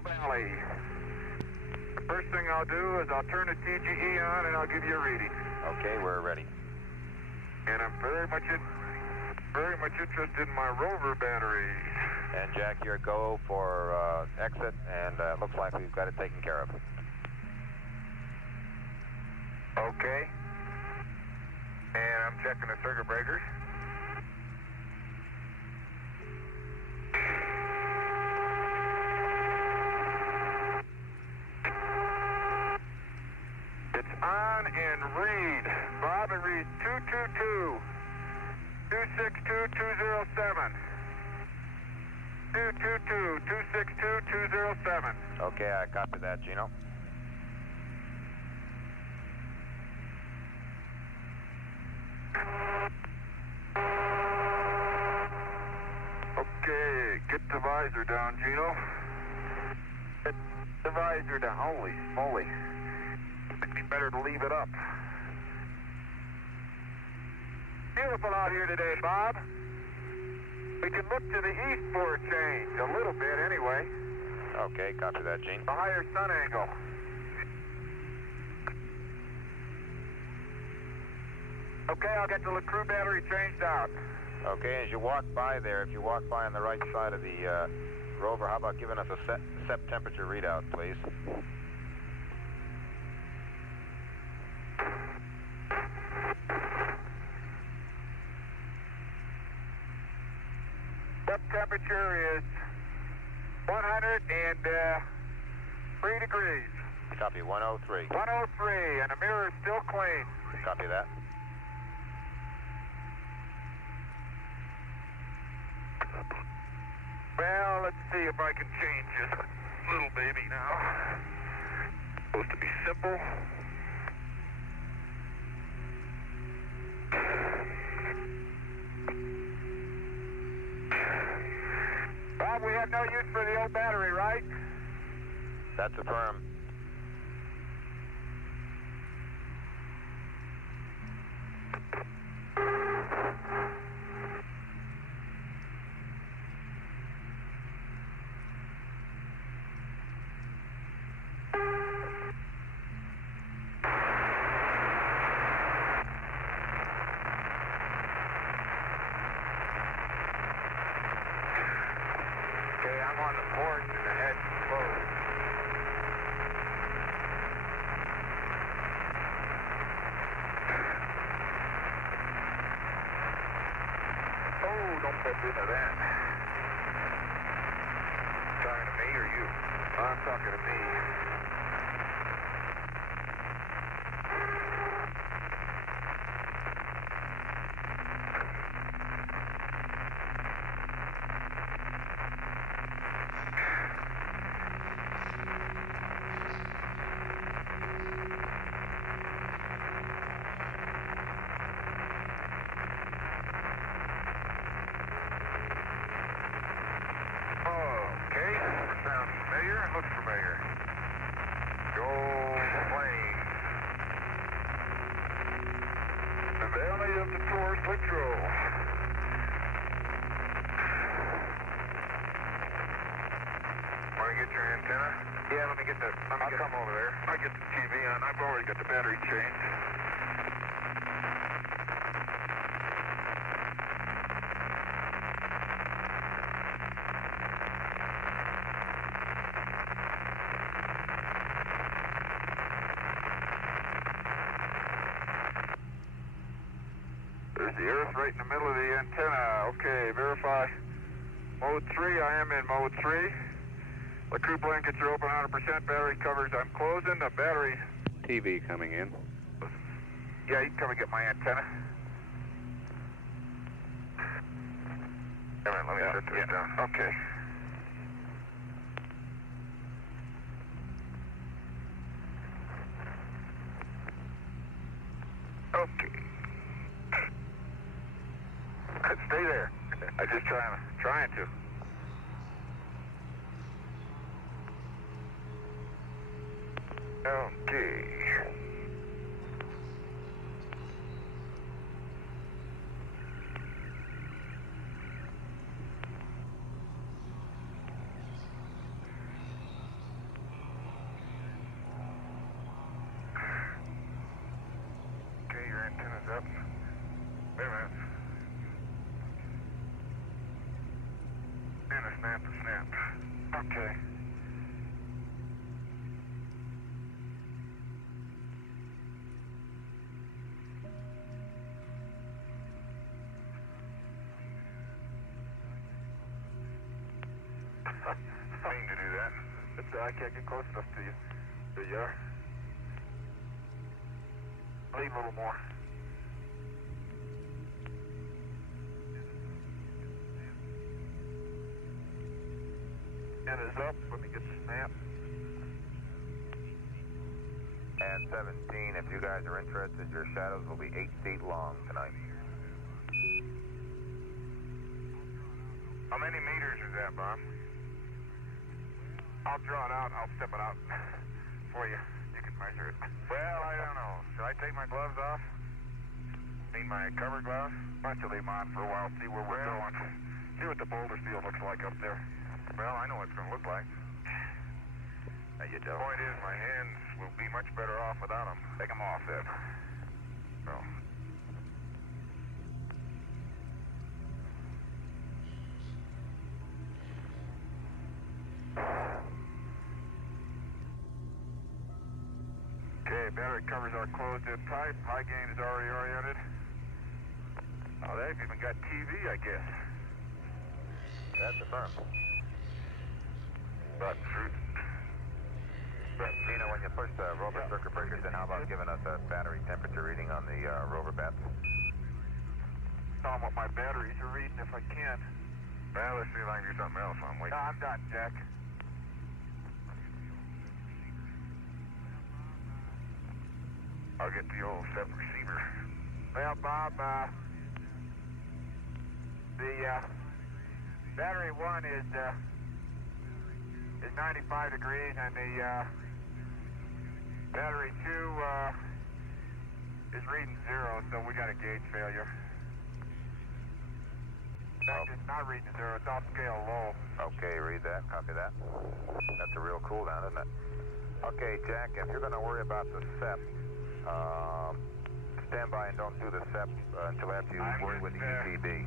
Valley. The first thing I'll do is I'll turn the TGE on and I'll give you a reading. Okay, we're ready. And I'm very much interested in my Rover batteries. And Jack, your go for exit, and looks like we've got it taken care of. Okay. And I'm checking the circuit breakers. It's on and read. Bob, it reads 222-262-207. 222-262-207. Okay, I copy that, Gino. Okay, get the visor down, Gino. Get the visor down. Holy moly. It'd be better to leave it up. Beautiful out here today, Bob. We can look to the east for a change, a little bit anyway. Okay, copy that, Gene. A higher sun angle. Okay, I'll get the crew battery changed out. Okay, as you walk by there, if you walk by on the right side of the Rover, how about giving us a set temperature readout, please? Set temperature is 103 degrees. Copy, 103. 103, and the mirror is still clean. Copy that. Well, let's see if I can change this little baby now. Supposed to be simple. Bob, we have no use for the old battery, right? That's affirmed. Okay, I'm on the porch and the head's closed. Oh, don't put into that. Talking to me or you? I'm talking to me. Okay, sounds familiar, looks familiar. Gold plane. The Valley of the Taurus Littrow. Want to get your antenna? Yeah, let me get the. I'll come over there. I'll get the TV on. I've already got the battery changed. There's the earth right in the middle of the antenna. Okay, verify. Mode 3, I am in mode 3. The crew blankets are open 100%. Battery covers, I'm closing. The battery. TV coming in. Yeah, you can come and get my antenna. Come on, let me shut this down. Okay. Okay. Stay there. I'm just trying to. Okay. up. Wait a minute. And a snap. Okay. I mean to do that. I can't get close enough to you. There you are. Lean a little more. And is up. Let me get the snap. And 17, if you guys are interested, your shadows will be 8 feet long tonight. How many meters is that, Bob? I'll draw it out and I'll step it out for you. You can measure it. Well, I don't know. Should I take my gloves off? Need my cover gloves? Why don't you leave them on for a while, see where we're going. See what the Boulder field looks like up there. Well, I know what it's going to look like. Now you The don't. point is, my hands will be much better off without them. Take them off, then. Well, okay, battery covers are closed in tight. High gain is already oriented. Oh, they've even got TV, I guess. That's the firm. Rotten fruit. Tina, when you push the Rover circuit breakers in, how about giving us a battery temperature reading on the Rover bats? Tell them what my batteries are reading if I can. Well, let's see if I can do something else. I'm waiting. No, I'm done, Jack. I'll get the old step receiver. Well, Bob, the battery 1 is 95 degrees, and the battery 2 is reading 0, so we got a gauge failure. In fact, it's not reading 0, it's off scale low. Okay, read that, copy that. That's a real cool down, isn't it? Okay, Jack, if you're going to worry about the SEP, stand by and don't do the SEP until after you worry with the ETB.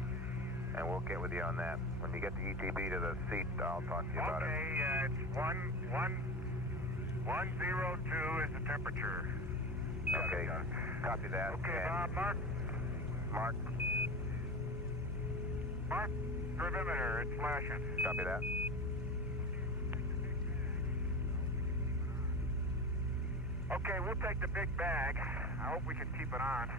And we'll get with you on that. When you get the ETB to the seat, I'll talk to you about it. Okay, it's 102 is the temperature. Okay, copy that. Okay, and Bob, Mark, Mark, perimeter, it's flashing. copy that. Okay, we'll take the big bag. I hope we can keep it on.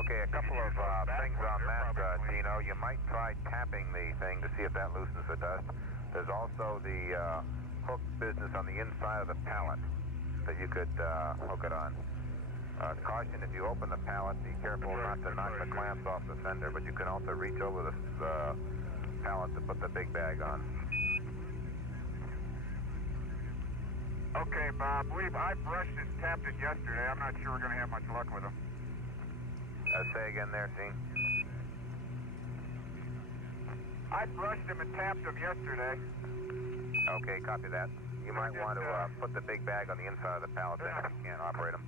Okay, a couple of things on that, Dino. You might try tapping the thing to see if that loosens the dust. There's also the hook business on the inside of the pallet that you could hook it on. Caution, if you open the pallet, be careful not to knock the clamps off the fender, but you can also reach over the pallet to put the big bag on. Okay, Bob, I brushed and tapped it yesterday. I'm not sure we're going to have much luck with them. Say again there, Dean. I brushed them and tapped them yesterday. Okay, copy that. You might want to put the big bag on the inside of the pallet then if you can't operate them.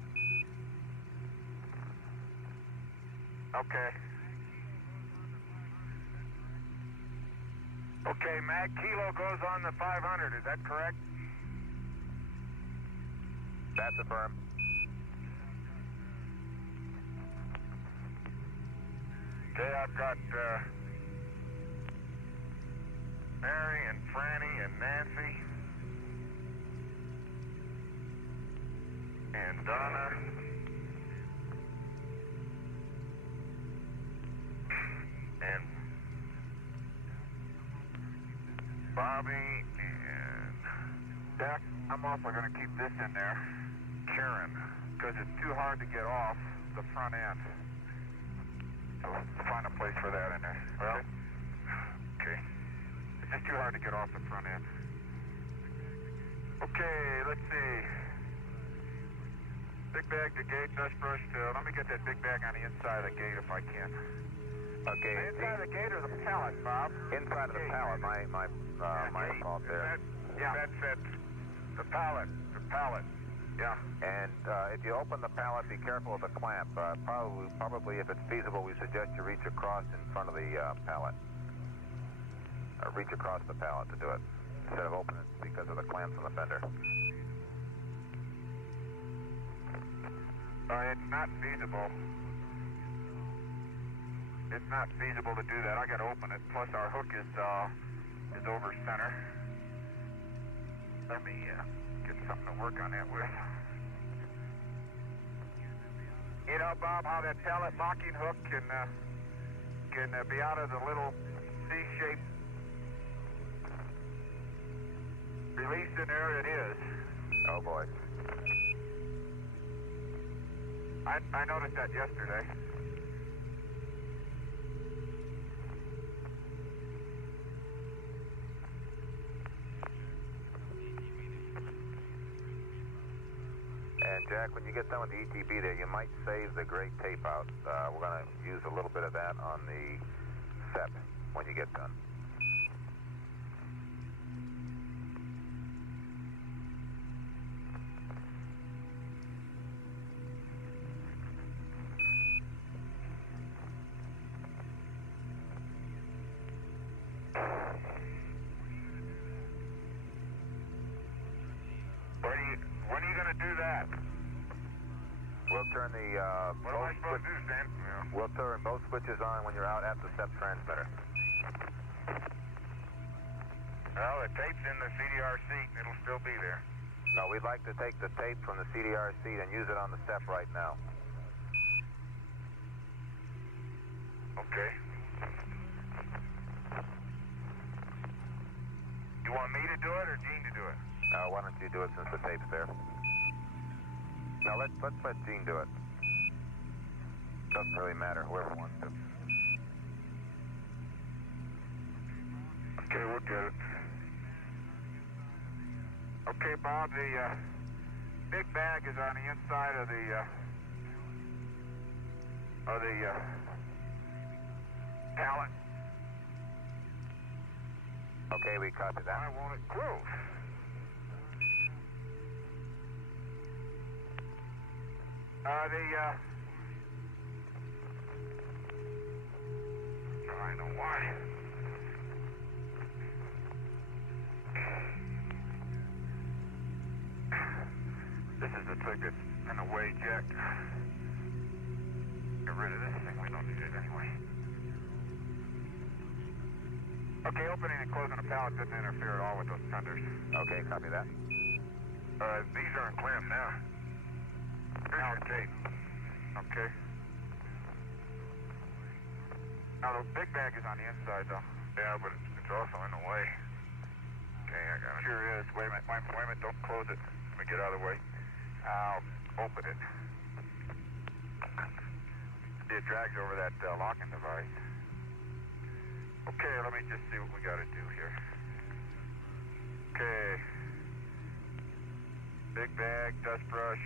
Okay. Okay, Mag Kilo goes on the 500, is that correct? That's affirmed. Okay, I've got Mary and Franny and Nancy and Donna and Bobby and Jack. I'm also going to keep this in there, Karen, because it's too hard to get off the front end. So find a place for that in there. Well, okay. It's just too hard to get off the front end. Okay, let's see. Big bag to gate, dust brush to... Let me get that big bag on the inside of the gate if I can. Okay. The inside of the gate or the pallet, Bob? Inside of the pallet, my fault there. Yeah. That's it. The pallet. Yeah. And if you open the pallet, be careful of the clamp. Probably, if it's feasible, we suggest you reach across in front of the pallet. Reach across the pallet to do it, instead of opening it because of the clamps on the fender. It's not feasible. It's not feasible to do that. I got to open it. Plus, our hook is over center. Let me get something to work on that with. You know, Bob, how that pallet locking hook can be out of the little C-shaped release in there. It is. Oh boy. I noticed that yesterday. And Jack, when you get done with the ETB there, you might save the gray tape out. We're going to use a little bit of that on the SEP when you get done. When are you going to do that? We'll turn the What am I supposed to do, Stan? Yeah. We'll turn both switches on when you're out at the SEP transmitter. Well, the tape's in the CDR seat, and it'll still be there. No, we'd like to take the tape from the CDR seat and use it on the SEP right now. Okay. You want me to do it or Gene to do it? Why don't you do it since the tape's there? Now let's let Gene do it. Doesn't really matter, whoever wants to. Okay, we'll get it. Okay, Bob, the big bag is on the inside of the pallet. Okay, we copy that. Why won't it close? I know why. This is the trick that's in the way, Jack. Get rid of this thing. We don't need it anyway. Okay, opening and closing the pallet doesn't interfere at all with those fenders. Okay, copy that. These are in clamp now. Here's your tape. Okay. Now the big bag is on the inside, though. Yeah, but it's also in the way. Okay, I got it. Sure is. Wait a minute. Don't close it. Let me get out of the way. I'll open it. See, it drags over that locking device. Okay, let me just see what we got to do here. Okay. Big bag, dust brush.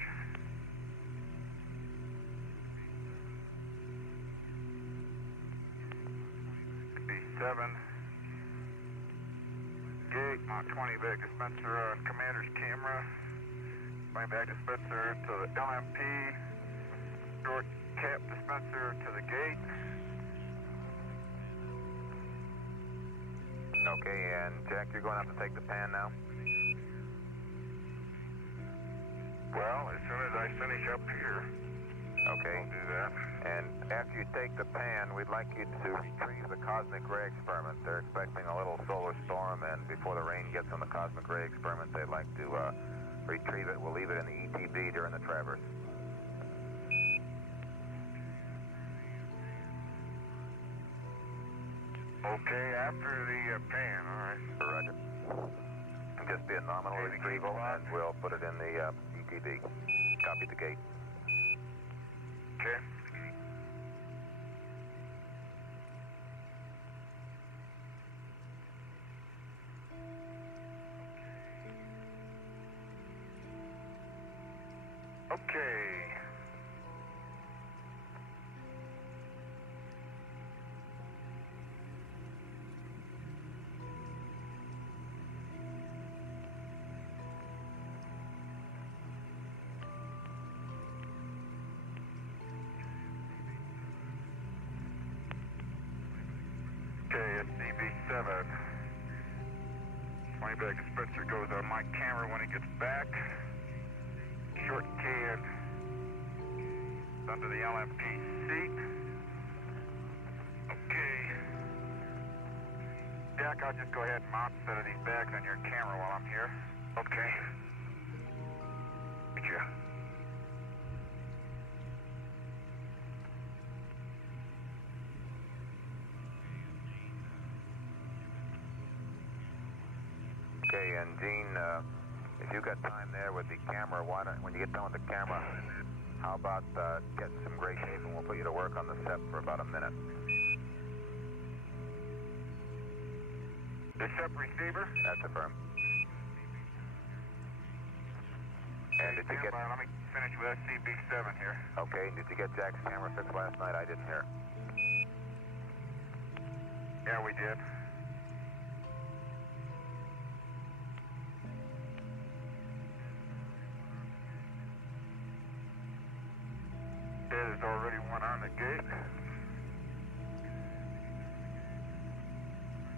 Could be 7. Gate, 20 bag dispenser on commander's camera. 20 bag dispenser to the LMP. Short cap dispenser to the gate. Okay, and Jack, you're going to have to take the pan now? Well, as soon as I finish up here, okay, I'll do that. And after you take the pan, we'd like you to retrieve the cosmic ray experiment. They're expecting a little solar storm, and before the rain gets on the cosmic ray experiment, they'd like to retrieve it. We'll leave it in the ETB during the traverse. Okay, after the pan, all right. Roger. Just be a nominal Okay, the retrieval, gate locked. and we'll put it in the ETB. Copy the gate. Okay. Okay. 20 bag dispenser goes on my camera when it gets back. Short can under the LMP seat. Okay. Jack, I'll just go ahead and mount a set of these bags on your camera while I'm here. Okay. Get you. Okay, and Gene, if you got time there with the camera, why don't, when you get done with the camera, how about getting some gray shape and we'll put you to work on the SEP for about a minute. The SEP receiver? That's affirmed. And did you get... Let me finish with SCB7 here. Okay, did you get Jack's camera fixed last night? I didn't hear. Yeah, we did. There's already one on the gate.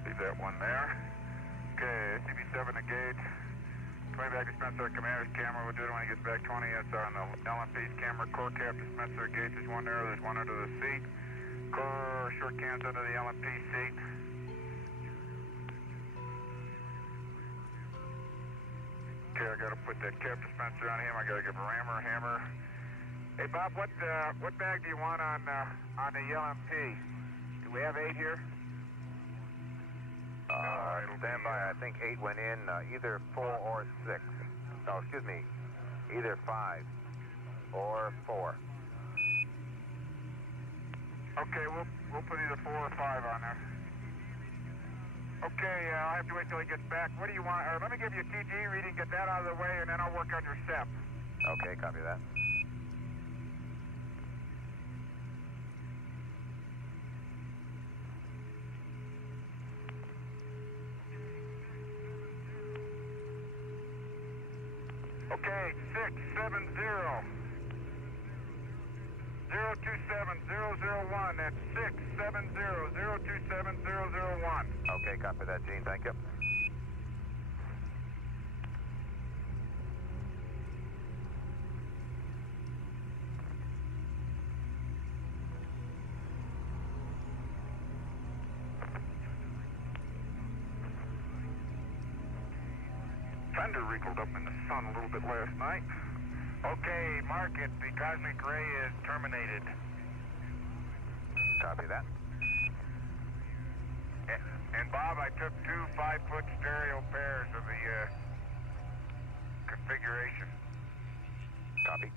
Leave that one there. Okay, SCB7 the gate. 20 bag dispenser, commander's camera. We'll do it when he gets back. 20, it's on the LMP's camera. Core cap dispenser, gate. There's one there. There's one under the seat. Core short cans under the LMP seat. Okay, I gotta put that cap dispenser on him. I gotta give a hammer. Hey Bob, what bag do you want on the LMP? Do we have 8 here? Stand by. I think 8 went in, either 4 or 6. No, excuse me, either 5 or 4. Okay, we'll put either 4 or 5 on there. Okay, I'll have to wait till he gets back. What do you want? Let me give you a TG reading, get that out of the way, and then I'll work on your SEP. Okay, copy that. Okay, 670 027 001. That's 670 027 001. Okay, copy that, Gene. Thank you. Thunder wrinkled up in the sun a little bit last night. Okay, mark it. The cosmic ray is terminated. Copy that. And Bob, I took 2 5-foot stereo pairs of the configuration. Copy.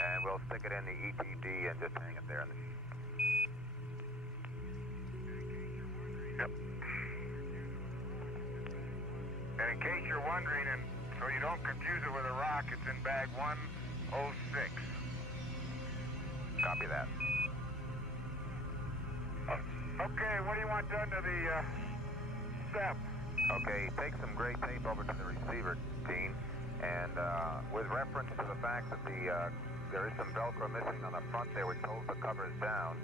And we'll stick it in the ETD and just hang it there. Yep. And in case you're wondering, and so you don't confuse it with a rock, it's in bag 106. Copy that. Okay, what do you want done to the SEP? Okay, take some gray tape over to the receiver, Gene, and with reference to the fact that there is some Velcro missing on the front there, we're told the cover's down.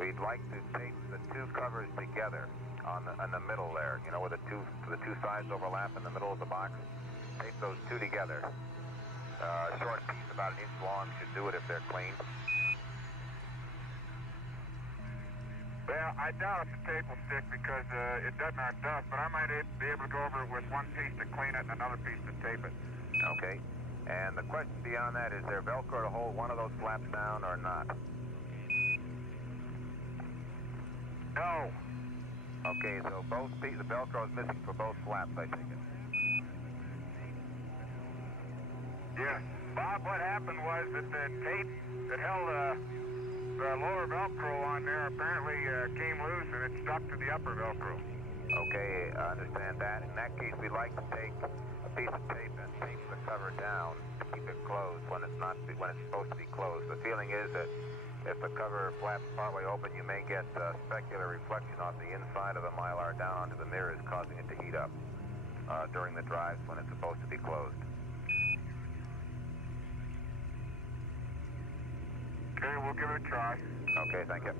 We'd like to tape the 2 covers together in the middle there, you know, where the two sides overlap in the middle of the box. Tape those 2 together. A short piece, about 1 inch long, should do it if they're clean. Well, I doubt if the tape will stick because it doesn't our dust, but I might be able to go over it with 1 piece to clean it and another piece to tape it. Okay. And the question beyond that, is there Velcro to hold one of those flaps down or not? No. Okay, so both pieces, the Velcro is missing for both flaps, I take it. Yes. Bob, what happened was that the tape that held the lower Velcro on there apparently came loose and it stuck to the upper Velcro. Okay, I understand that. In that case, we'd like to take a piece of tape and tape the cover down to keep it closed when it's supposed to be closed. The feeling is that if the cover flaps partway open, you may get specular reflection off the inside of the Mylar down onto the mirrors, causing it to heat up during the drives when it's supposed to be closed. Okay, we'll give it a try. Okay, thank you.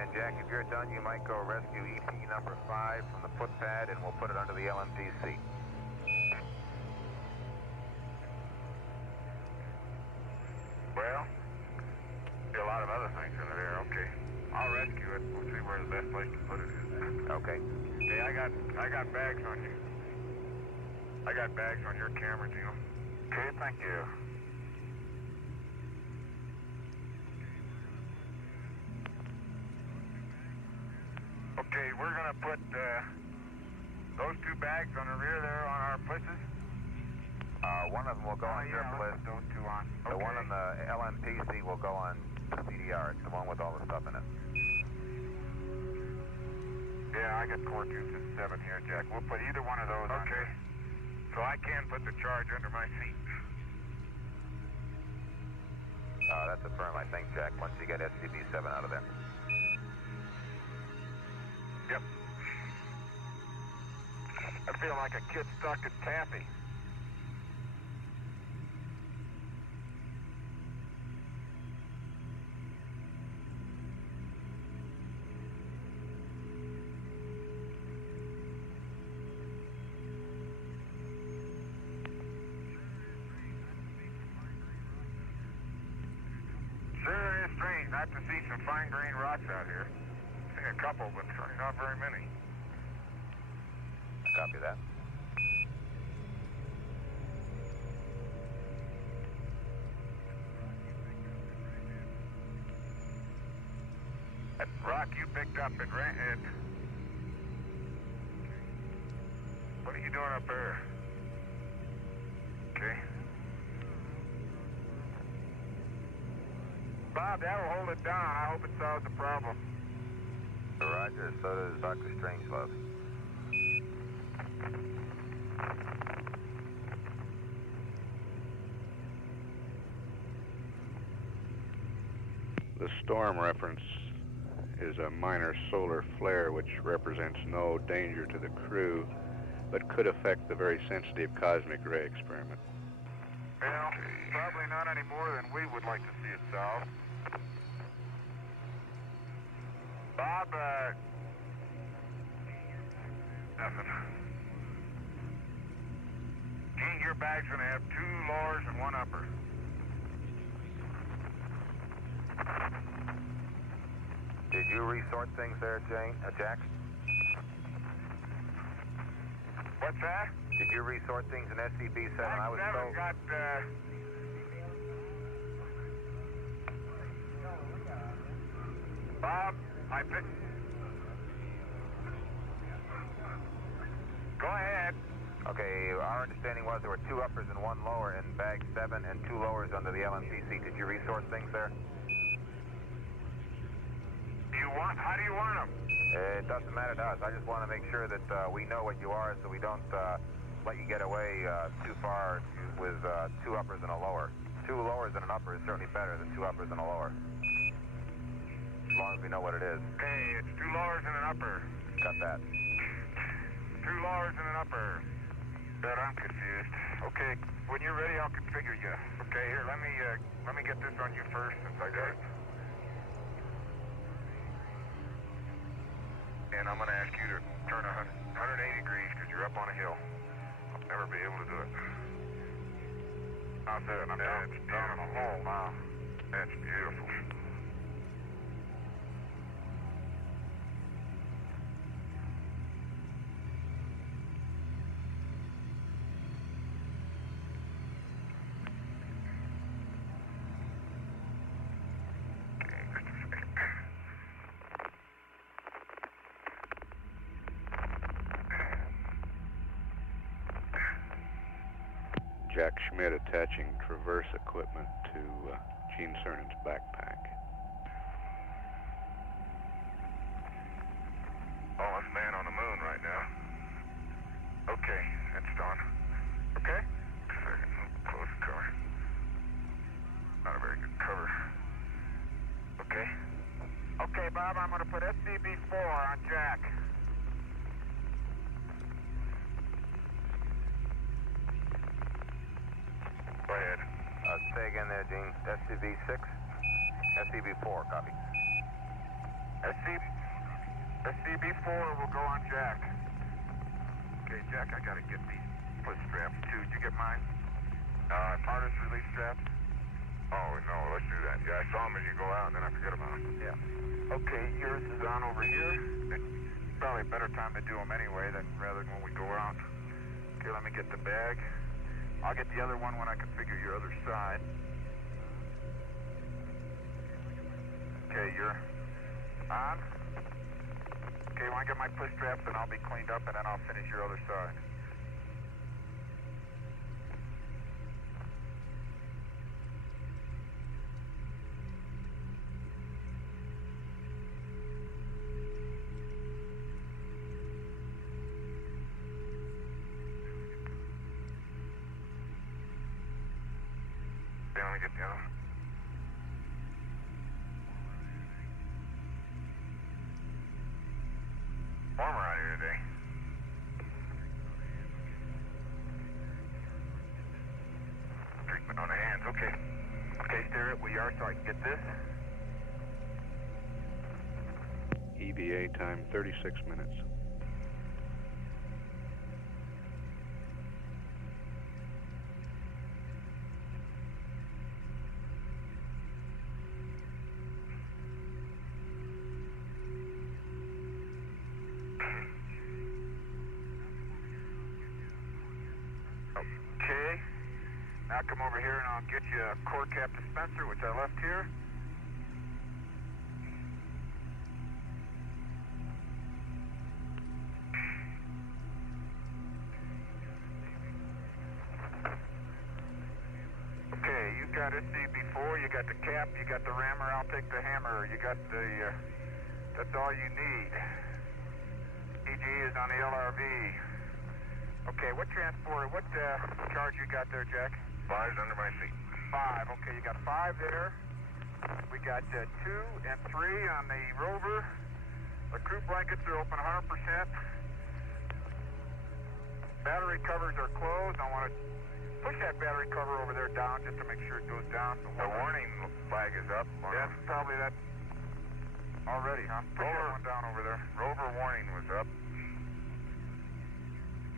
And Jack, if you're done, you might go rescue EP number 5 from the footpad, and we'll put it under the LMPC. Well, a lot of other things in there. Okay, I'll rescue it. We'll see where the best place to put it is. Okay. Hey, I got bags on you. I got bags on your camera, Gino. Okay, thank you. Okay, we're gonna put those 2 bags on the rear there on our plisses. One of them will go on your Let's list. put those 2 on. The Okay. one on the LMPC will go on CDR. It's the one with all the stuff in it. Yeah, I got core 267 here, Jack. We'll put either one of those on. Okay. So I can put the charge under my seat. That's a firm, I think, Jack, once you get SCB-7 out of there. Yep. I feel like a kid stuck at taffy. Sure is strange not to see some fine-grained rocks out here. Seen a couple, but not very many. Copy that. That rock you picked up at what are you doing up there? Okay. Bob, that'll hold it down. I hope it solves the problem. Roger, so does Dr. Strangelove. The storm reference is a minor solar flare which represents no danger to the crew, but could affect the very sensitive cosmic ray experiment. Well, probably not any more than we would like to see it solved. Bob, nothing. Gene, your bag's gonna have 2 lowers and 1 upper. Did you resort things there, Jack? What's that? Did you resort things in SCB-7? I was Bag 7 told. got, Bob, I picked... Go ahead. Okay, our understanding was there were 2 uppers and 1 lower in bag 7 and 2 lowers under the LMPC. Did you resort things there? How do you want them? It doesn't matter to us. I just want to make sure that we know what you are so we don't let you get away too far with 2 uppers and a lower. 2 lowers and an upper is certainly better than 2 uppers and a lower. As long as we know what it is. Okay, it's 2 lowers and an upper. Got that. 2 lowers and an upper. But I'm confused. Okay, when you're ready, I'll configure you. Okay, here, let me get this on you first since I got it. And I'm going to ask you to turn 180 degrees because you're up on a hill. I'll never be able to do it. How's that? I'm down in a hole now. That's beautiful. Jack Schmidt attaching traverse equipment to Gene Cernan's backpack. Oh, let's land on the moon right now. Okay, that's done. Okay? Second, close the cover. Not a very good cover. Okay. Okay, Bob, I'm going to put SCB-4 on Jack. Go ahead. Say again there, Gene. SCB-6? SCB-4, copy. SCB4 will go on Jack. Okay, Jack, I gotta get these push straps too. Did you get mine? Hardest release straps? Oh, no, let's do that. Yeah, I saw them as you go out, and then I forget about them. Yeah. Okay, yours is on over here. It's probably a better time to do them anyway, rather than when we go out. Okay, let me get the bag. I'll get the other one when I configure your other side. Okay, you're on. Okay, when I get my push straps, then I'll be cleaned up, and then I'll finish your other side. Okay, let me get the other one. Warmer out here today. Treatment on the hands, okay. Okay, steer it where you are so I can get this. EVA time 36 minutes. Okay. Now come over here and I'll get you a core cap dispenser, which I left here. Okay, you got SCB4, you got the cap, you got the rammer, I'll take the hammer. You got the, that's all you need. EGE is on the LRV. Okay, what transporter, what charge you got there, Jack? 5's under my seat. 5, okay, you got 5 there. We got 2 and 3 on the Rover. The crew blankets are open 100%. Battery covers are closed. I want to push that battery cover over there down just to make sure it goes down. The warning flag is up. That's probably that already, huh? Push that one down over there. Rover warning was up.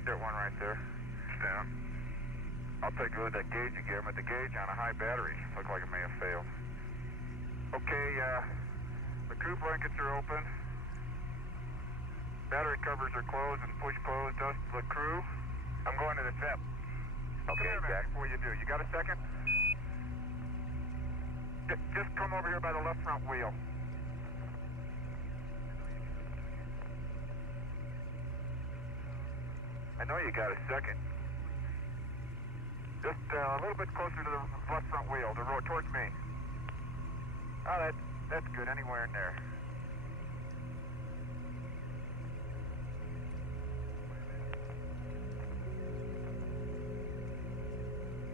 That one right there. It's down. I'll take a look at that gauge you gave him. At the gauge on a high battery. Looked like it may have failed. Okay, the crew blankets are open. Battery covers are closed and push closed. Dust the crew. I'm going to the tip. Okay, Jack. Before you do, you got a second? Just come over here by the left front wheel. I know you got a second. Just a little bit closer to the left front wheel, the road towards me. Oh, that's good. Anywhere in there.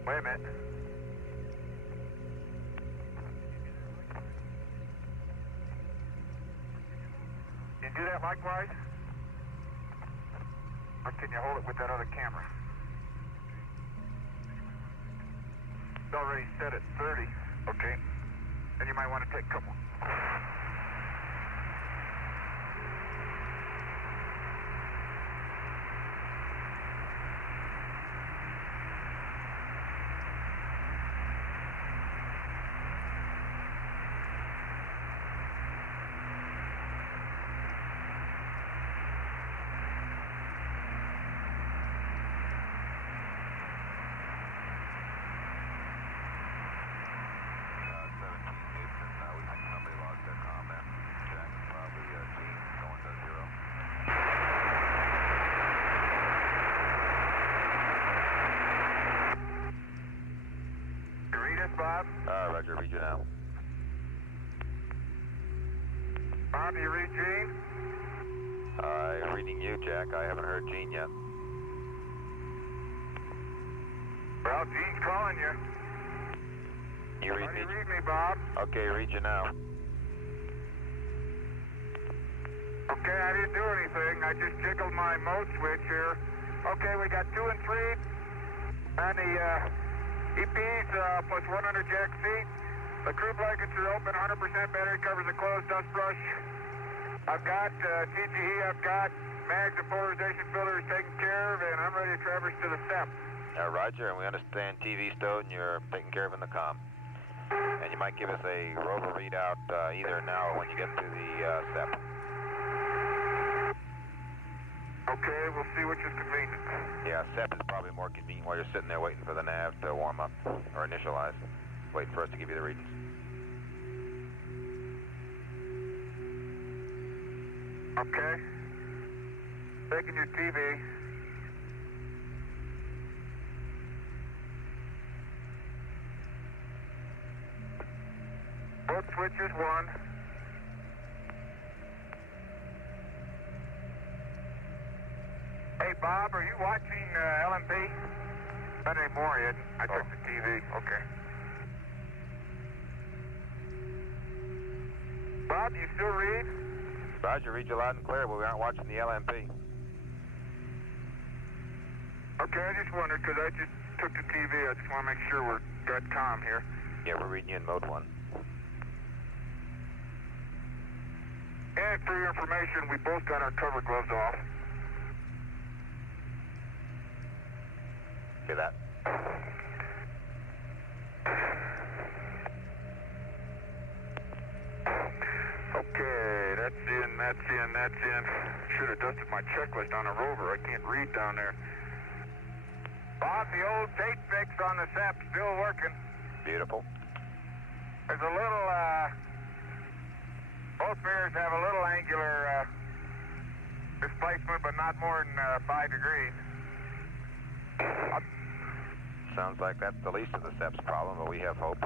Wait a minute. Can you do that likewise? Or can you hold it with that other camera? It's already set at 30. Okay. Then you might want to take a couple. Bob? Roger, read you now. Bob, you read Gene? Reading you, Jack. I haven't heard Gene yet. Well, Gene's calling you. You read me? You read me, Bob? Okay, read you now. Okay, I didn't do anything. I just jiggled my mode switch here. Okay, we got 2 and 3 on the EPs plus 100 jack feet. The crew blankets are open, 100% battery covers are closed, dust brush I've got TGE, I've got mags and polarization filters taken care of, and I'm ready to traverse to the SEP. Roger, and we understand TV stowed and you're taken care of in the comm. And you might give us a Rover readout either now or when you get to the SEP. Okay, we'll see which is convenient. Yeah, SEP is probably more convenient while you're sitting there waiting for the nav to warm up or initialize, waiting for us to give you the readings. Okay. Taking your TV. Both switches, one. Hey, Bob, are you watching LMP? Not anymore yet. I took the TV. Okay. Bob, you still read? Roger, read you loud and clear, but we aren't watching the LMP. Okay, I just wondered, because I just took the TV. I just want to make sure we're got comm here. Yeah, we're reading you in mode 1. And for your information, we both got our cover gloves off. See that? Okay, that's in, that's in, that's in. Should have dusted my checklist on a Rover. I can't read down there. Bob, the old date fix on the SEP still working. Beautiful. There's a little, both mirrors have a little angular displacement, but not more than 5 degrees. Sounds like that's the least of the SEP's problem, but we have hope.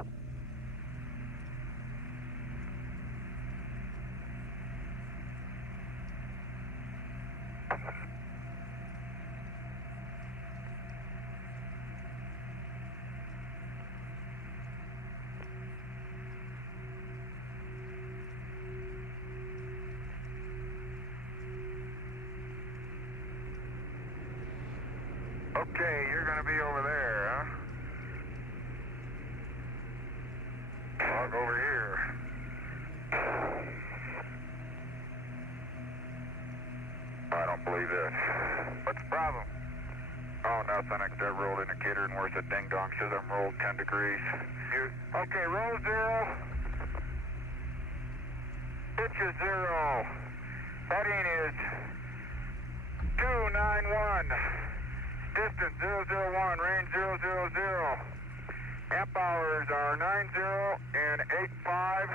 Okay, you're gonna be over there, huh? Log over here. I don't believe this. What's the problem? Oh, nothing. I got that roll indicator, and where's the ding-dong says I'm rolled 10 degrees. Okay, roll 0. Pitch is 0. Heading is 291. Distance 001, range 000. Amp hours are 90 and 85.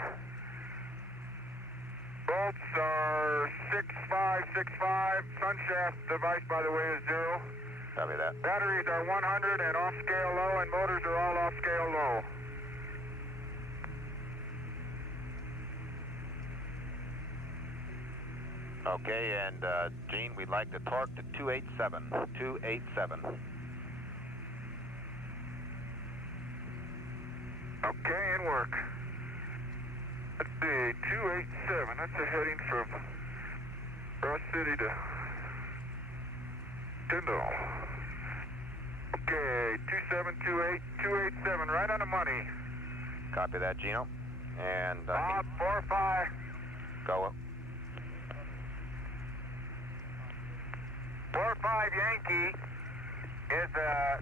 Volts are 6565. Sun shaft device, by the way, is 0. Copy that. Batteries are 100 and off scale low, and motors are all off scale low. Okay, and Gene, we'd like to torque to 287. 287. Okay, and work. Let's see, 287. That's a heading from Ross City to Tyndall. Okay, 2728, 287, right on the money. Copy that, Gino. And Bob, 45. go. 45 Yankee is a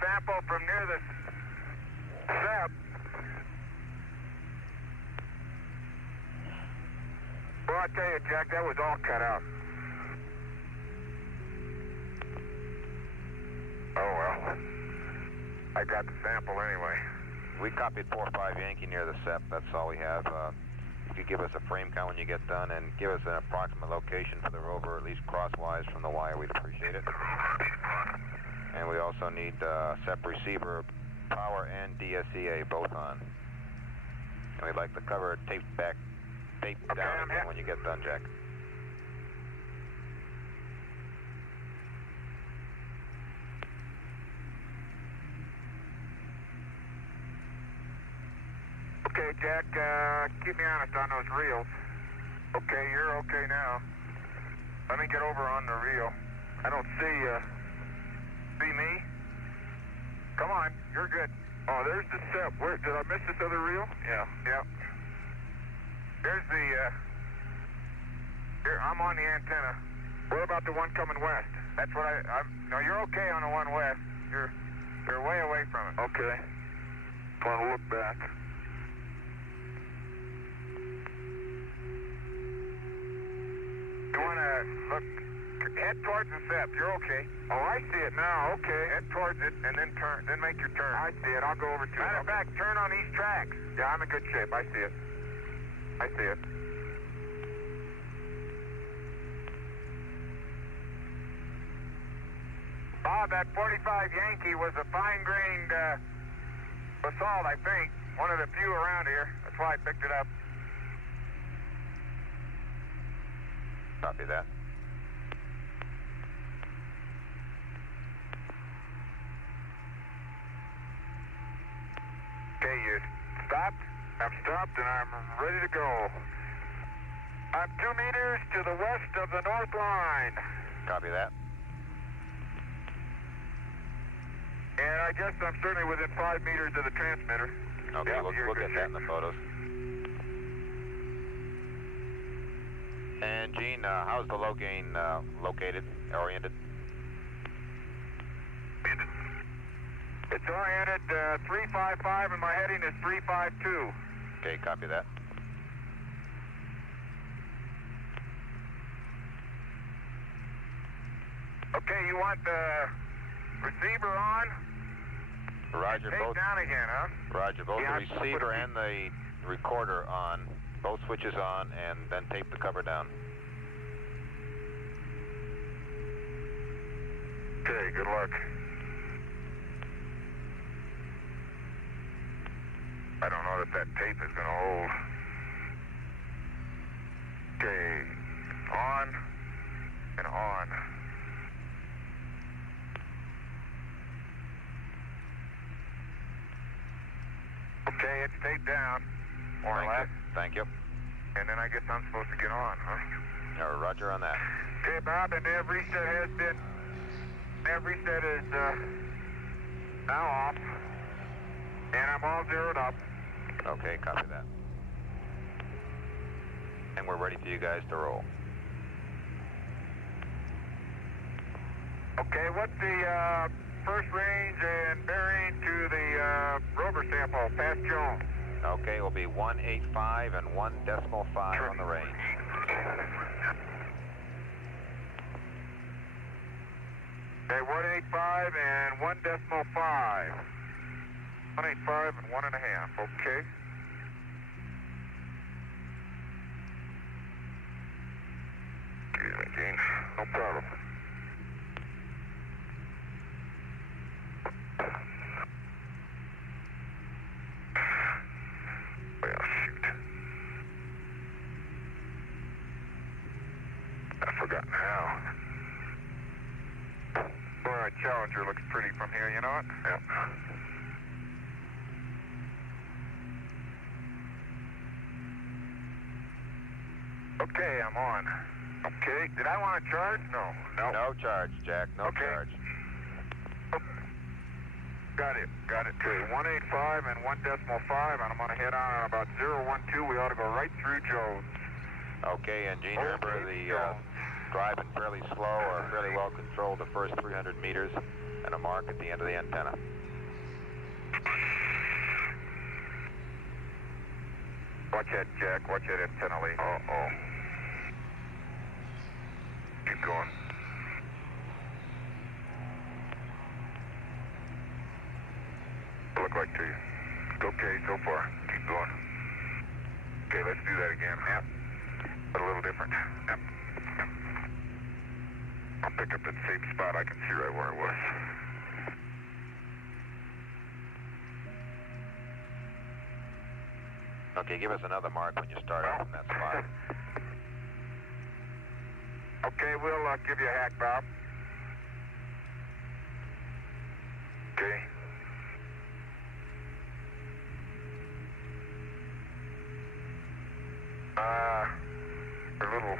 sample from near the SEP. Well, I tell you, Jack, that was all cut out. Oh, well. I got the sample anyway. We copied 45 Yankee near the SEP. That's all we have. If you give us a frame count when you get done and give us an approximate location for the Rover, at least crosswise from the wire, we'd appreciate it. And we also need SEP receiver, power, and DSEA both on. And we'd like the cover taped down again when you get done, Jack. Okay, Jack, keep me honest on those reels. Okay, you're okay now. Let me get over on the reel. I don't see me? Come on, you're good. Oh, there's the SEP. Where, did I miss this other reel? Yeah. There's the I'm on the antenna. What about the one coming west? That's what no, you're okay on the one west. You're way away from it. Okay. Want to look back. You want to look, head towards the SEP. You're okay. Oh, I see it now. Okay. Head towards it and then turn, then make your turn. I see it. I'll go over to it. Matter of fact, turn on these tracks. Yeah, I'm in good shape. I see it. I see it. Bob, that 45 Yankee was a fine-grained basalt, I think. One of the few around here. That's why I picked it up. Copy that. Okay, you stopped? I'm stopped and I'm ready to go. I'm 2 meters to the west of the north line. Copy that. And I guess I'm certainly within 5 meters of the transmitter. Okay, Yeah, we'll get that in the photos. And Gene, how's the low gain located, oriented? It's oriented 355 and my heading is 352. Okay, copy that. Okay, you want the receiver on? Roger, Take both. down again, huh? Roger, both Yeah, the receiver and the recorder on. Both switches on, and then tape the cover down. Okay, good luck. I don't know that tape is going to hold. Okay, on and on. Okay, it's taped down, more or less. Thank you. And then I guess I'm supposed to get on, huh? Roger on that. Okay, Bob, and nav reset is now off, and I'm all zeroed up. Okay, copy that. And we're ready for you guys to roll. Okay, what's the first range and bearing to the Rover sample, past Jones? Okay, it will be 185 and 1.5 on the range. Okay, 185 and 1.5. 185 and 1.5, okay. Excuse me, Gene. No problem. Well, shoot. I've forgotten how. Boy, our Challenger looks pretty from here, you know it? Yep. Okay, I'm on. Okay, did I want to charge? No. No charge, Jack, no Okay. charge. Got it. Okay, 185 and 1.5, and I'm going to head on at about 012. We ought to go right through Jones. Okay, and Gene, remember the driving fairly slow or fairly well controlled the first 300 meters and a mark at the end of the antenna. Watch that, Jack. Watch that antenna lead. Uh-oh. Keep going. Look like to you. Okay, so far. Keep going. Okay, let's do that again. Yep. But a little different. Yep. I'll pick up that same spot. I can see right where it was. Okay, give us another mark when you start off in that spot. Okay, we'll give you a hack, Bob. Okay. A little.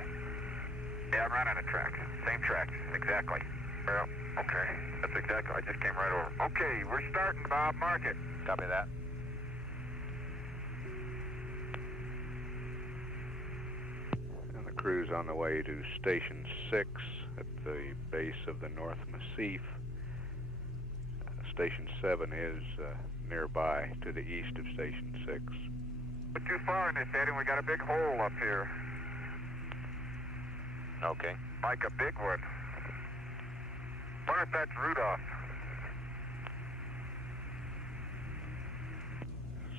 Yeah, I'm right on the track. Same track, exactly. Well, okay. That's exactly. I just came right over. Okay, we're starting, Bob. Mark it. Copy that. And the crew's on the way to Station 6 at the base of the North Massif. Station 7 is nearby to the east of Station 6. We're too far in this heading. We got a big hole up here. Okay. Like a big one. Wonder if that's Rudolph.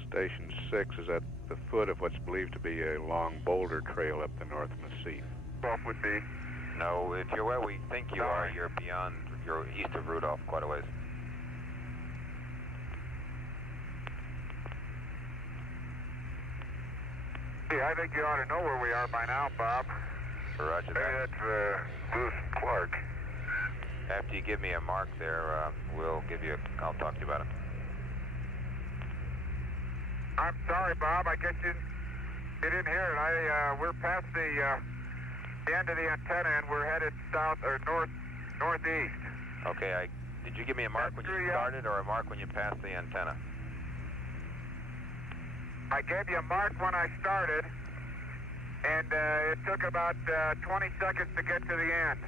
Station 6 is at the foot of what's believed to be a long boulder trail up the North Massif. Rudolph would be. No, if you're where we think you are, you're beyond, you're east of Rudolph quite a ways. Yeah, I think you ought to know where we are by now, Bob. Roger that. Hey, that's Lewis Clark. After you give me a mark there, I'll talk to you about it. I'm sorry, Bob. I guess you didn't hear it. We're past the end of the antenna, and we're headed south or northeast. Okay. Did you give me a mark when you started, or a mark when you passed the antenna? I gave you a mark when I started, and it took about 20 seconds to get to the end.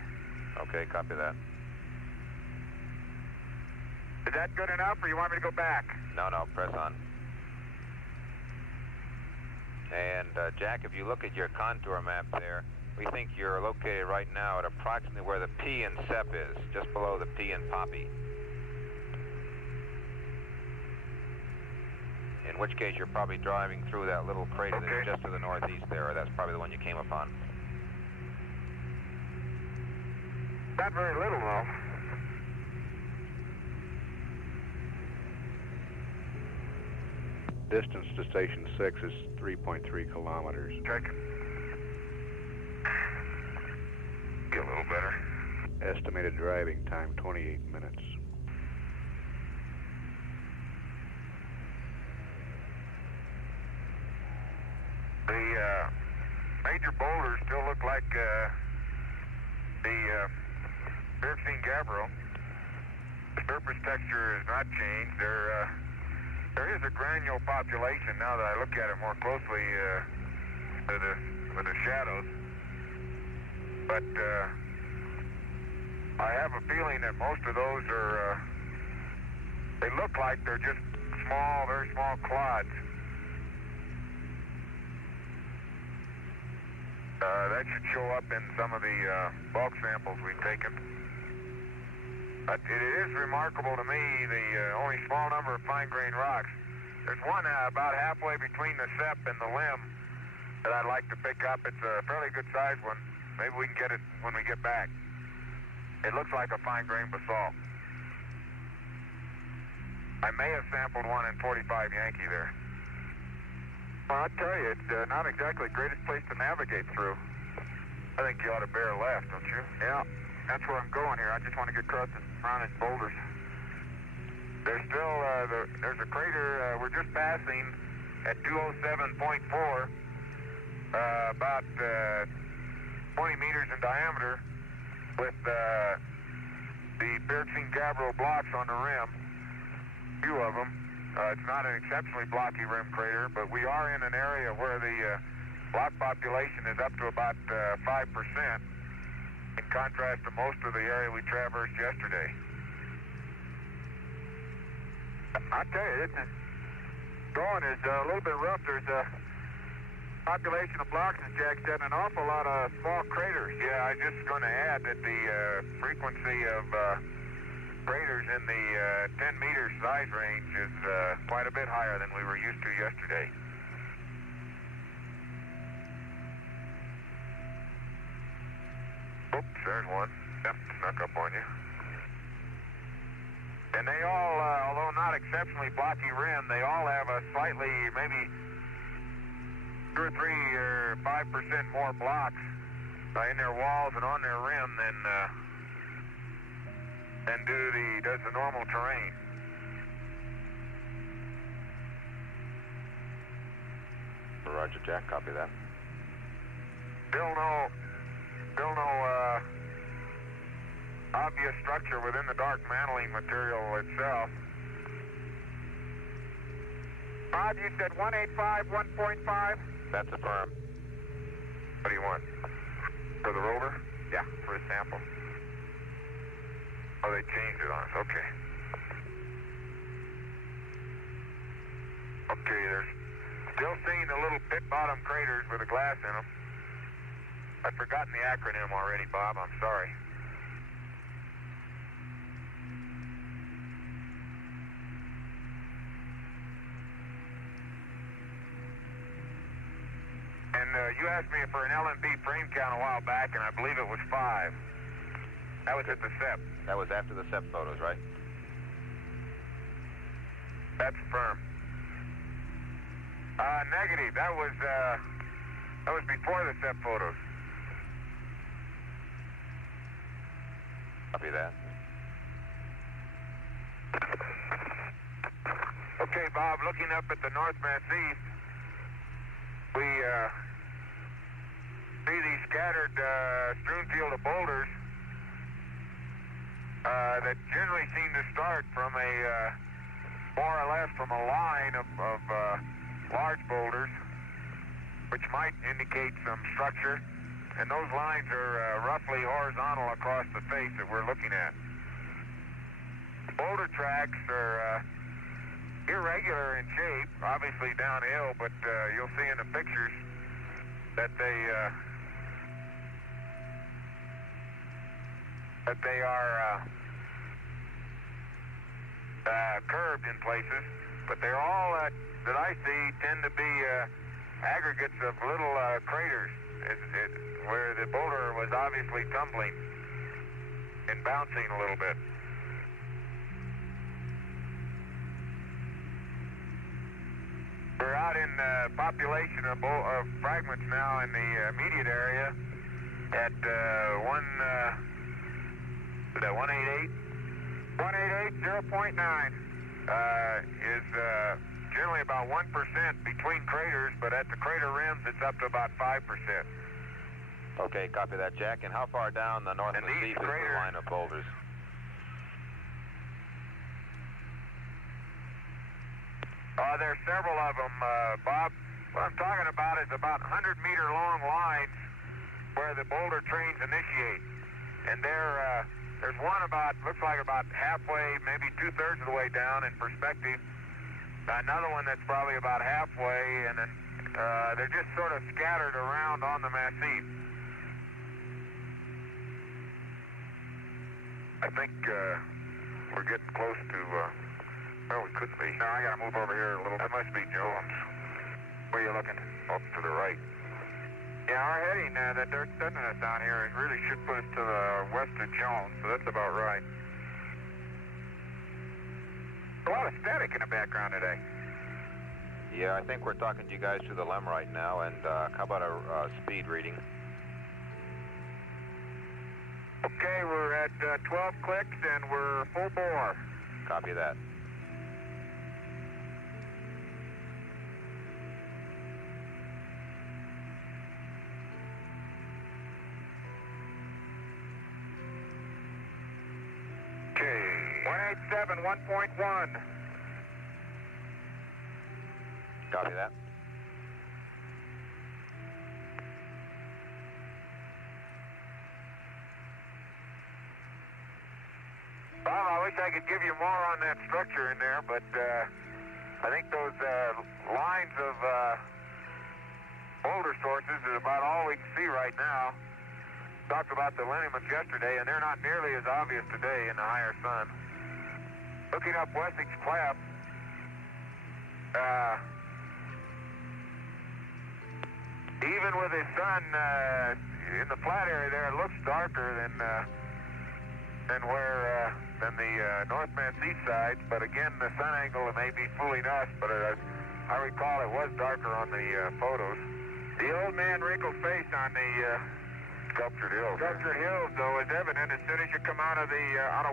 Okay, copy that. Is that good enough, or you want me to go back? No, press on. And Jack, if you look at your contour map there, we think you're located right now at approximately where the P in SEP is, just below the P in Poppy. In which case you're probably driving through that little crater that's just to the northeast there. That's probably the one you came upon. Not very little, though. Distance to Station 6 is 3.3 kilometers. Checking. Get a little better. Estimated driving time, 28 minutes. The major boulders still look like the Gabbro. The surface texture has not changed. There is a granule population now that I look at it more closely with the shadows. But I have a feeling that most of those are, they look like they're just small, very small clods. That should show up in some of the bulk samples we've taken. But it is remarkable to me, the only small number of fine-grained rocks. There's one about halfway between the SEP and the limb that I'd like to pick up. It's a fairly good-sized one. Maybe we can get it when we get back. It looks like a fine-grained basalt. I may have sampled one in 45 Yankee there. Well, I'll tell you, it's not exactly the greatest place to navigate through. I think you ought to bear left, don't you? Yeah, that's where I'm going here. I just want to get across around these boulders. There's still, there's a crater we're just passing at 207.4, about 20 meters in diameter, with the Pyroxene Gabbro blocks on the rim, a few of them. It's not an exceptionally blocky rim crater, but we are in an area where the block population is up to about 5%, in contrast to most of the area we traversed yesterday. I tell you, this is going is a little bit rough. There's a population of blocks, as Jack said, an awful lot of small craters. Yeah, I was just going to add that the frequency of craters in the 10-meter size range is quite a bit higher than we were used to yesterday. Oops, there's one. Yep, snuck up on you. And they all, although not exceptionally blocky rim, they all have a slightly, maybe 2 or 3 or 5% more blocks in their walls and on their rim than does the normal terrain. Roger, Jack. Copy that. Still no obvious structure within the dark mantling material itself. Bob, you said 185, 1.5? That's affirmed. What do you want? For the Rover? Yeah, for a sample. Oh, they changed it on us. Okay. Okay, there's still seeing the little pit bottom craters with the glass in them. I've forgotten the acronym already, Bob. I'm sorry. And you asked me for an L&B frame count a while back, and I believe it was 5. That was at the SEP. That was after the SEP photos, right? That's firm. Negative. That was before the SEP photos. Copy that. Okay, Bob, looking up at the North Massif, we see these scattered strewn field of boulders that generally seem to start from a more or less from a line of large boulders, which might indicate some structure, and those lines are roughly horizontal across the face that we're looking at. Boulder tracks are irregular in shape, obviously downhill, but you'll see in the pictures that they are curved in places, but they're all that I see tend to be aggregates of little craters where the boulder was obviously tumbling and bouncing a little bit. We're out in population of fragments now in the immediate area at 188. 188, 0.9 is generally about 1% between craters, but at the crater rims it's up to about 5%. Okay, copy that, Jack. And how far down the North Massif is the line of boulders? There's several of them, Bob. What I'm talking about is about 100-meter long lines where the boulder trains initiate. And there's one looks like about halfway, maybe 2/3 of the way down in perspective. Another one that's probably about halfway, and then they're just sort of scattered around on the Massif. I think we're getting close to, well, we couldn't be. No, I gotta move over here a little bit. That must be Jones. Where are you looking? Up to the right. Yeah, our heading, that dirt thinness down here, it really should put us to the west of Jones, so that's about right. A lot of static in the background today. Yeah, I think we're talking to you guys through the LEM right now, and how about a speed reading? Okay, we're at 12 clicks, and we're full bore. Copy that. Okay, 187, 1.1. Copy that. Bob, I wish I could give you more on that structure in there, but I think those lines of boulder sources is about all we can see right now. Talked about the lineaments yesterday, and they're not nearly as obvious today in the higher sun. Looking up Wessex Cleft, even with the sun in the flat area there, it looks darker than the North Massif side. But again, the sun angle may be fooling us. But I recall it was darker on the photos. The old man wrinkled face on the sculptured hills. Sculptured hills, though, is evident as soon as you come out of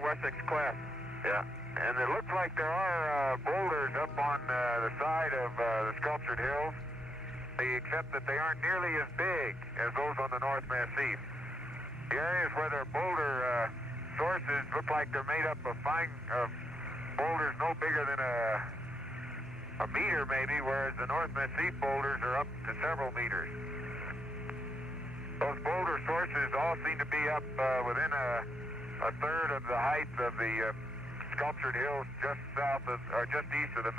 Wessex Cleft. Yeah, and it looks like there are boulders up on the side of the sculptured hills, except that they aren't nearly as big as those on the North Massif. The areas where there are boulder sources look like they're made up of boulders no bigger than a meter maybe, whereas the North Massif boulders are up to several meters. Those boulder sources all seem to be up within a third of the height of the sculptured hills just south of, or just east of the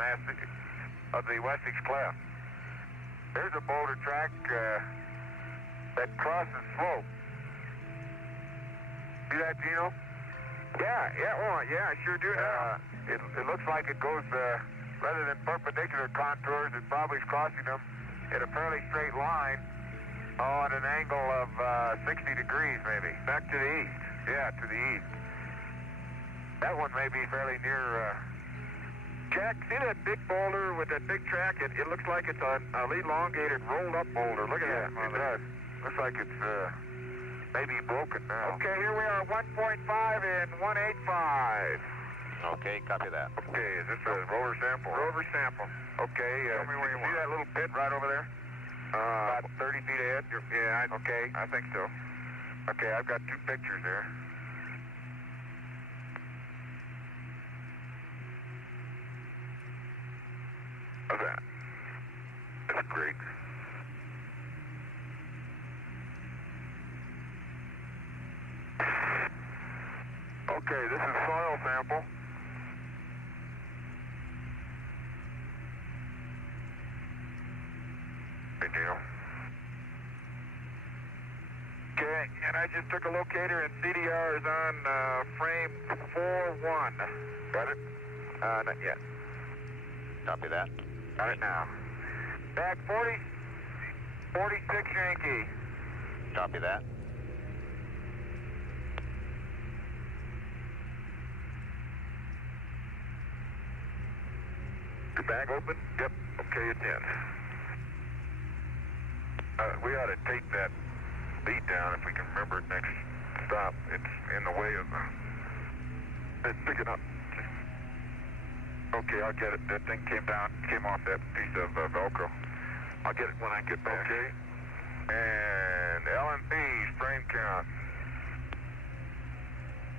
Wessex Cleft. There's a boulder track that crosses slope. See that, Gino? Yeah, I sure do now. It looks like it goes, rather than perpendicular contours, it probably is crossing them in a fairly straight line on an angle of 60 degrees, maybe. Back to the east. Yeah, to the east. That one may be fairly near, Jack, see that big boulder with that big track? It looks like it's an elongated, rolled-up boulder. Look at that. It does. Looks like it's maybe broken now. Okay, here we are, 1.5 and 185. Okay, copy that. Okay, is this a rover sample? Rover sample. Okay, tell me where you see that little pit right over there? About 30 feet ahead? Yeah, okay, I think so. Okay, I've got 2 pictures there. How's that? That's great. Okay, this is soil sample. Hey, Gino. Okay, and I just took a locator and CDR is on frame 4-1. Got it? Not yet. Copy that. Got it now. Back 46 Yankee. Copy that. Your bag open? Yep. Okay, it's in. We ought to take that lead down if we can remember it next stop. It's in the way of it's picking up. Okay, I'll get it. That thing came off that piece of Velcro. I'll get it when I get back. Okay. And LMP's frame count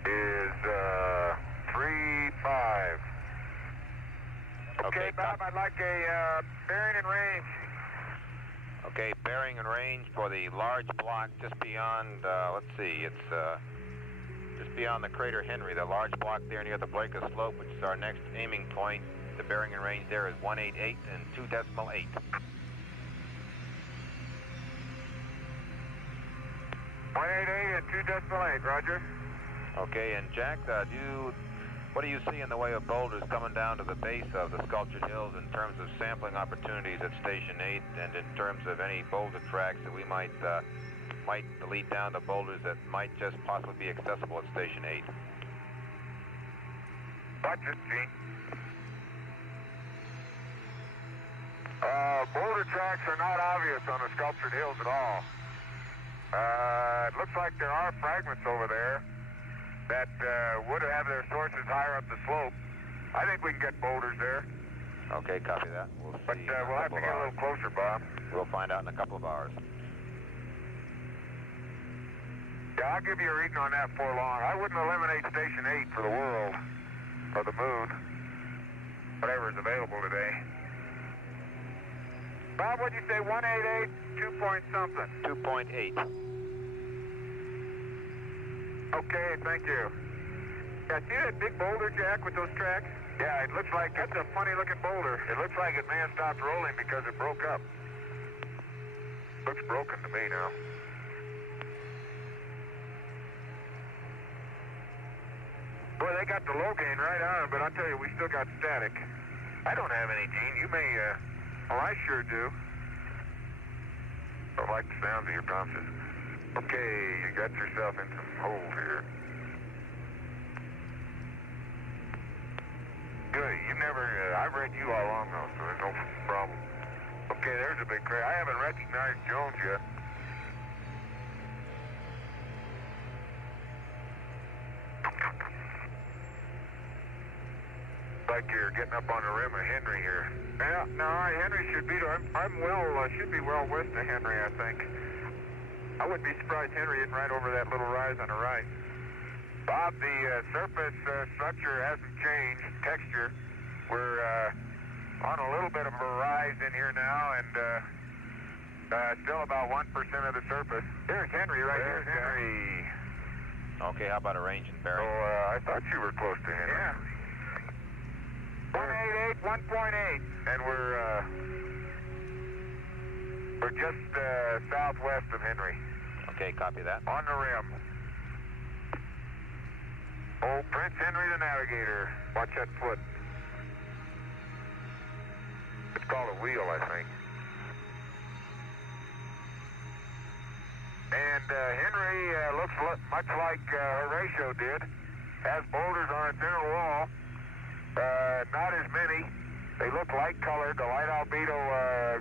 is 3-5. Okay, Bob, I'd like a bearing and range. Okay, bearing and range for the large block just beyond, let's see, it's just beyond the crater Henry, the large block there near the Blakea Slope, which is our next aiming point. The bearing and range there is 188 and 2.8. 188 and 2.8, Roger. Okay, and Jack, what do you see in the way of boulders coming down to the base of the sculptured hills in terms of sampling opportunities at Station 8 and in terms of any boulder tracks that we might lead down to boulders that might just possibly be accessible at Station 8? Watch it, Gene. Boulder tracks are not obvious on the sculptured hills at all. It looks like there are fragments over there that would have their sources higher up the slope. I think we can get boulders there. Okay, copy that. We'll see. But we'll have to get a little closer, Bob. We'll find out in a couple of hours. Yeah, I'll give you a reading on that before long. I wouldn't eliminate Station 8 for the world, or the moon, whatever is available today. Bob, what'd you say, 188, 2 point something? 2.8. Okay, thank you. Yeah, see that big boulder, Jack, with those tracks? Yeah, it looks like that's a funny-looking boulder. It looks like it may have stopped rolling because it broke up. Looks broken to me now. Boy, they got the low gain right on, but I'll tell you, we still got static. I don't have any, Gene. You may, oh, I sure do. I like the sound of your prompters. Okay, you got yourself in some holes here. Good, you never, I've read you all along though, so there's no problem. Okay, there's a big crack. I haven't recognized Jones yet. Like you're getting up on the rim of Henry here. Yeah, no, Henry should be, should be well west of Henry, I think. I wouldn't be surprised Henry isn't right over that little rise on the right. Bob, the surface structure hasn't changed, texture. We're on a little bit of a rise in here now, and Still about 1% of the surface. Here's Henry right here. Henry. Okay, how about a range and bearing? I thought you were close to Henry. Yeah. 188, 1.8. And we're just southwest of Henry. Okay, copy that. On the rim. Old Prince Henry the Navigator. Watch that foot. It's called a wheel, I think. And Henry looks much like Horatio did. Has boulders on its inner wall. Not as many. They look light-colored, the light albedo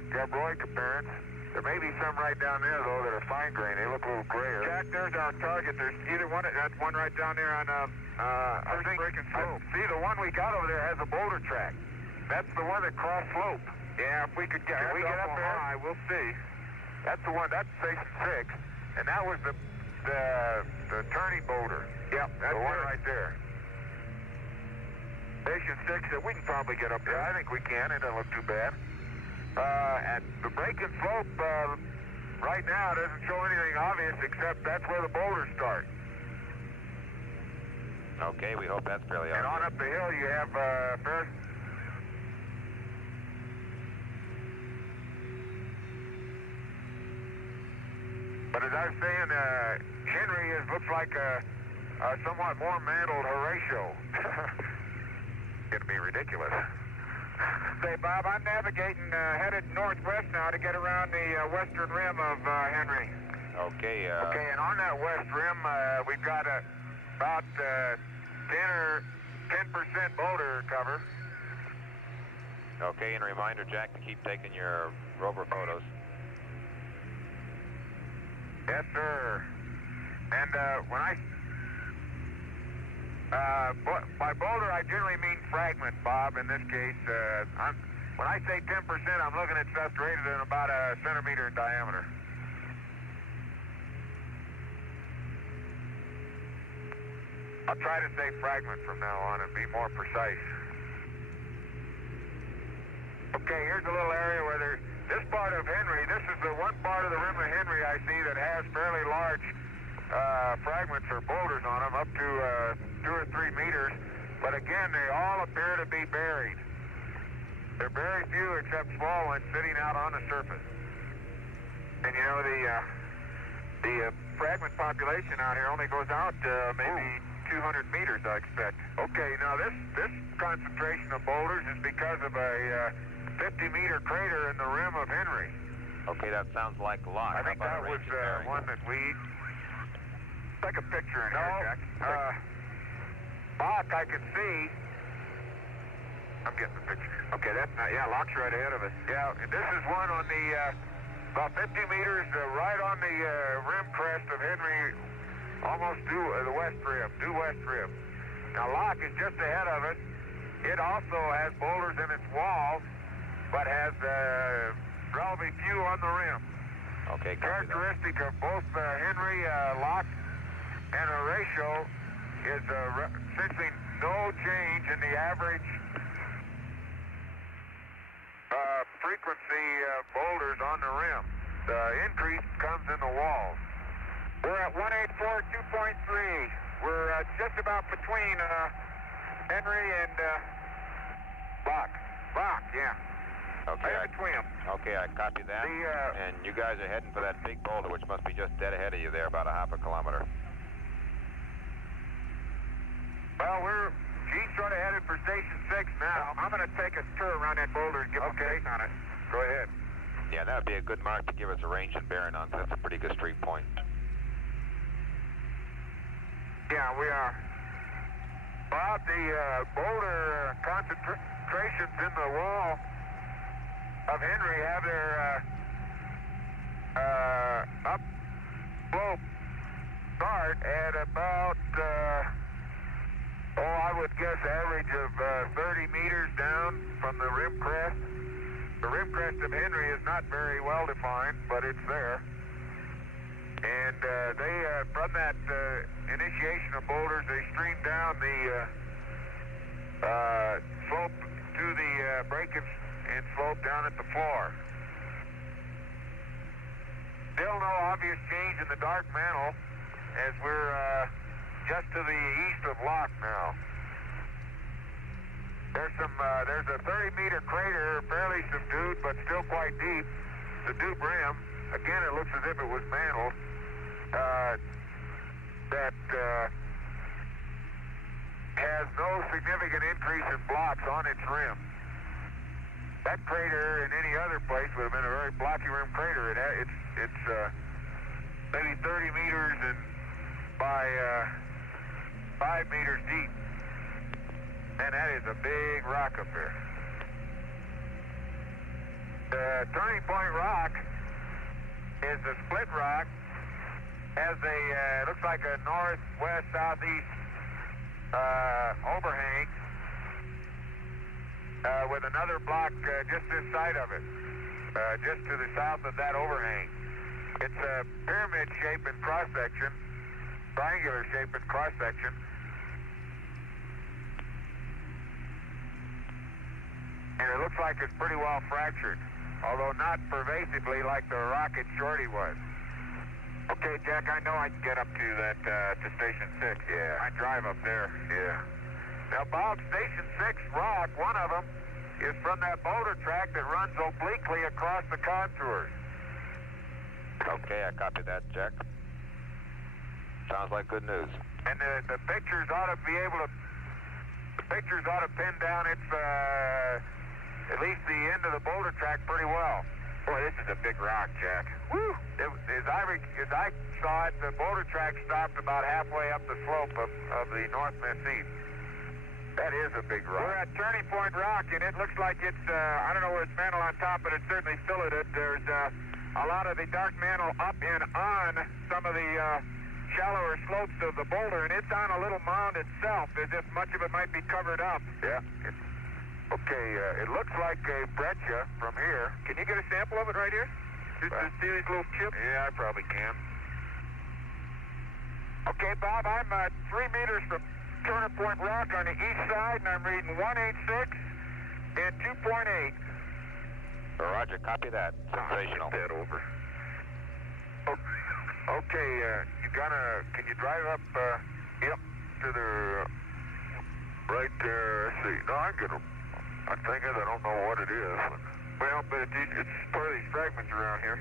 gabbroic appearance. There may be some right down there, though, that are fine grain. They look a little grayer. Jack, there's our target. There's either one. That's one right down there on first breaking slope. See, the one we got over there has a boulder track. That's the one that crossed slope. Yeah, if we could get, we get up there, high, we'll see. That's the one. That's station 6, and that was the turning boulder. Yep, that's the one right there. Station 6. We can probably get up there. I think we can. It doesn't look too bad. At the break and slope, right now doesn't show anything obvious except that's where the boulders start. Okay, we hope that's fairly obvious. And on up the hill you have Ferris. But as I was saying, Henry looks like a somewhat more mantled Horatio. It's going to be ridiculous. Say, Bob, I'm navigating headed northwest now to get around the western rim of Henry. Okay. Okay, and on that west rim, we've got about 10% boulder cover. Okay, and a reminder, Jack, to keep taking your Rover photos. Yes, sir. And when by boulder, I generally mean fragment, Bob, in this case. When I say 10%, I'm looking at stuff greater than about a centimeter in diameter. I'll try to say fragment from now on and be more precise. Okay, here's a little area where this part of Henry, this is the one part of the rim of Henry I see that has fairly large fragments or boulders on them, up to 2 or 3 meters. But again, they all appear to be buried. There are very few except small ones sitting out on the surface. And you know, the fragment population out here only goes out maybe 200 meters, I expect. Okay, now this concentration of boulders is because of a 50-meter crater in the rim of Henry. Okay, that sounds like a lot. I think that was one that we... Take a picture in here, Jack. Lock, I can see. I'm getting the picture. Okay, that's not... Yeah, Lock's right ahead of us. Yeah, and this is one on the... about 50 meters right on the rim crest of Henry, almost due the west rim, due west rim. Now, Lock is just ahead of us. It also has boulders in its walls, but has relatively few on the rim. Okay, characteristic of both Henry, Lock, and Horatio is essentially no change in the average frequency boulders on the rim. The increase comes in the walls. We're at 184, 2.3. We're just about between Henry and Lock. Lock, yeah. Okay, right between them. Okay, I copy that. And you guys are heading for that big boulder, which must be just dead ahead of you there, about a half a kilometer. Well, she's sort of headed for Station 6 now. I'm going to take a tour around that boulder and give a face on it. Go ahead. Yeah, that would be a good mark to give us a range and bearing on. That's a pretty good street point. Yeah, we are. Bob, the boulder concentrations in the wall of Henry have their up slope start at about, I would guess average of 30 meters down from the rim crest. The rim crest of Henry is not very well defined, but it's there. And they, from that initiation of boulders, they stream down the slope to the break and slope down at the floor. Still no obvious change in the dark mantle as we're just to the east of Locke now. There's a 30-meter crater, fairly subdued, but still quite deep. Subdued rim. Again, it looks as if it was mantled. That has no significant increase in blocks on its rim. That crater in any other place would have been a very blocky rim crater. It's maybe 30 meters and by 5 meters deep. And that is a big rock up there. The Turning Point Rock is a split rock. Has a, looks like a northwest-southeast overhang with another block just this side of it, just to the south of that overhang. It's a pyramid shape in cross-section, triangular shape in cross-section. And it looks like it's pretty well fractured, although not pervasively like the rocket Shorty was. Okay, Jack, I know I can get up to that, to Station 6. Yeah. I drive up there. Yeah. Now, Bob, Station 6 rock, one of them, is from that boulder track that runs obliquely across the contours. Okay, I copy that, Jack. Sounds like good news. And the pictures ought to be able to, pin down its, at least the end of the boulder track pretty well. Boy, this is a big rock, Jack. Woo! As I saw it, the boulder track stopped about halfway up the slope of the North Mesquite. That is a big rock. We're at Turning Point Rock, and it looks like it's, I don't know where it's mantled on top, but it's certainly filleted. There's a lot of the dark mantle up and on some of the shallower slopes of the boulder, and it's on a little mound itself, as if much of it might be covered up. Yeah. Okay, it looks like a breccia from here. Can you get a sample of it right here? Just to see these little chips? Yeah, I probably can. Okay, Bob, I'm 3 meters from Turning Point Rock on the east side, and I'm reading 186 and 2.8. Roger, copy that. Sensational. Get that over. Okay, can you drive up, yep, to the, right there, let's see. No, I'm thinking, I don't know what it is. Well, but it's part of these fragments around here.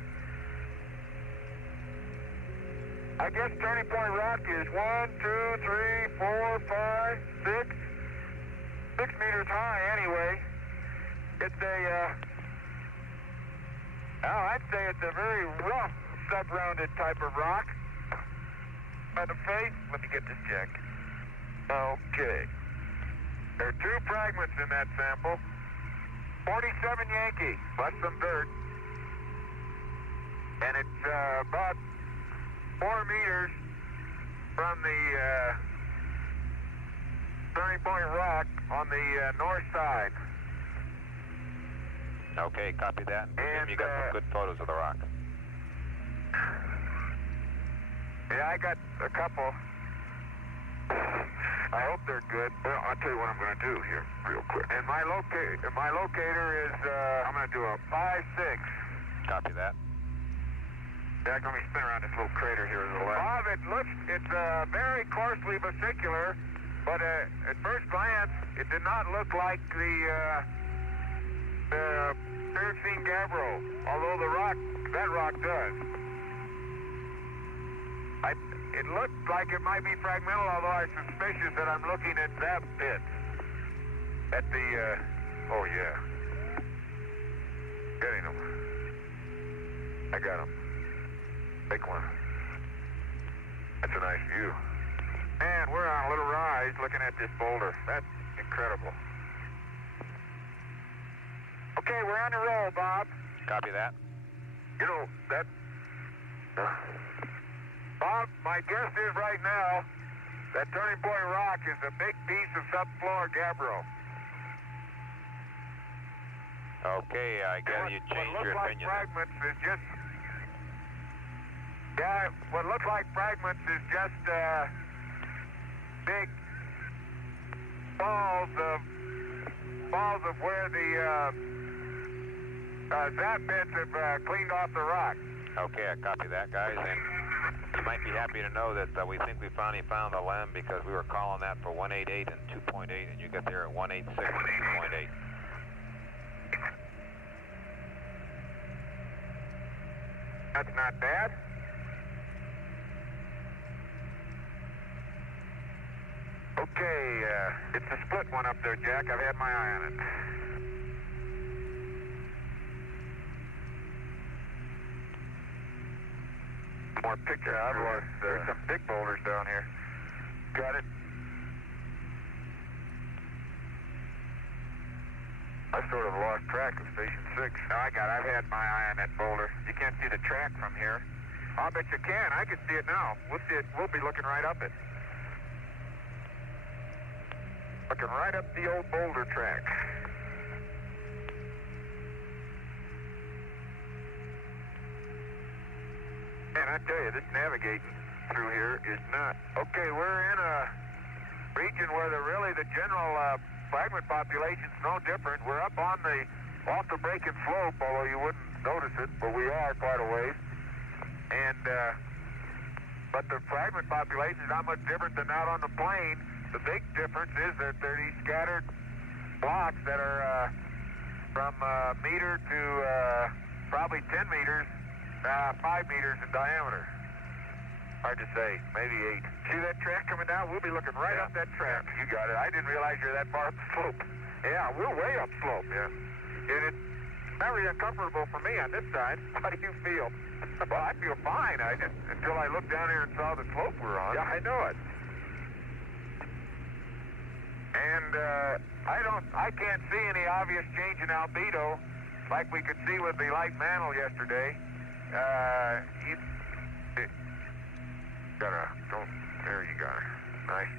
I guess Turning Point Rock is 1, 2, 3, 4, 5, 6 meters high anyway. It's I'd say it's a very rough, sub-rounded type of rock. By the face, let me get this checked. Okay. There are 2 fragments in that sample. 47 Yankee, plus some dirt. And it's about 4 meters from the Turning Point Rock on the north side. Okay, copy that. And you got some good photos of the rock. Yeah, I got a couple. I hope they're good. Well, I'll tell you what I'm going to do here real quick. And my locator is, I'm going to do a 5-6. Copy that. Jack, let me spin around this little crater here to the left. Bob, it's very coarsely vesicular, but at first glance, it did not look like the Pyroxene Gabbro, although that rock does. It looked like it might be fragmental, although I'm suspicious that I'm looking at that pit. At the, oh yeah. Getting them. I got them. Big one. That's a nice view. Man, we're on a little rise looking at this boulder. That's incredible. Okay, we're on the roll, Bob. Copy that. You know, Bob, my guess is right now that Turning Point Rock is a big piece of subfloor gabbro. Okay, I gather you changed your opinion. What looks like fragments is just big balls of where the zap bits have cleaned off the rock. Okay, I copy that, guys. And you might be happy to know that we think we finally found the LEM because we were calling that for 188 and 2.8, and you got there at 186 and 2.8. That's not bad. Okay, it's a split one up there, Jack. I've had my eye on it. More picture. There's some big boulders down here. Got it. I sort of lost track of Station 6. No, I got it. I've had my eye on that boulder. You can't see the track from here. I'll bet you can. I can see it now. We'll see it. We'll be looking right up it. Looking right up the old boulder track. And I tell you, this navigating through here is not... Okay, we're in a region where the general fragment population's no different. We're up on the off the breaking slope, although you wouldn't notice it, but we are quite a ways. And but the fragment population is not much different than out on the plain. The big difference is that there are these scattered blocks that are from meter to probably 10 meters, 5 meters in diameter. Hard to say, maybe 8. See that track coming down? We'll be looking right up that track. You got it. I didn't realize you're that far up the slope. Yeah, we're way up slope. Yeah. And it's very uncomfortable for me on this side. How do you feel? Well, I feel fine. Until I looked down here and saw the slope we're on. Yeah, I know it. And I can't see any obvious change in albedo like we could see with the light mantle yesterday. There you got it.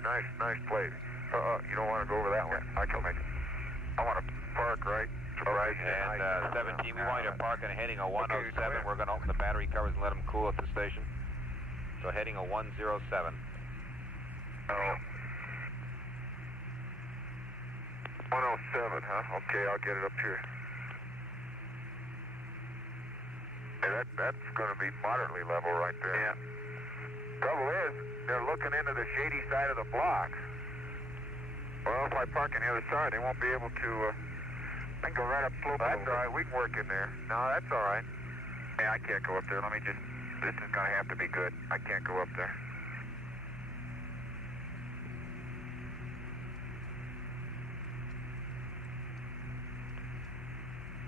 Nice place. You don't want to go over that one. I can make it. I want to park right. Right. And 17, we want you to park and heading a 107. Okay, we're going to open the battery covers and let them cool at the station. So heading a 107. Oh. 107, huh? Okay, I'll get it up here. Hey, that's going to be moderately level right there. Yeah. Trouble is, they're looking into the shady side of the block. Well, if I park on the other side, they won't be able to... I can go right up slope. That's all right. We can work in there. No, that's all right. Yeah, I can't go up there. Let me just... This is going to have to be good. I can't go up there.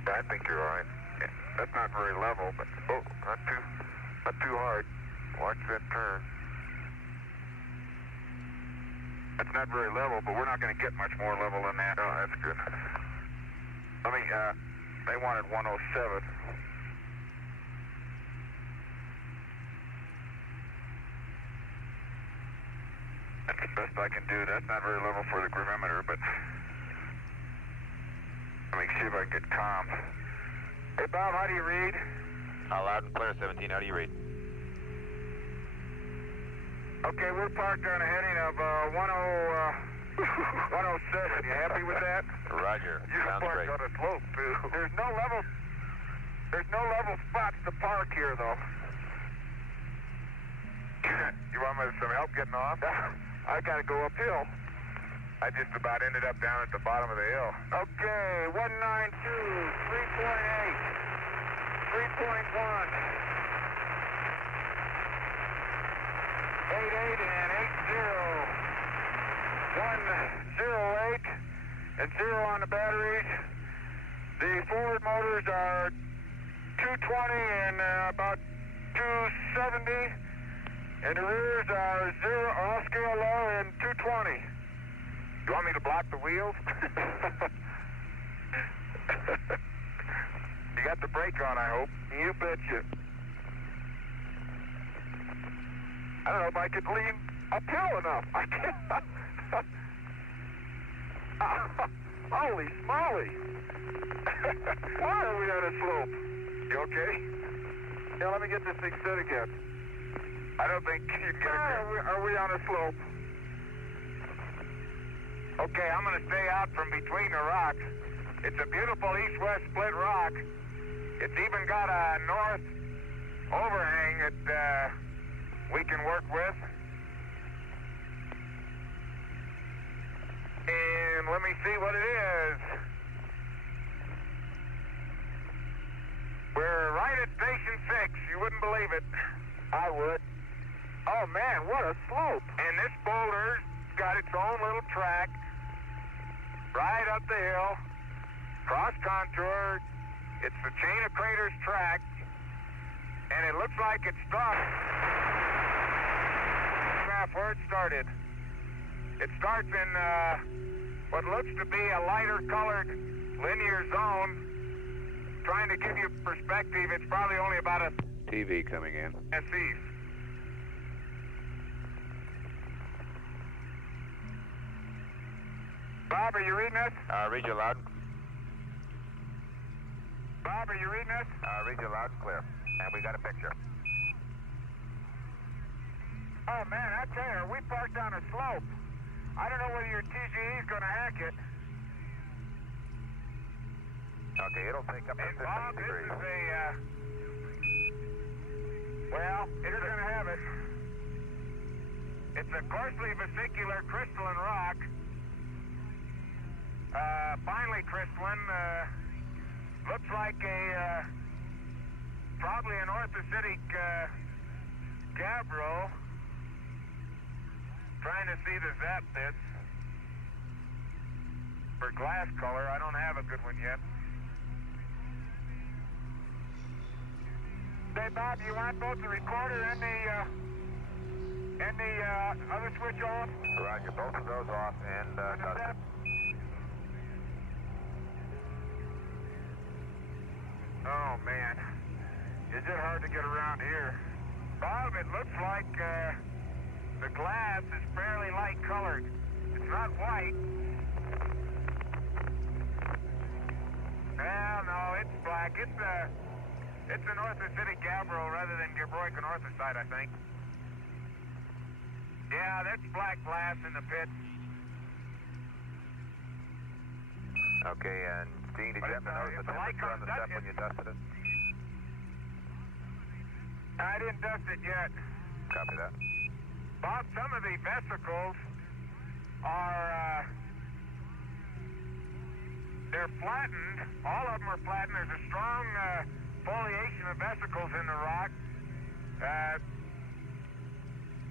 I think you're all right. Yeah, that's not very level, but... Oh, not too hard. Watch that turn. That's not very level, but we're not going to get much more level than that. Oh, that's good. Let me, they wanted 107. That's the best I can do. That's not very level for the gravimeter, but let me see if I can get calm. Hey, Bob, how do you read? Loud and clear, 17. How do you read? Okay, we're parked on a heading of 107. You happy with that? Roger. Sounds great. On a slope, too. There's no level spots to park here, though. You want me some help getting off? I gotta go uphill. I just about ended up down at the bottom of the hill. Okay, 192, 3.8, 3.1. 88 and 80. 108 and 0 on the batteries. The forward motors are 220 and about 270. And the rears are 0 off scale low and 220. You want me to block the wheels? You got the brake on, I hope. You betcha. I don't know if I could lean uphill enough. I can't. Holy smoly. Why are we on a slope? You okay? Yeah, let me get this thing set again. I don't think you can get it. Are we on a slope? Okay, I'm going to stay out from between the rocks. It's a beautiful east-west split rock. It's even got a overhang that we can work with. And let me see what it is. We're right at Station 6. You wouldn't believe it. I would. Oh man, what a slope. And this boulder's got its own little track right up the hill, cross contour. It's the Chain of Craters track, and it looks like it starts where it started. It starts in what looks to be a lighter colored linear zone. Trying to give you perspective, it's probably only about a TV coming in. east. Bob, are you reading us? Read you loud. Bob, are you reading us? Read you loud and clear. And we got a picture. Oh man, I tell you, we parked on a slope. I don't know whether your TGE is going to hack it. Okay, it'll take up to 15 Bob, this degrees. is a, well, it's going to have it. It's a coarsely vesicular crystalline rock. Finely crystalline. Looks like a, probably an orthositic gabbro. Trying to see the zap bits for glass color. I don't have a good one yet. Say, Bob, you want both the recorder and the other switch off? Roger, both of those off and dusted. Oh man, is it hard to get around here? Bob, it looks like the glass is fairly light colored. It's not white. Well, no, it's black. It's an orthositic gabbro rather than gabbroic and orthosite, I think. Yeah, that's black glass in the pits. Okay, and Dean, did you happen to notice the temperature on the step when you dusted it? I didn't dust it yet. Copy that. Bob, some of the vesicles are, they're flattened. All of them are flattened. There's a strong foliation of vesicles in the rock.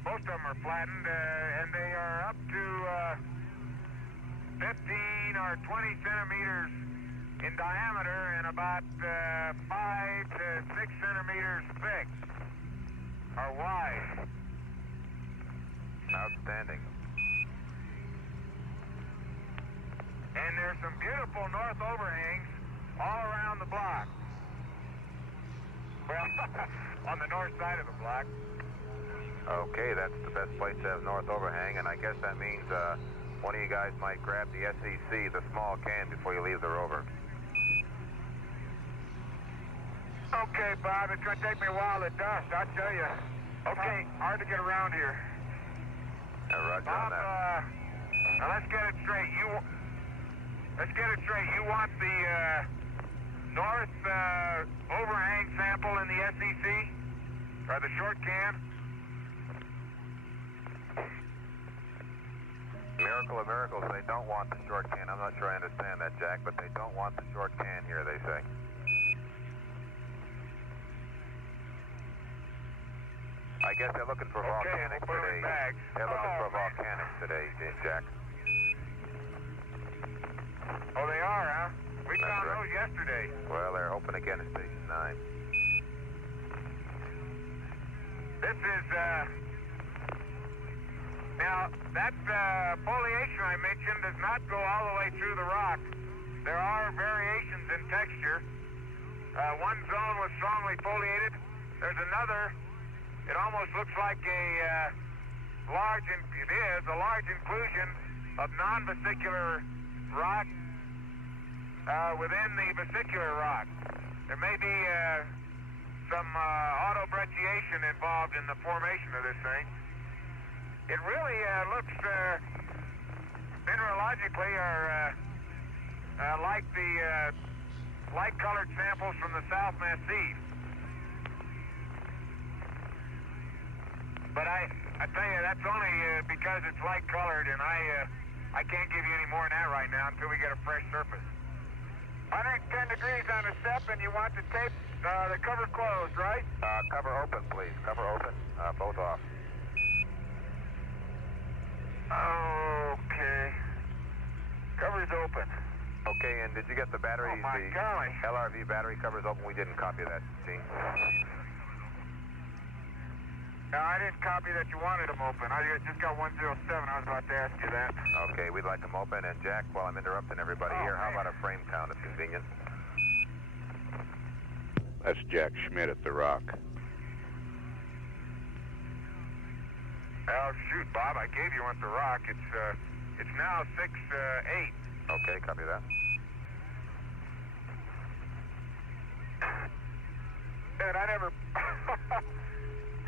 Most of them are flattened, and they are up to 15 or 20 centimeters in diameter and about 5 to 6 centimeters thick or wide. Outstanding. And there's some beautiful north overhangs all around the block. Well, on the north side of the block. Okay, that's the best place to have north overhang, and I guess that means one of you guys might grab the SEC, the small can, before you leave the Rover. Okay, Bob, it's going to take me a while to dust, I'll tell you. Okay, hard to get around here. Roger Bob, on that. now let's get it straight. You want the north overhang sample in the SEC? Or the short can? Miracle of miracles, they don't want the short can. I'm not sure I understand that, Jack, but they don't want the short can here, they say. I guess they're looking for volcanics we'll put it in today. bags. They're looking for man. volcanics today, Jack. Oh, they are, huh? We That's found right. those yesterday. Well, they're hoping again at Station 9. This is, now, that foliation I mentioned does not go all the way through the rock. There are variations in texture. One zone was strongly foliated. There's another. It almost looks like a large inclusion of non-vesicular rock within the vesicular rock. There may be some autobrecciation involved in the formation of this thing. It really looks mineralogically like the light-colored samples from the South Massif. But I tell you, that's only because it's light colored, and I can't give you any more than that right now until we get a fresh surface. 110 degrees on the step, and you want the tape, the cover closed, right? Cover open, please. Cover open. Both off. Okay. Cover's open. Okay, and did you get the battery? Oh, my golly. LRV battery covers open. We didn't copy that, Gene. No, I didn't copy that you wanted them open. I just got 107. I was about to ask you that. Okay, we'd like them open. And Jack, while I'm interrupting everybody here, how about a frame count if convenient? That's Jack Schmidt at the Rock. Oh, shoot, Bob, I gave you one at the Rock. It's now 6-8. Okay, copy that. And I never...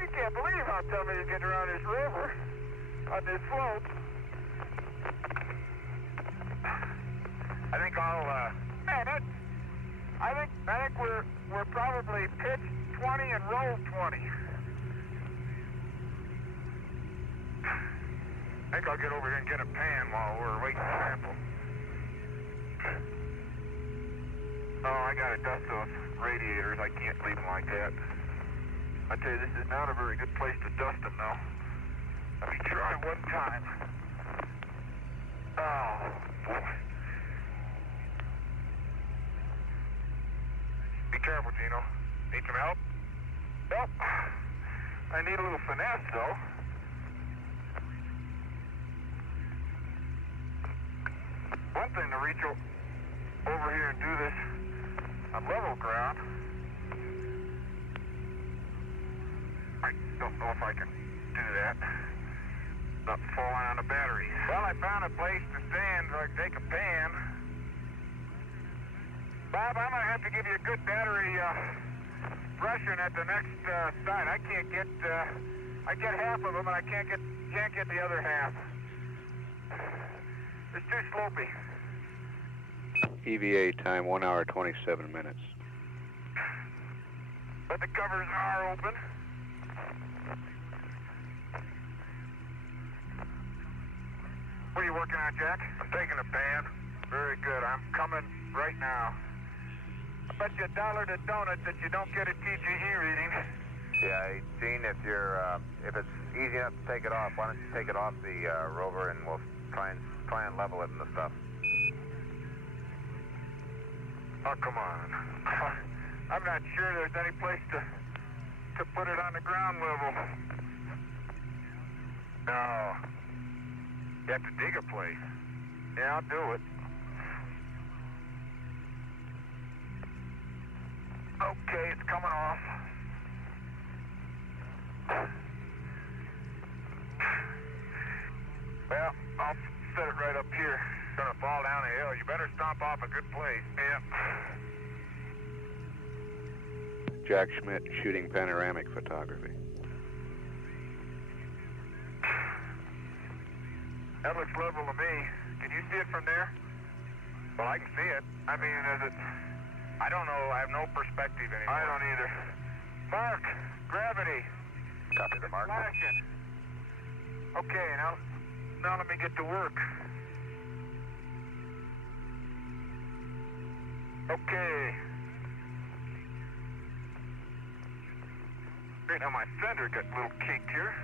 You can't believe how tough it is getting around this river on this slope. I think I'll, man, I think we're probably pitch 20 and roll 20. I think I'll get over here and get a pan while we're waiting to sample. Oh, I gotta dust those radiators. I can't leave them like that. I tell you, this is not a very good place to dust them now. Let me try one time. Oh, boy. Be careful, Gino. Need some help? Nope. I need a little finesse, though. One thing to reach over here and do this on level ground. I don't know if I can do that. Not falling on the battery. Well, I found a place to stand so I can take a pan. Bob, I'm gonna have to give you a good battery brushing at the next site. I can't get. I get half of them, and I can't get the other half. It's too slopey. EVA time 1 hour 27 minutes. But the covers are open. What are you working on, Jack? I'm taking a pan. Very good. I'm coming right now. I bet you $1 to donut that you don't get a TGE reading. Yeah, Gene, if it's easy enough to take it off, why don't you take it off the Rover and we'll try and level it and the stuff. Oh, come on. I'm not sure there's any place to put it on the ground level. No. You have to dig a place. Yeah, I'll do it. Okay, it's coming off. Well, I'll set it right up here. It's gonna fall down the hill. You better stomp off a good place. Yep. Jack Schmidt shooting panoramic photography. That looks level to me. Can you see it from there? Well, I can see it. I mean, is it... I don't know. I have no perspective anymore. I don't either. Mark, gravity. Copy the mark. Flashing. Okay, now let me get to work. Okay. Right now my fender got a little kinked here,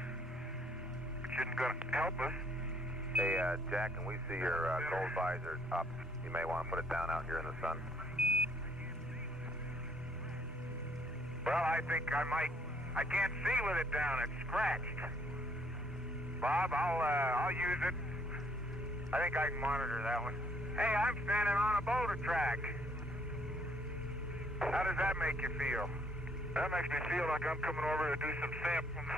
which isn't going to help us. Hey, Jack, can we see your gold visor up? You may want to put it down out here in the sun. Well, I think I might. I can't see with it down. It's scratched. Bob, I'll use it. I think I can monitor that one. Hey, I'm standing on a boulder track. How does that make you feel? That makes me feel like I'm coming over to do some sampling.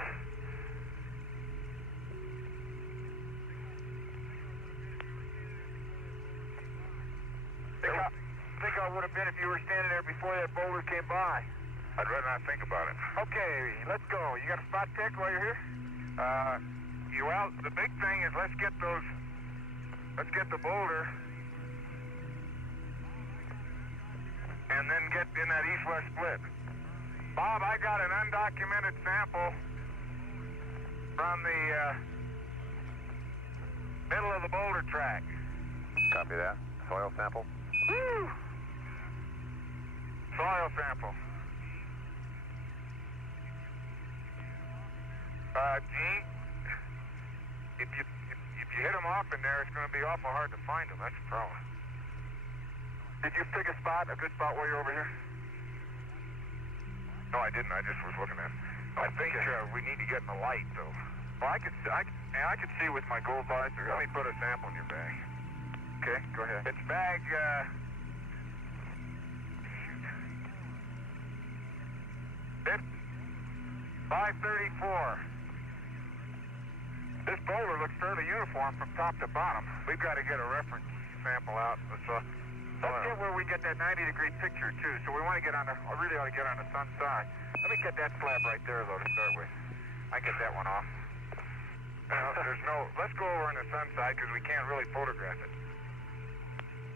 Think I would have been if you were standing there before that boulder came by. I'd rather not think about it. Okay, let's go. You got a spot pick while you're here? Well, the big thing is let's get the boulder and then get in that east-west split. Bob, I got an undocumented sample from the middle of the Boulder track. Copy that. Soil sample? Woo! Soil sample. Gene, if you hit them off in there, it's going to be awful hard to find them. That's the problem. Did you pick a spot, a good spot while you're over here? No, I didn't. I just was looking at it. I think we need to get in the light, though. Well, I could see with my gold visor. Let me put a sample in your bag. Okay, go ahead. It's bag, shoot. 534. This boulder looks fairly uniform from top to bottom. We've got to get a reference sample out. Let's get where we get that 90-degree picture, too. So we want to get on the, I really ought to get on the sun side. Let me get that slab right there, though, to start with. I get that one off. There's no, let's go over on the sun side, because we can't really photograph it.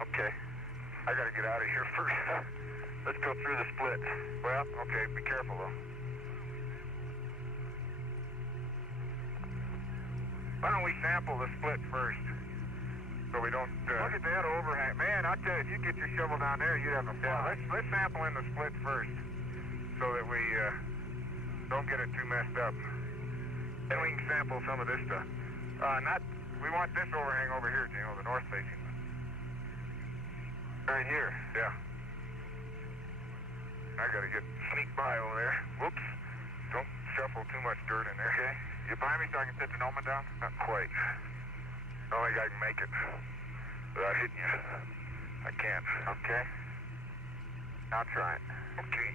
Okay. I got to get out of here first. Let's go through the split. Well, okay, be careful, though. Why don't we sample the split first, so we don't... Look at that overhang. Man, I'll tell you, if you get your shovel down there, you'd have a fly. Yeah, let's sample in the split first, so that we don't get it too messed up. Then we can sample some of this stuff. We want this overhang over here, Gino, the north facing. Right here. Yeah. I gotta sneak by over there. Whoops. Don't shuffle too much dirt in there. Okay. You behind me so I can set the Noma down? Not quite. I don't think I can make it without hitting you. I can't. Okay. I'll try it. Okay.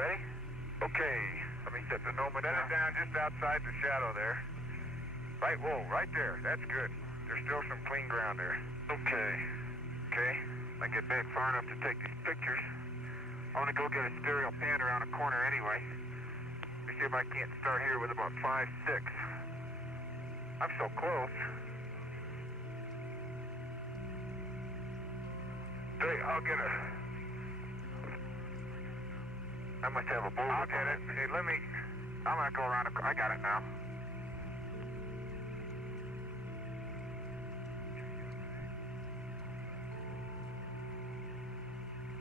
Ready? Okay. Let me set the Noma down. Set it down just outside the shadow there. Right, whoa, right there. That's good. There's still some clean ground there. Okay. Okay. I get back far enough to take these pictures. I want to go get a stereo pan around a corner anyway. Let me see if I can't start here with about 5, 6. I'm so close. Hey, I'll get a... I must have a boulder. I'll get it. Hey, I'm going to go around I got it now.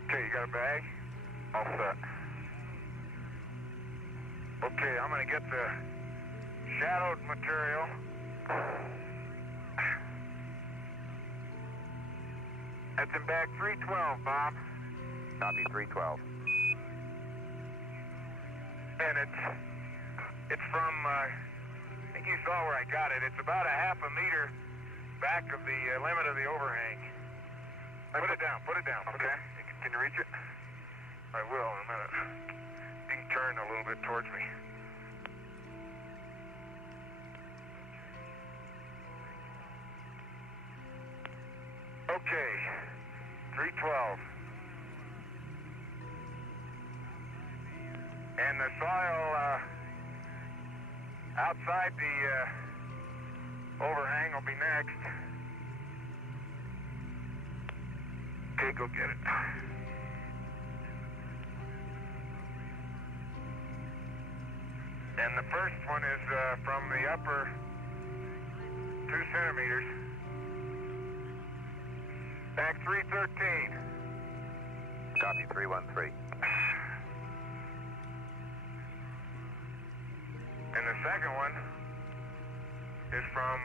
Okay, you got a bag? All set. Okay, I'm going to get the shadowed material. That's in bag 312, Bob. Copy, 312. And it's from, I think you saw where I got it. It's about a half a meter back of the limit of the overhang. Put it down. Okay. Can you reach it? I will in a minute. You can turn a little bit towards me. Okay, 312. And the soil outside the overhang will be next. Okay, go get it. And the first one is from the upper 2 centimeters. Back 313. Copy, 313. And the second one is from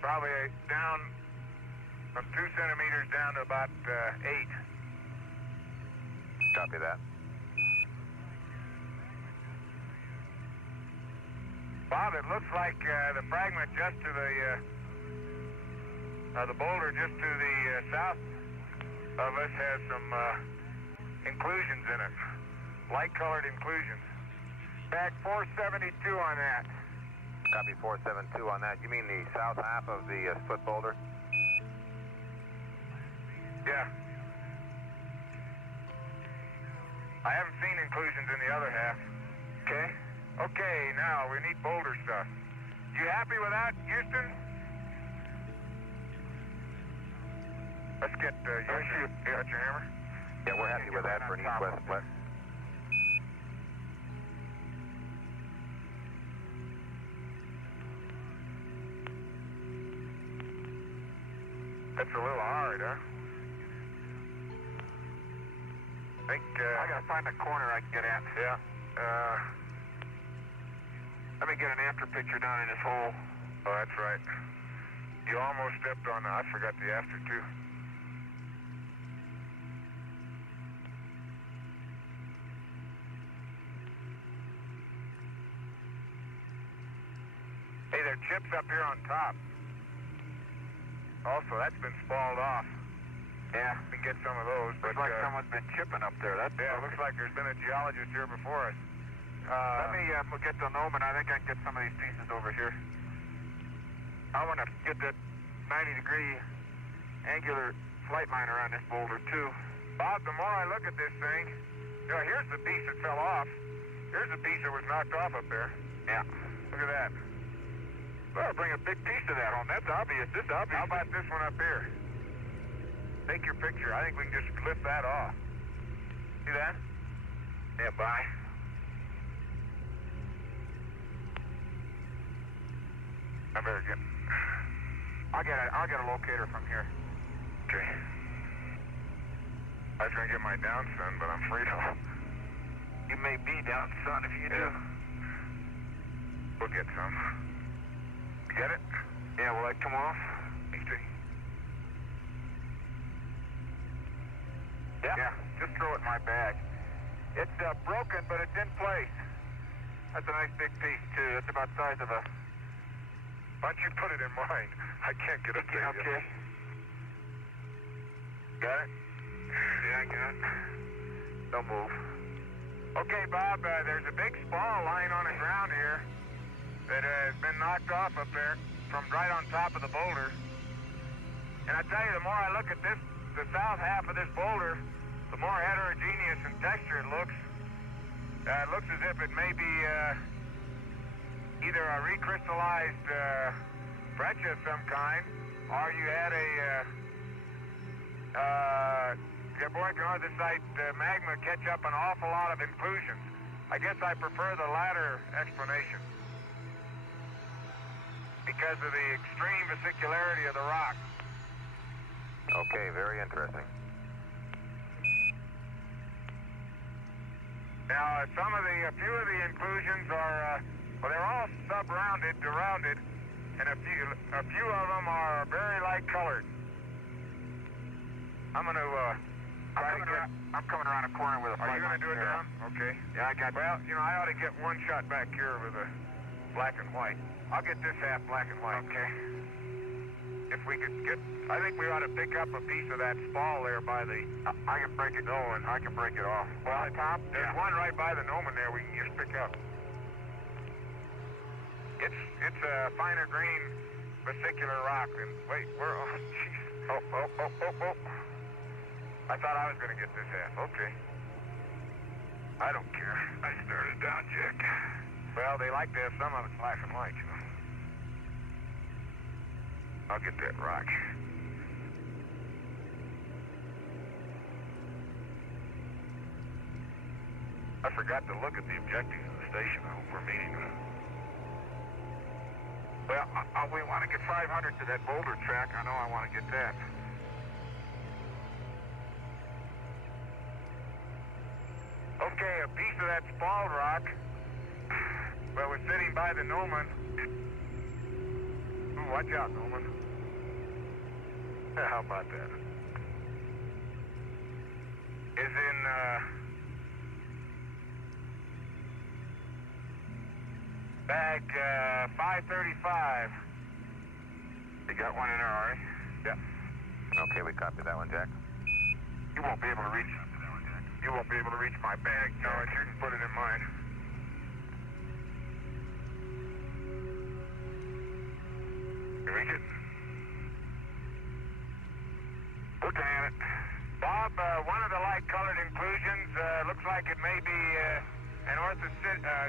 probably down from 2 centimeters down to about 8. Copy that. Bob, it looks like the fragment just to the boulder just to the south of us has some inclusions in it, light-colored inclusions. Back 472 on that. Copy, 472 on that. You mean the south half of the split boulder? Yeah. I haven't seen inclusions in the other half. Okay. Okay, now we need boulder stuff. You happy with that, Houston? Let's get, you got your hammer? Yeah, we're happy with that for an east-west split. That's a little hard, huh? I think, I gotta find a corner I can get at. Yeah. Let me get an after picture down in this hole. Oh, that's right. You almost stepped on I forgot the after, too. Hey, there are chips up here on top. Also, that's been spalled off. Yeah, we can get some of those. Looks like someone's been chipping up there. That looks like there's been a geologist here before us. Let me get the Noman. I think I can get some of these pieces over here. I want to get that 90-degree angular flight line around this boulder, too. Bob, the more I look at this thing, you know, here's the piece that fell off. Here's the piece that was knocked off up there. Yeah. Look at that. Well, bring a big piece of that home. That's obvious. This is obvious. How about this one up here? Take your picture. I think we can just lift that off. See that? Yeah, bye. I better get... I'll get a locator from here. Okay. I was gonna get my down sun, but I'm afraid you may be down sun if you do. We'll get some. Get it? Yeah, will that come off? Let me see. Yeah, just throw it in my bag. It's broken, but it's in place. That's a nice big piece, too. It's about the size of a... Why don't you put it in mine? I can't get it there. Okay. Got it? Yeah, I got it. Don't move. Okay, Bob, there's a big spall lying on the ground here that has been knocked off up there from right on top of the boulder. And I tell you, the more I look at this, the south half of this boulder, the more heterogeneous in texture it looks. It looks as if it may be either a recrystallized breccia of some kind, or you had a Geological northern-site magma catch up an awful lot of inclusions. I guess I prefer the latter explanation because of the extreme vesicularity of the rock. Okay, very interesting. Now, a few of the inclusions are, well, they're all sub-rounded to rounded, and a few of them are very light-colored. I'm coming around a corner with a flight. Are you going to do it down? Okay. Yeah, I got. Well, you know, I ought to get one shot back here with a black and white. I'll get this half black and white. Okay. If we could get, I think we ought to pick up a piece of that spall there by the. I can break it. No, and I can break it off. Well, on top, there's one right by the Noman there. We can just pick up. It's a finer green vesicular rock. And wait, where? Oh, jeez. Oh. I thought I was going to get this half. Okay. I don't care. I started down, Jack. Well, they like to have some of it black and white, you know. I'll get that rock. I forgot to look at the objectives of the station. I hope we're meeting them. Well, we want to get 500 to that boulder track. I know I want to get that. Okay, a piece of that spalled rock, well, we're sitting by the Noman. Ooh, watch out, Noman. How about that? Is in, bag 535. You got one in there, Ari? Yep. Okay, we copy that one, Jack. You won't be able to reach it. You won't be able to reach my bag, no, you can put it in mine. You reach it? Looking at it. Bob, one of the light-colored inclusions looks like it may be an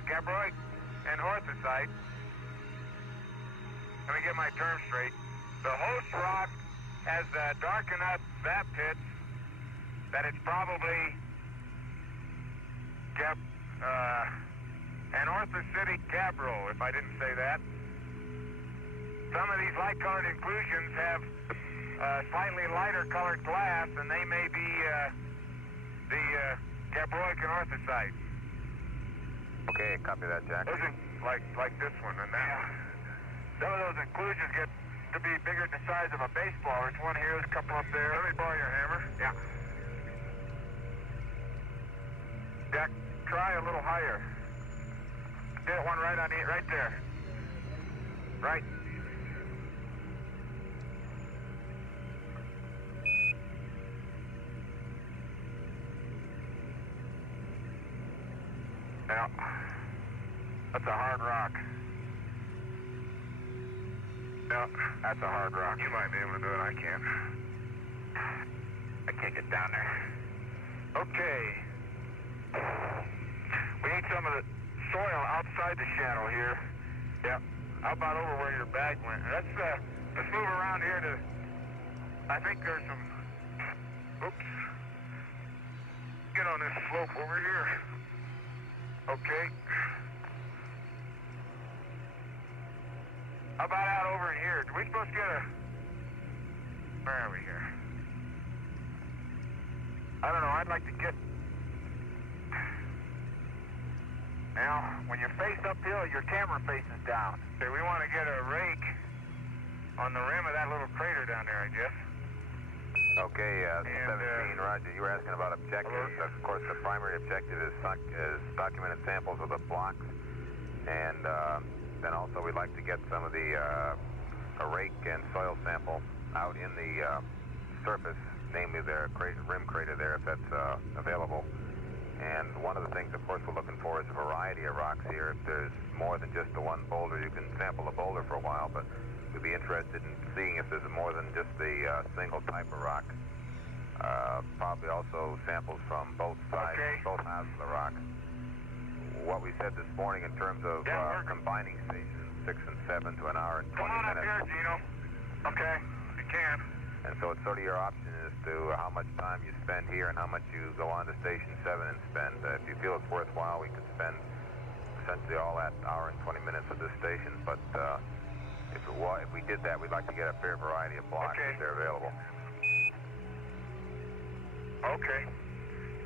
gabbroic, an orthosite. Let me get my terms straight. The host rock has dark enough vap pits that it's probably an orthositic gabbro, if I didn't say that. Some of these light-colored inclusions have slightly lighter colored glass, and they may be the gabbroic and orthosite. Okay, copy that, Jack. Those are like this one, and some of those inclusions get to be bigger than the size of a baseball. There's one here, there's a couple up there. Let me borrow your hammer. Yeah. Jack, try a little higher. Hit one right on it, right there. Right. Now, that's a hard rock. No, that's a hard rock. You might be able to do it, I can't. I can't get down there. Okay. We need some of the soil outside the shadow here. Yep. How about over where your bag went? Let's move around here to, I think there's some, oops. Get on this slope over here. Okay. How about out over in here? Are we supposed to get a... Where are we here? I don't know, I'd like to get... Now, when you're face uphill, your camera faces down. Okay, we want to get a rake on the rim of that little crater down there, I guess. Okay, 17, Roger, you were asking about objectives. Of course, the primary objective is documented samples of the blocks, and then also we'd like to get some of the a rake and soil sample out in the surface, namely the rim crater there, if that's available. And one of the things, of course, we're looking for is a variety of rocks here. If there's more than just the one boulder, you can sample the boulder for a while, but we'd be interested in seeing if there's more than just the single type of rock. Probably also samples from both sides, both halves of the rock. What we said this morning in terms of combining stations 6 and 7 to an hour and 20 minutes. Come on up here, Gino. Okay, you can. And so it's sort of your option as to how much time you spend here and how much you go on to Station 7 and spend. If you feel it's worthwhile, we could spend essentially all that hour and 20 minutes at this station. But if we did that, we'd like to get a fair variety of blocks if they're available. Okay.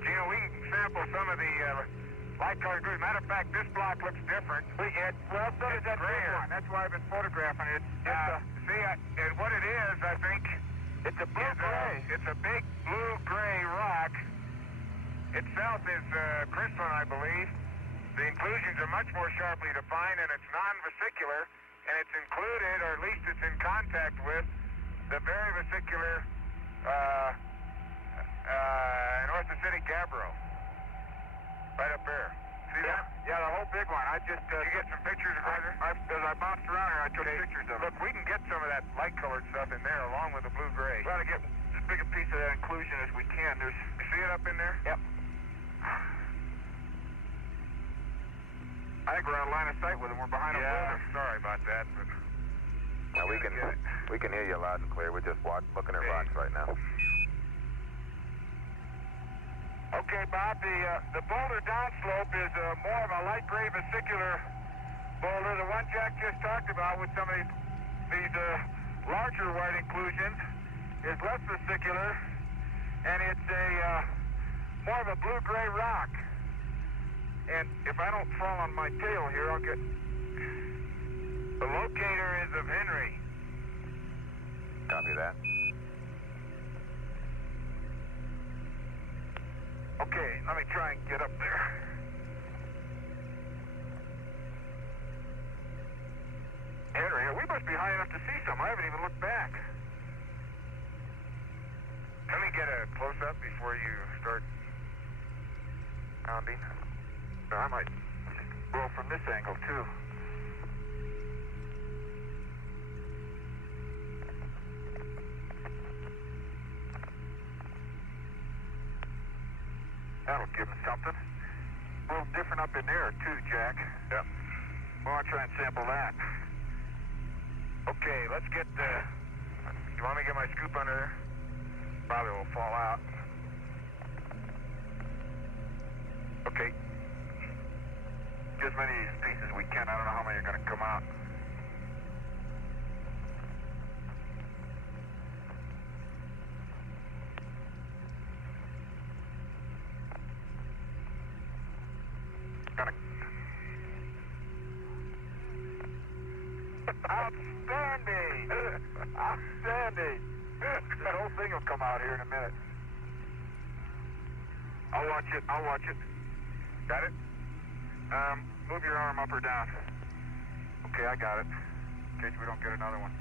Gino, we can sample some of the light-colored green. Matter of fact, this block looks different. Well, so does that big one. That's why I've been photographing it. And what it is, I think, it's a blue-gray. It's a big blue-gray rock. Itself is crystalline, I believe. The inclusions are much more sharply defined, and it's non-vesicular, and it's included, or at least it's in contact with, the very vesicular and orthositic gabbro. Right up there. See that? Yeah, the whole big one. I just... you get some pictures of it? As I bounced around here, I took pictures of it. Look, we can get some of that light-colored stuff in there along with the blue-gray. We ought to get as big a piece of that inclusion as we can. You see it up in there? Yep. I think we're out of line of sight with them. We're behind a boulder. Sorry about that, but... Now we can hear you loud and clear. We're just looking at rocks right now. Okay, Bob, the boulder downslope is more of a light gray vesicular boulder. The one Jack just talked about with some of these larger white inclusions is less vesicular, and it's more of a blue-gray rock. And if I don't fall on my tail here, I'll get... The locator is of Henry. Copy that. Okay, let me try and get up there. Henry, we must be high enough to see some. I haven't even looked back. Let me get a close-up before you start pounding. I might roll from this angle, too. That'll give him something. A little different up in there, too, Jack. Yep. Well, I'll try and sample that. Okay, let's get the... You want me to get my scoop under there? Probably will fall out. Okay. Get as many of these pieces as we can. I don't know how many are going to come out. Gonna... Outstanding! Outstanding! This whole thing will come out here in a minute. I'll watch it. I'll watch it. Got it? Move your arm up or down. Okay, I got it. In case we don't get another one.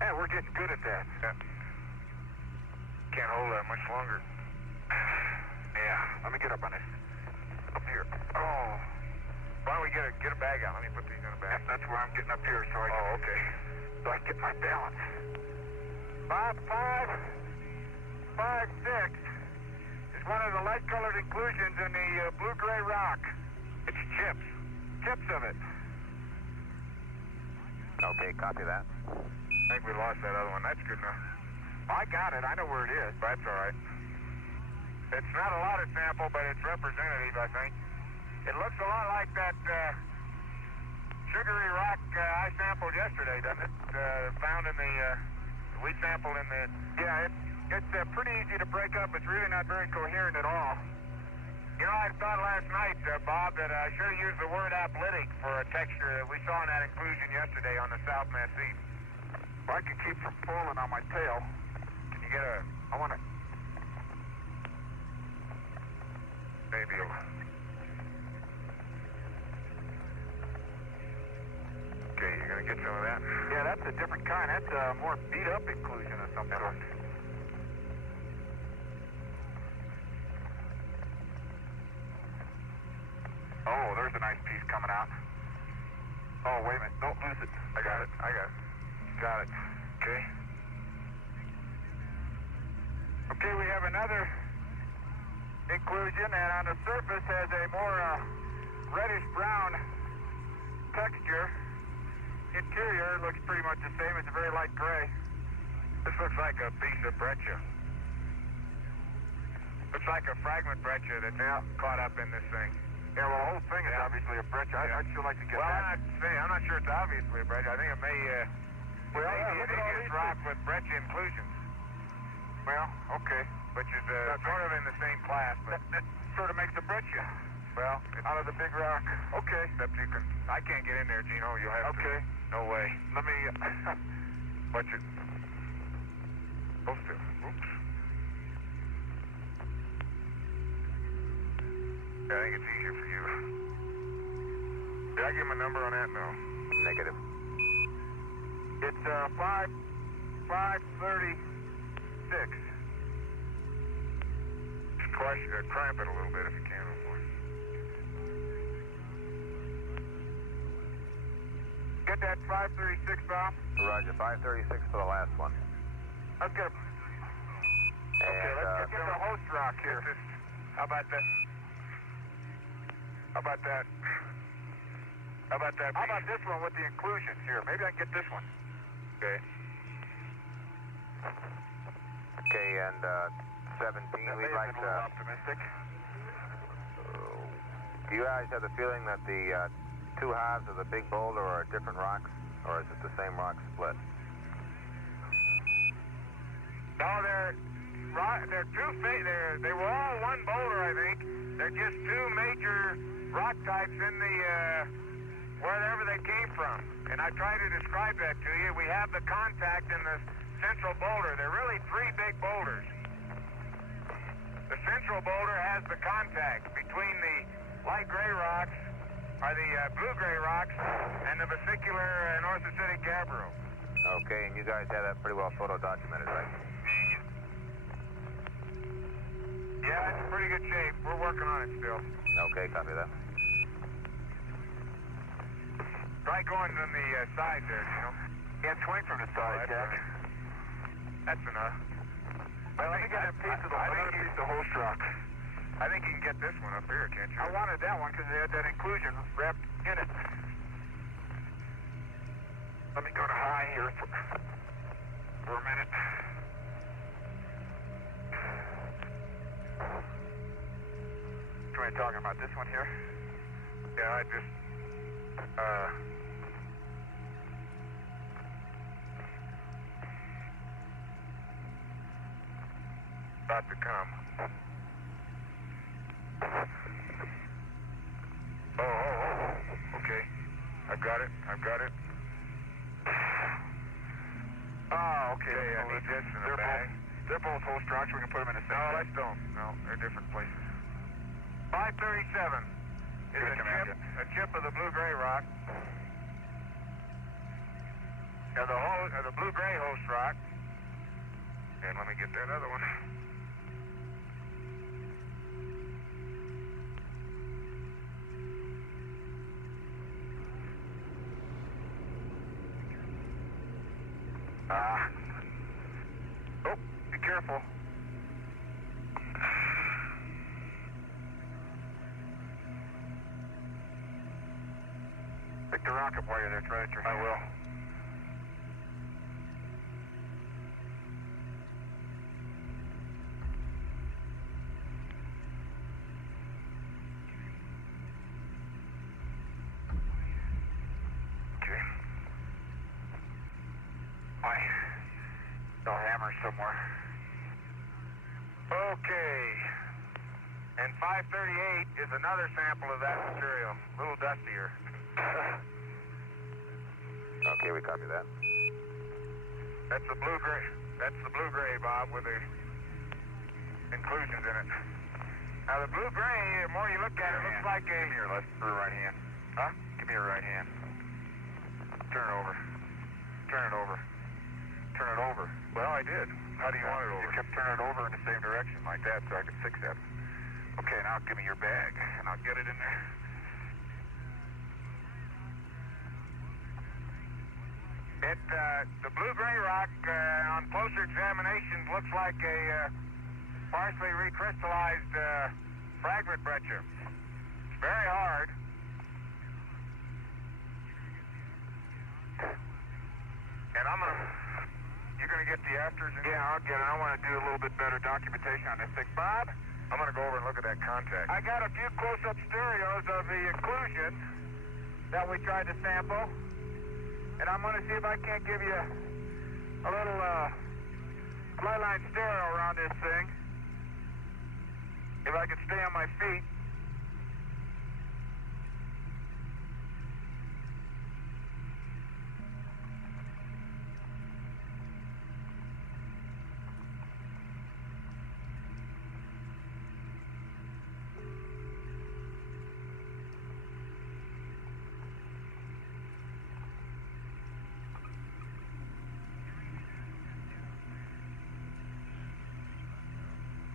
Yeah, we're getting good at that. Yeah. Can't hold that much longer. Yeah, let me get up on this. Up here. Oh. Why don't we get a bag out? Let me put these in a bag. That's where I'm getting up here so I can... Oh, okay. So I can get my balance. 5.5.6 is one of the light-colored inclusions in the blue-gray rock. It's chips. Chips of it. Okay, copy that. I think we lost that other one. That's good enough. I got it. I know where it is. That's all right. It's not a lot of sample, but it's representative, I think. It looks a lot like that sugary rock I sampled yesterday, doesn't it? Found in the... we sampled in the... Yeah, it's pretty easy to break up. It's really not very coherent at all. You know, I thought last night, Bob, that I should have used the word apolitic for a texture that we saw in that inclusion yesterday on the South Massif. If I can keep from falling on my tail, can you get a... I want to... Maybe a... Okay, you're going to get some of that? Yeah, that's a different kind. That's a more beat-up inclusion of some sort. Oh, there's a nice piece coming out. Oh, wait a minute. Don't lose it. I got it. Got it. Okay. Okay, we have another inclusion, and on the surface has a more reddish-brown texture. Interior looks pretty much the same. It's a very light gray. This looks like a piece of breccia. Looks like a fragment breccia that's caught up in this thing. Yeah, well, the whole thing is obviously a breccia. I'd still like to get that. I'm not sure it's obviously a breccia. I think it may... Well, maybe an igneous rock with breccia inclusions. Well, okay. Which is sort of in the same class, but... That sort of makes a breccia. Well, out of the big rock. Okay. Except you can... I can't get in there, Gino. You'll have to... Okay. No way. Let me... Watch it. Supposed to... Oops. Yeah, I think it's easier for you. Did I give him a number on that? No. Negative. It's 5.36. Just cramp it a little bit if you can. Get that 5.36, Bob? Roger, 5.36 for the last one. Let's get a... Okay, let's get the host rock here. How about that? How about that? How about that? How about this one with the inclusions here? Maybe I can get this one. Okay. Okay, and 17, we'd like to... optimistic. Do you guys have the feeling that the two halves of the big boulder are different rocks, or is it the same rock split? No, they're two... They were all one boulder, I think. They're just two major rock types in the... wherever they came from. And I try to describe that to you. We have the contact in the central boulder. They're really three big boulders. The central boulder has the contact between the light gray rocks, or the blue-gray rocks, and the vesicular north-acidic gabbro. Okay, and you guys have that pretty well photo-documented, right? Yeah, it's in pretty good shape. We're working on it still. Okay, copy that. Try going on the side there, you know. Yeah, swing from the side, Jack. That's enough. Well, let me get a piece of the host rock. I think you can get this one up here, can't you? I wanted that one because it had that inclusion wrapped in it. Let me go to high here for a minute. are you talking about? This one here? Yeah, I just, about to come. Oh, okay. I've got it. Oh, okay. I need this in the bag. They're both host rocks. We can put them in the same. No, let's don't. No, they're different places. 537 is a chip of the blue-gray rock. The blue-gray host rock. And let me get that other one. Oh, be careful. Pick the rock up while you're there. Try it. I will. Okay. No hammer somewhere. Okay. And 538 is another sample of that material. A little dustier. Okay, we copy that. That's the blue-gray. That's the blue-gray, Bob, with the inclusions in it. Now, the blue-gray, the more you look at it, looks like a... Give me your left or right hand. Huh? Give me your right hand. Turn it over. Turn it over. Turn it over. Well, I did. How do you want it over? You kept turning it over in the same direction like that so I could fix that. Okay, now give me your bag, and I'll get it in there. The blue-gray rock, on closer examination, looks like a partially recrystallized fragment breccia. It's very hard. And you're gonna get the afters? Yeah, I'll get it. I want to do a little bit better documentation on this thing. Bob? I'm gonna go over and look at that contact. I got a few close-up stereos of the inclusion that we tried to sample. And I'm going to see if I can't give you a little fly line stereo around this thing. If I can stay on my feet.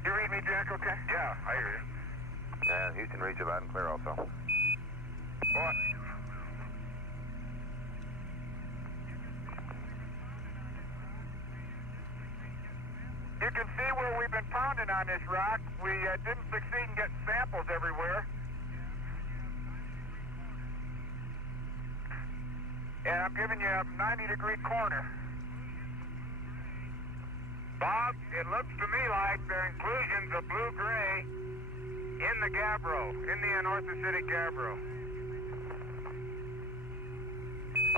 You read me, Jack, okay? Yeah, I hear you. And Houston reads you loud and clear also. What? You can see where we've been pounding on this rock. We didn't succeed in getting samples everywhere. And I'm giving you a 90-degree corner. Bob, it looks to me like there are inclusions of blue-gray in the gabbro, in the anorthositic gabbro.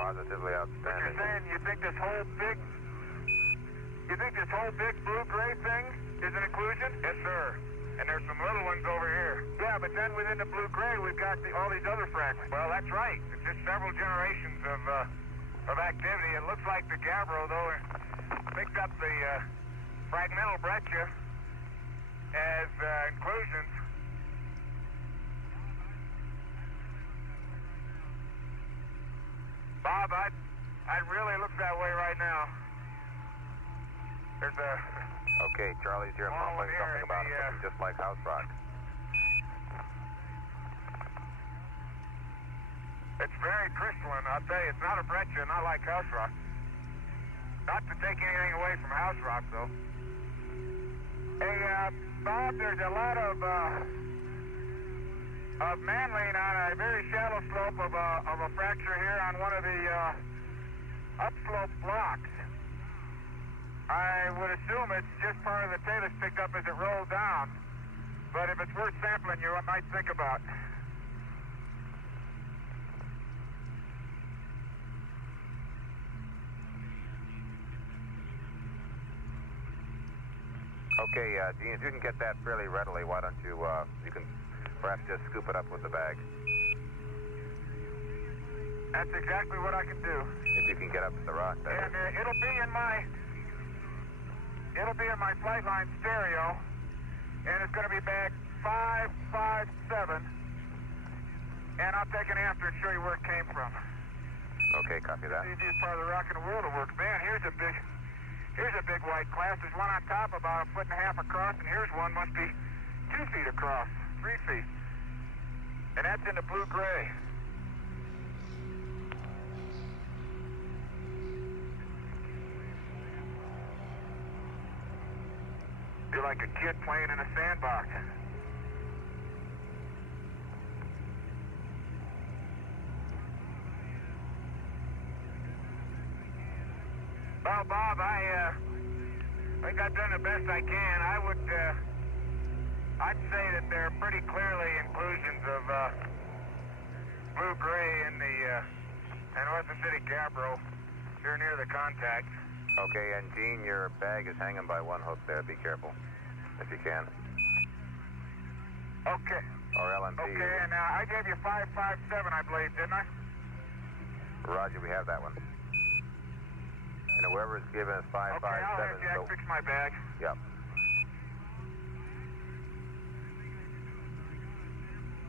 Positively outstanding. But you're saying you think this whole big blue-gray thing is an inclusion? Yes, sir. And there's some little ones over here. Yeah, but then within the blue-gray, we've got all these other fragments. Well, that's right. It's just several generations of activity. It looks like the gabbro, though, picked up the fragmental breccia as inclusions. Bob, I'd really look that way right now. There's a... Okay, Charlie's here mumbling something about it looking just like house rock. It's very crystalline, I'll tell you. It's not a breccia, not like house rock. Not to take anything away from house rock, though. Hey, Bob, there's a lot of manling on a very shallow slope of a fracture here on one of the upslope blocks. I would assume it's just part of the tail that's picked up as it rolled down. but if it's worth sampling, you might think about. Okay, Dean, if you can get that fairly readily, why don't you, you can perhaps just scoop it up with the bag. That's exactly what I can do. If you can get up to the rock, that And it'll be in my flight line stereo, and it's going to be bag 557, and I'll take an after and show you where it came from. Okay, copy that. It's the easiest part of the rock in the world to work. Man, here's a big white class. There's one on top about 1.5 feet across, and here's one must be 2 feet across, 3 feet. And that's in the blue-gray. You're like a kid playing in a sandbox. Well, Bob, I think I've done the best I can. I'd say that there are pretty clearly inclusions of blue-gray in the North City Gabbro here near the contact. Okay, and Gene, your bag is hanging by one hook there. Be careful, if you can. Okay. Or LMP. Okay, and I gave you 557, I believe, didn't I? Roger, we have that one. And whoever's given us 557... Okay, I'll have Jack fix my bag. Yep.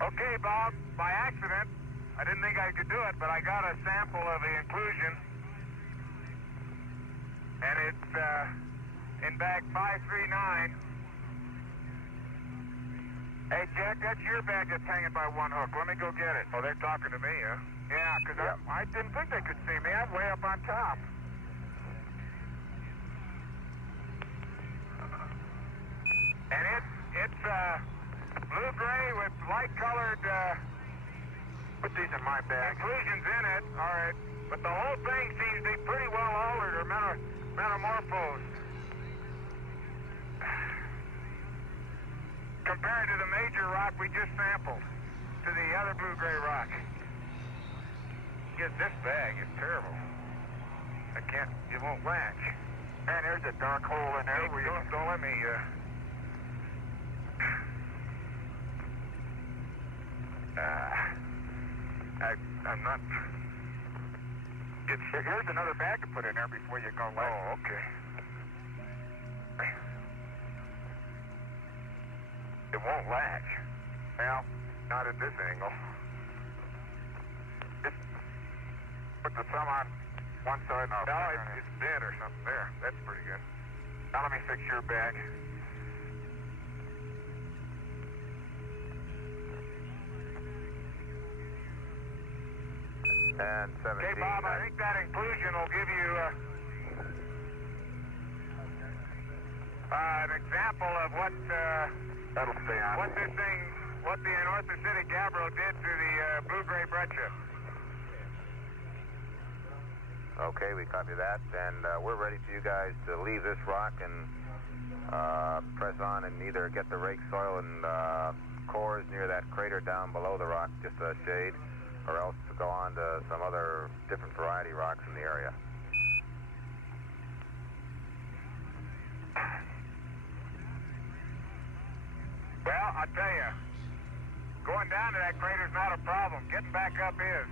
Okay, Bob, by accident, I didn't think I could do it, but I got a sample of the inclusion. And it's in bag 539. Hey, Jack, that's your bag that's hanging by one hook. Let me go get it. Oh, they're talking to me, huh? Yeah, because I didn't think they could see me. I'm way up on top. And it's blue-gray with light-colored, put these in my bag, inclusions in it, all right. But the whole thing seems to be pretty well altered or metamorphosed. Compared to the major rock we just sampled, to the other blue-gray rock. Yes, this bag is terrible. It won't latch. Man, there's a dark hole in there. Hey, don't let me, I'm not... Here's another bag to put in there before you go latch. Oh, okay. It won't latch. Well, not at this angle. Just put the thumb on one side and I'll... No, it's dead or something there. That's pretty good. Now let me fix your bag. And 17. Okay, Bob, I think that inclusion will give you an example of what that'll stay on. What the North City Gabbro did to the blue-gray breccia. Okay, we copy that, and we're ready for you guys to leave this rock and press on and either get the rake soil and cores near that crater down below the rock, just a shade, or else to go on to some other different variety rocks in the area. Well, I tell you, going down to that crater's not a problem. Getting back up is.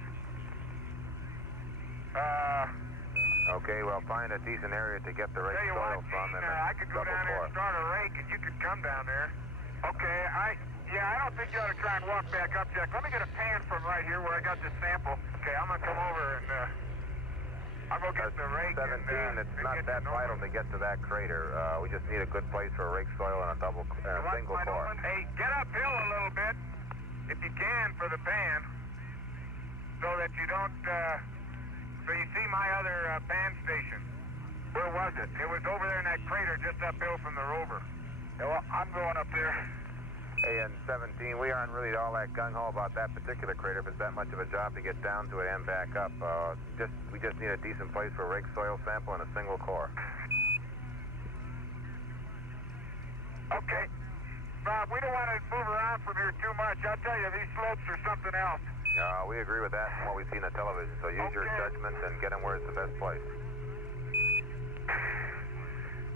Okay, well, find a decent area to get the rake soil from. Gene, I could go down there and start a rake, and you could come down there. Okay, I don't think you ought to try and walk back up, Jack. Let me get a pan from right here where I got this sample. Okay, I'm going to come over and I'll go get the rake. 17, it's not that vital to get to that crater. We just need a good place for rake soil and a single core. Hey, get uphill a little bit, if you can, for the pan, so that you don't, so you see my other pan station. Where was it? It was over there in that crater just uphill from the Rover. Yeah, well, I'm going up there. Hey, and 17, we aren't really all that gung-ho about that particular crater if it's that much of a job to get down to it and back up. We just need a decent place for rake soil sample and a single core. Okay. Bob, we don't want to move around from here too much. I'll tell you, these slopes are something else. We agree with that from what we've seen on television, so use your judgment and get them where it's the best place.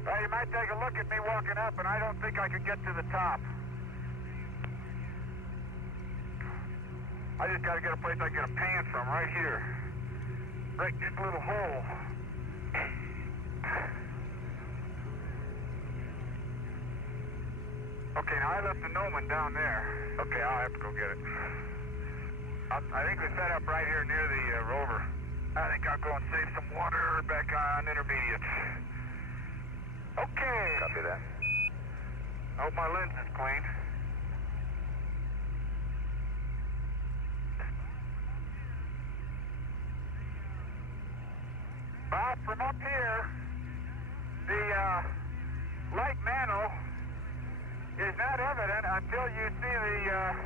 Well, you might take a look at me walking up, and I don't think I could get to the top. I just got to get a place I can get a pan from right here. Right, just a little hole. Okay, now I left the Noman down there. Okay, I'll have to go get it. I think we set up right here near the Rover. I think I'll go and save some water back on intermediate. Okay. Copy that. I hope my lens is clean. Bob, from up here, the light mantle is not evident until you see the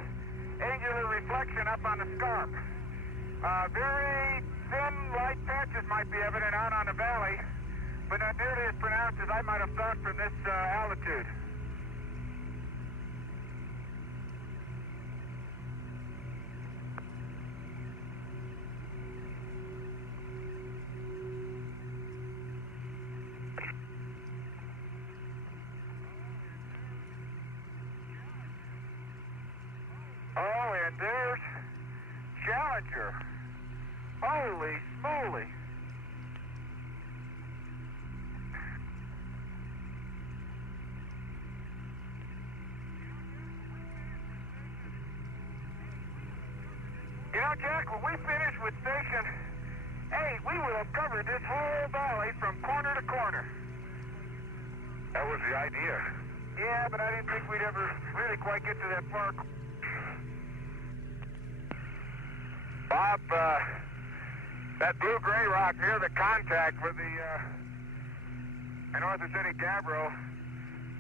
angular reflection up on the scarp. Very thin light patches might be evident out on the valley, but not nearly as pronounced as I might have thought from this altitude. Oh, and there's Challenger. Holy smoly. You know, Jack, when we finish with Station 8, we will have covered this whole valley from corner to corner. That was the idea. Yeah, but I didn't think we'd ever really quite get to that far. Bob, that blue-gray rock near the contact with the North City Gabbro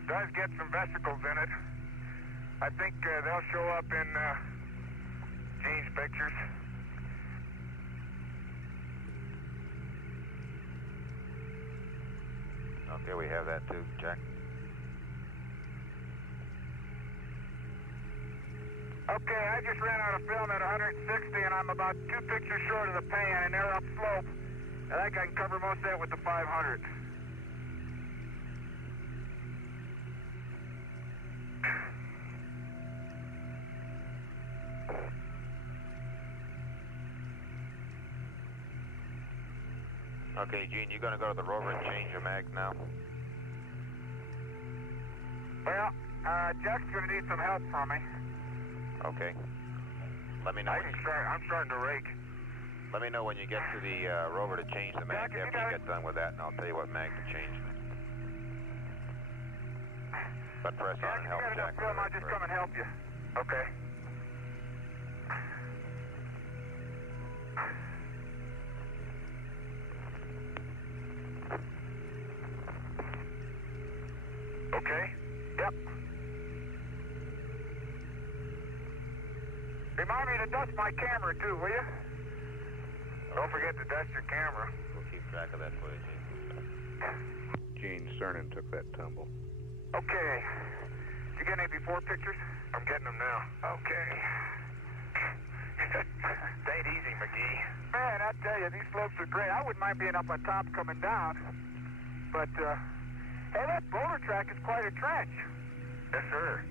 does get some vesicles in it. I think they'll show up in Gene's pictures. Okay, we have that too, Jack. Okay, I just ran out of film at 160, and I'm about 2 pictures short of the pan, and they're upslope. I think I can cover most of that with the 500. Okay, Gene, you gonna go to the Rover and change your mag now? Well, Jack's gonna need some help from me. Okay. Let me know. I'm starting to rake. Let me know when you get to the Rover to change the mag. Jack, After you get done with that, and I'll tell you what mag to change. But press on and help Jack. Jack. Film, I'll just come and help you. Okay. Okay? Yep. Remind me to dust my camera, too, will you? Don't forget to dust your camera. We'll keep track of that footage. Gene Cernan took that tumble. Okay. Did you get any before pictures? I'm getting them now. Okay. They ain't easy, McGee. Man, I tell you, these slopes are great. I wouldn't mind being up on top coming down. But, hey, that boulder track is quite a trench. Yes, sir.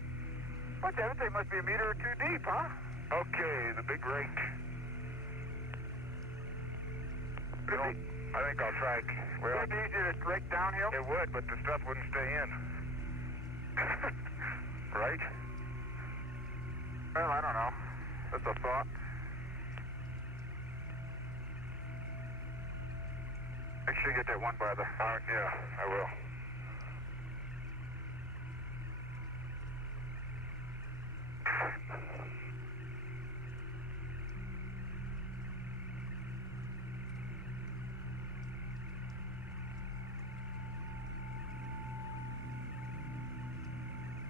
What's that? They must be a meter or two deep, huh? Okay, the big rake. You know, I think I'll try. Well, would it be easier to rake downhill? It would, but the stuff wouldn't stay in. Right? Well, I don't know. That's a thought. Make sure you get that one by the... yeah, I will.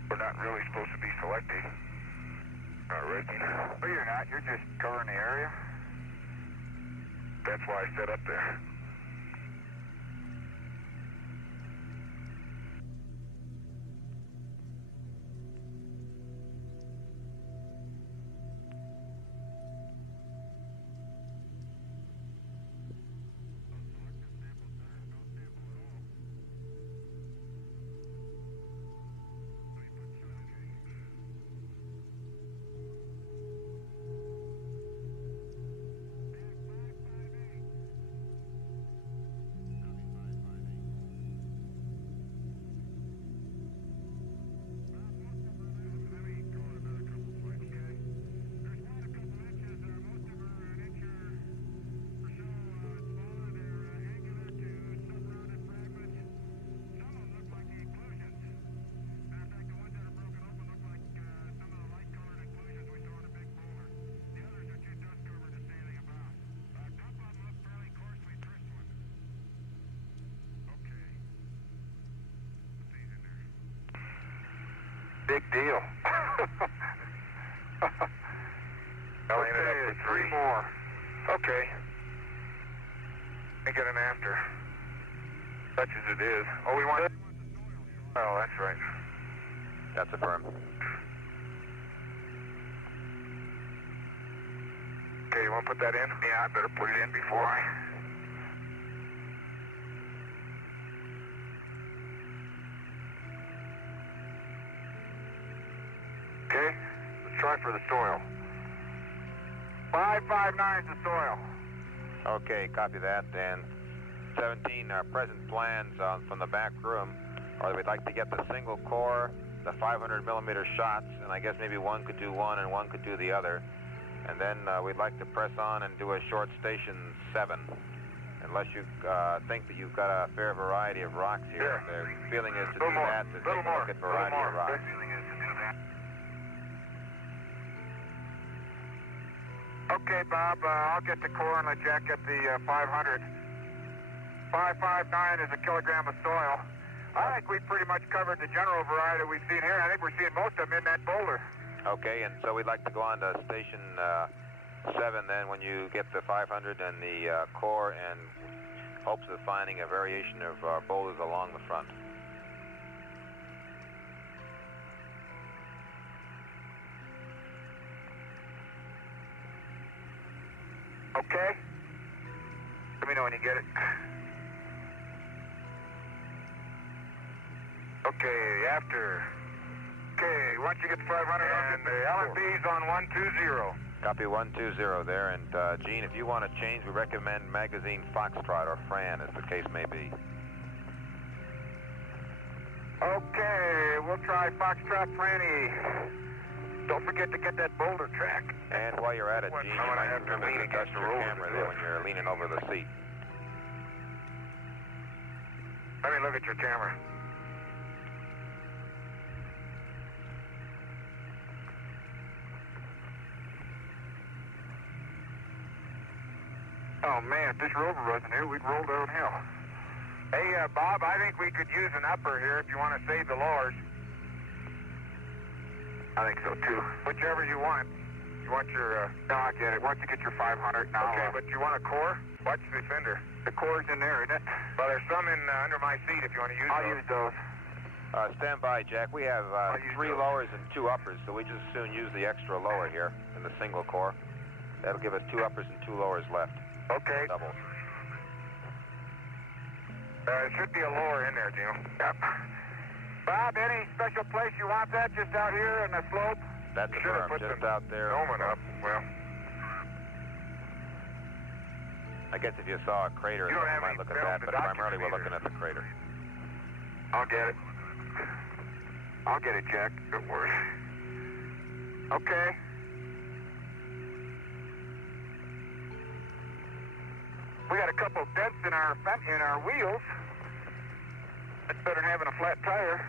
We're not really supposed to be selecting. Not raking. Well, you're not. You're just covering the area. That's why I set up there. big deal. Okay, 3 more. Okay. Make it an after. Such as it is. Oh, we want... Oh, that's right. That's affirmed. Okay, you want to put that in? Yeah, I better put it in before I... Okay, let's try for the soil. 559 is the soil. Okay, copy that. And 17, our present plans from the back room are that we'd like to get the single core, the 500 millimeter shots, and I guess maybe one could do one and one could do the other. And then we'd like to press on and do a short station 7. Unless you think that you've got a fair variety of rocks here. Yeah. The feeling is to do that, to take a look at variety of rocks. Okay, Bob, I'll get the core and let Jack get the 500. 559 is a kilogram of soil. I think we've pretty much covered the general variety we've seen here. I think we're seeing most of them in that boulder. Okay, and so we'd like to go on to station 7 then when you get the 500 and the core, and hopes of finding a variation of boulders along the front. Okay? Let me know when you get it. Okay, after. Okay, once you get the 500 on, and the LMB's on 120. Copy 120 there, and Gene, if you want to change, we recommend magazine Foxtrot or Fran, as the case may be. Okay, we'll try Foxtrot Franny. Don't forget to get that boulder track. And while you're at it, Gene, you might have to remember lean to against adjust the your Rover camera to there do when you're leaning over the seat. Let me look at your camera. Oh, man, if this Rover wasn't here, we'd roll downhill. Hey, Bob, I think we could use an upper here if you want to save the lowers. I think so, too. Whichever you want. You want your, no, I get it. Once you get your 500 now. Okay, but you want a core? Watch the fender. The core's in there, isn't it? Well, there's some in under my seat if you want to use those. I'll use those. Stand by, Jack. We have 3 lowers and 2 uppers, so we just as soon use the extra lower here in the single core. That'll give us 2 uppers and 2 lowers left. Okay. Doubles. There should be a lower in there, Gino. Yep. Bob, any special place you want that? Just out here on the slope? That's the berm, just out there. Up. Well, I guess if you saw a crater, you you don't have might any look at film that, to but primarily we're document looking at the crater. I'll get it. I'll get it, Jack. Don't worry. Okay. We got a couple dents in our wheels. That's better than having a flat tire.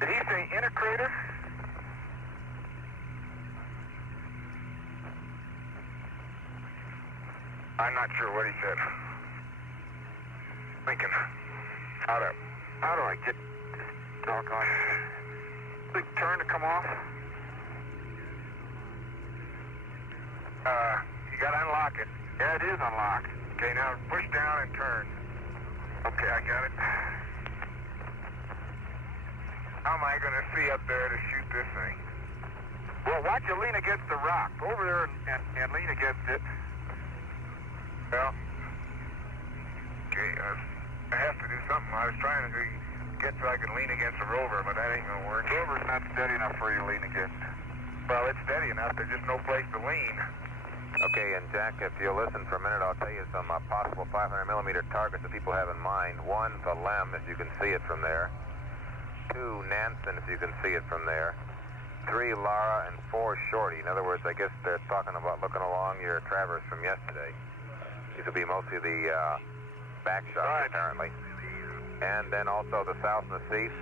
Did he say in a crater? I'm not sure what he said. Thinking, how do I get this doggone big turn to come off? You gotta unlock it. Yeah, it is unlocked. Okay, now push down and turn. Okay, I got it. How am I going to see up there to shoot this thing? Well, watch you lean against the rock. Go over there and lean against it. Well, okay, I have to do something. I was trying to get so I can lean against the Rover, but that ain't going to work. Rover's not steady enough for you to lean against. Well, it's steady enough. There's just no place to lean. Okay, and Jack, if you'll listen for a minute, I'll tell you some possible 500 millimeter targets that people have in mind. 1, the Lem, if you can see it from there. 2, Nansen, if you can see it from there. 3 Lara, and 4 Shorty. In other words, I guess they're talking about looking along your traverse from yesterday. These will be mostly the back shots, Right. apparently. And then also the South Massif.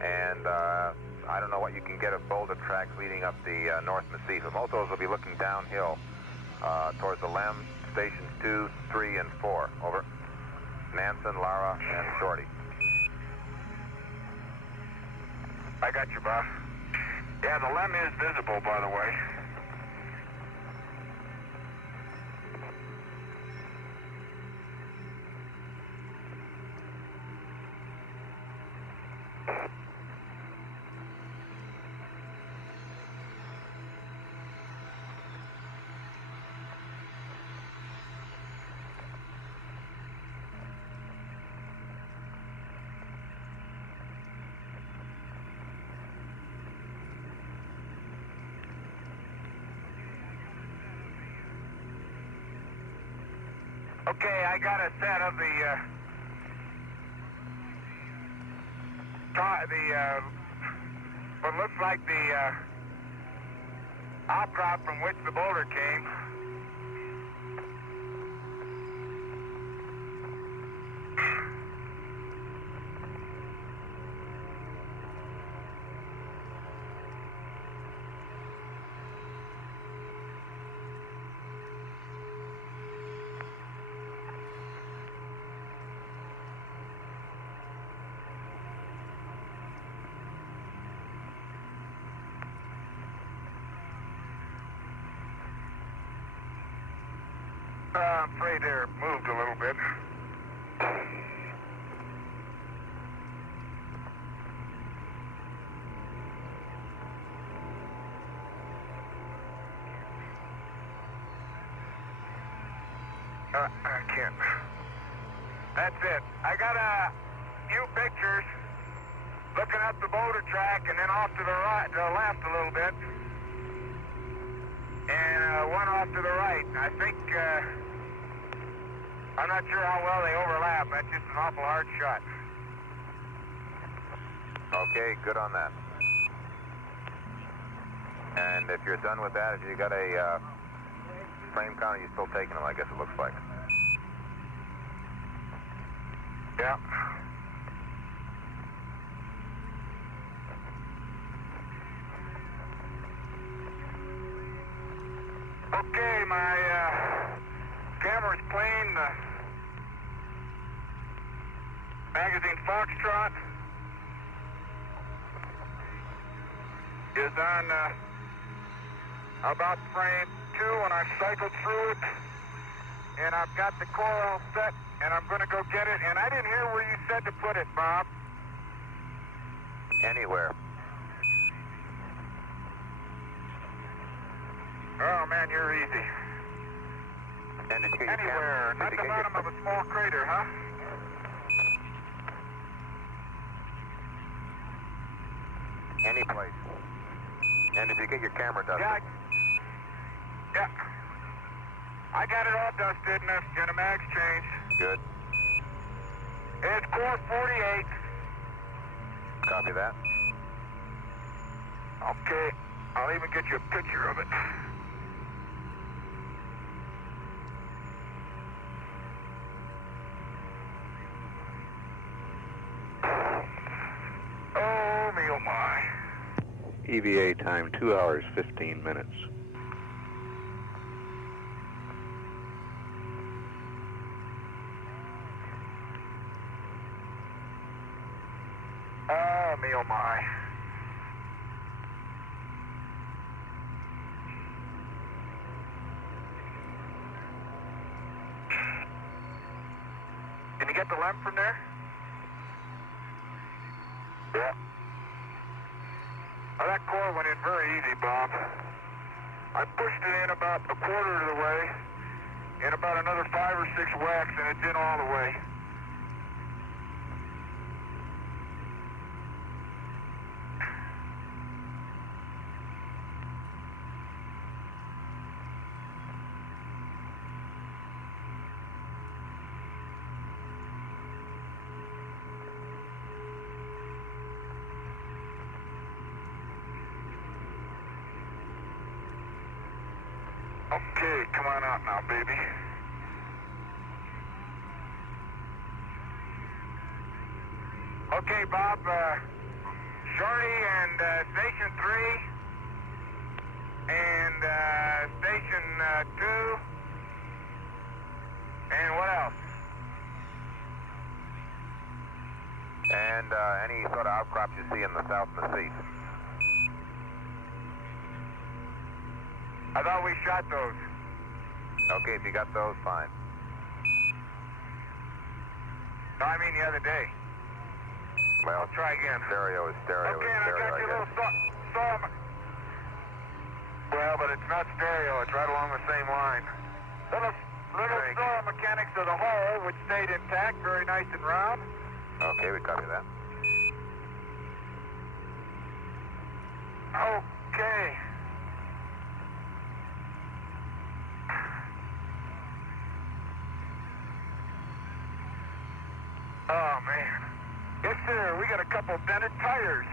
And I don't know what you can get of boulder tracks leading up the North Massif. But most of those will be looking downhill towards the Lem, stations 2, 3, and 4. Over. Nansen, Lara, and Shorty. I got you, boss. Yeah, the Lem is visible, by the way. Okay, I got a set of what looks like the outcrop from which the boulder came. I'm afraid they're moved a little bit. I can't. That's it. I got a few pictures looking up the boulder track and then off to the right, to the left a little bit. And one off to the right. I think, I'm not sure how well they overlap. That's just an awful hard shot. Okay, good on that. And if you're done with that, if you got a frame counter, you're still taking them, I guess it looks like. Yeah. Okay, my camera's playing the magazine Foxtrot is on about frame 2 when I cycled through it, and I've got the core all set, and I'm going to go get it, and I didn't hear where you said to put it, Bob. Anywhere. Oh, man, you're easy. And did you get your Anywhere, not the bottom of a small crater, huh? Any place. And did you get your camera dusted? Yeah. I got it all dusted and a mag's changed. Good. It's core 48. Copy that. Okay, I'll even get you a picture of it. Oh, me, oh, my. EVA time 2 hours 15 minutes. Oh, me, oh, my. Can you get the lamp from there? Yeah. Well, that core went in very easy, Bob. I pushed it in about a quarter of the way, and about another 5 or 6 whacks, and it's in all the way. Okay, come on out now, baby. Okay, Bob, Shorty and Station 3 and Station 2 and what else? And any sort of outcrops you see in the south and the seas. I thought we shot those. Okay, if you got those, fine. No, I mean the other day. Well, I'll try again. Stereo is stereo Okay, is and I stereo, got I your guess. little saw. Well, but it's not stereo. It's right along the same line. Little saw mechanics of the hull, which stayed intact, very nice and round. Okay, we copy that. Okay. Oh, man. Yes, sir. We got a couple dented tires.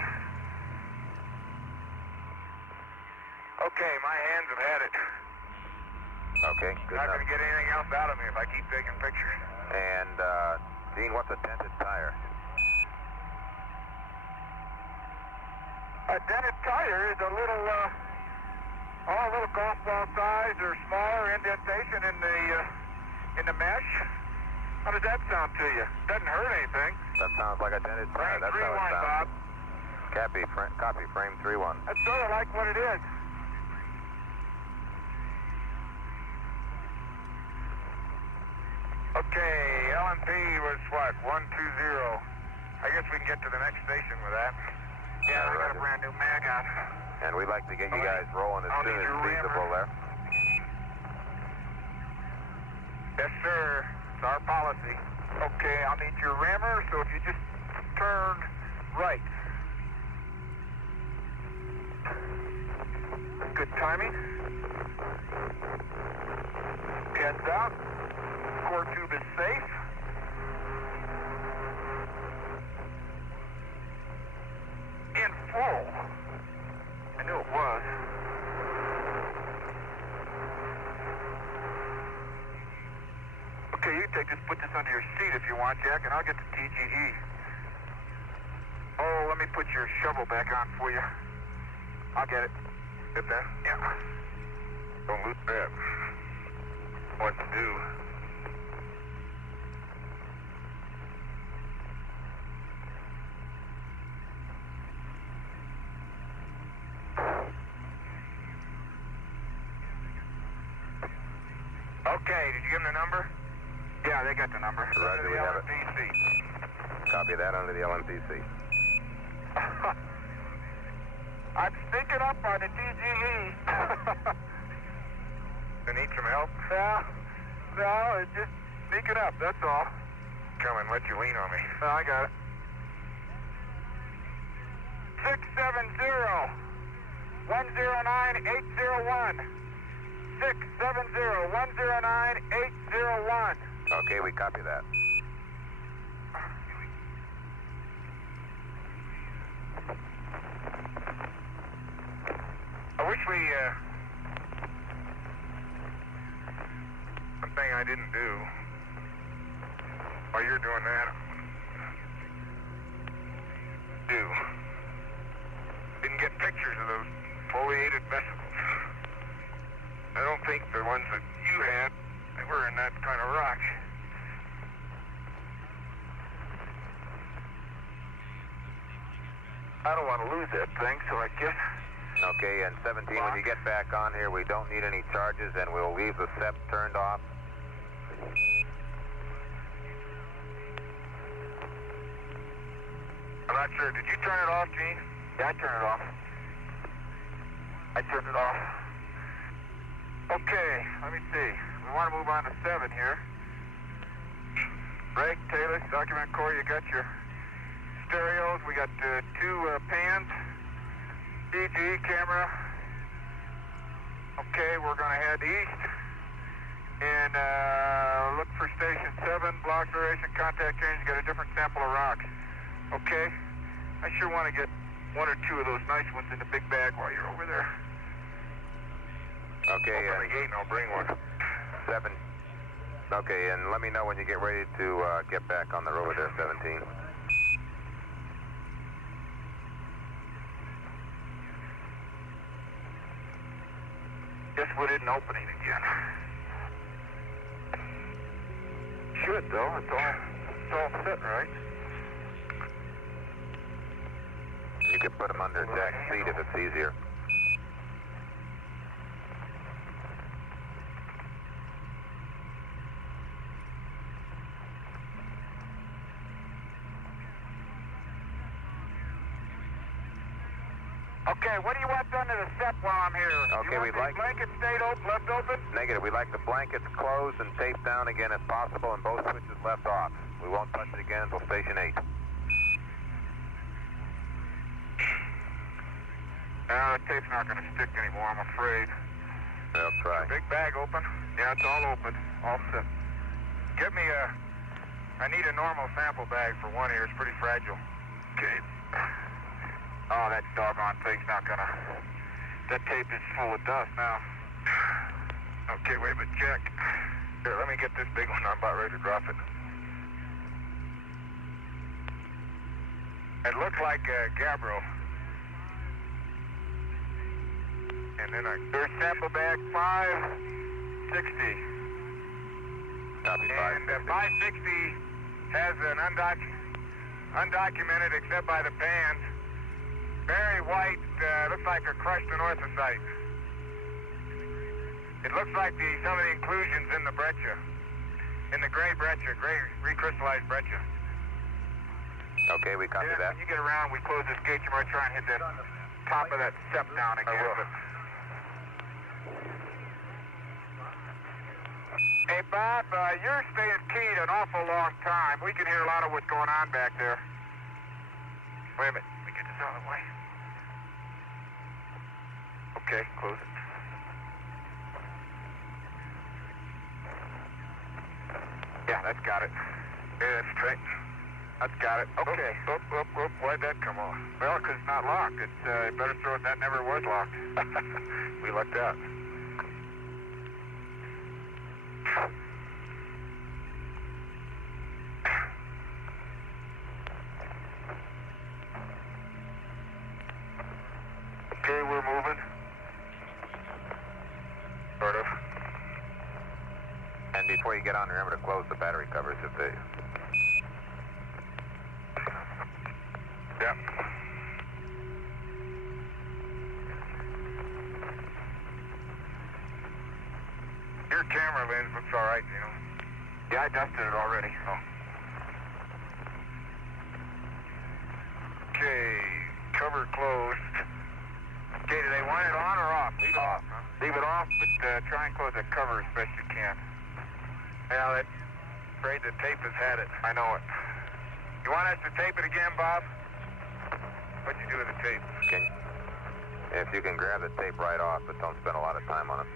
Okay, my hands have had it. Okay, good Not enough. going to get anything else out of me if I keep taking pictures. And, Dean, what's a dented tire? A dented tire is a little golf ball size or smaller indentation in the mesh. How does that sound to you? Doesn't hurt anything. That sounds like a dented tire. Frame That's how it 3-1, Bob. sounds. Copy frame 3-1. That's sort of like what it is. Okay, LMP was what? 120. I guess we can get to the next station with that. Yeah, we got a brand new mag on. And we'd like to get you guys rolling as soon as feasible there. Yes, sir. It's our policy. Okay, I'll need your rammer, so if you just turn right. Good timing. Heads out. Core tube is safe. In full. I knew it was. Okay, you just put this under your seat if you want, Jack, and I'll get the TGE. Oh, let me put your shovel back on for you. I'll get it. Get that? Yeah. Don't lose that. What to do? Okay, did you give them the number? Yeah, they got the number. Roger, we have it. LMPC. Copy that under the LMPC. I'm sneaking up on the TGE. You need some help? No, it's just sneaking up, that's all. Come and let you lean on me. No, I got it. 670-109-801. 670-109-801. Okay, we copy that. I wish we, one thing I didn't do while you're doing that, didn't get pictures of those foliated vesicles. I don't think the ones that you had were in that kind of rock. I don't want to lose that thing, so I guess... Okay, and 17, when you get back on here, we don't need any charges, and we'll leave the SEP turned off. I'm not sure. Did you turn it off, Gene? Yeah, I turned it off. I turned it off. Okay, let me see. We want to move on to 7 here. Brake, Taylor, document core, you got your stereos. We got 2 pans. DG camera. Okay, we're going to head east and look for station 7, block duration, contact change. Got a different sample of rocks. Okay, I sure want to get 1 or 2 of those nice ones in the big bag while you're over there. Okay, open the gate and I'll bring one. 7. Okay, and let me know when you get ready to get back on the road there, 17. Guess we didn't open it again. Should though. It's all set, right? You can put them under Jack's seat if it's easier. Okay, what do you want done to the step while I'm here? Okay, you want we'd the like... blanket stayed open, left open? Negative. We'd like the blankets closed and taped down again if possible and both switches left off. We won't touch it again until station 8. The tape's not going to stick anymore, I'm afraid. I'll try. Big bag open? Yeah, it's all open. All set. Get me I need a normal sample bag for one here. It's pretty fragile. Okay. Oh, that doggone thing's not gonna... That tape is full of dust now. Okay, wait a minute, Jack. Here, let me get this big one. I'm about ready to drop it. It looks like Gabbro. And then there's sample bag 560. Copy, and 560 has an undocumented except by the pans. Very white, looks like a crushed anorthosite. It looks like some of the inclusions in the breccia, in the gray breccia, gray recrystallized breccia. Okay, we copy that. When you get around, we close this gate. You might try and hit that top of that step down again. Hey, Bob, you're staying keyed an awful long time. We can hear a lot of what's going on back there. Wait a minute. Let me get this out of the way. Okay, close it. Yeah, that's got it. Yeah, that's straight. That's got it. Okay. Oop. Why'd that come off? Well, because it's not locked. It's better throw it. That never was locked. We lucked out. Okay, we're moving. Sort of. And before you get on, remember to close the battery covers if they... Yeah. Your camera lens looks all right, you know. Yeah, I dusted it already. Oh. Okay, cover closed. Okay, do they want it on or off? Leave it off. Huh? Leave it off, but try and close that cover as best you can. Yeah, I'm afraid the tape has had it. I know it. You want us to tape it again, Bob? What'd you do with the tape? If you can grab the tape right off, but don't spend a lot of time on it.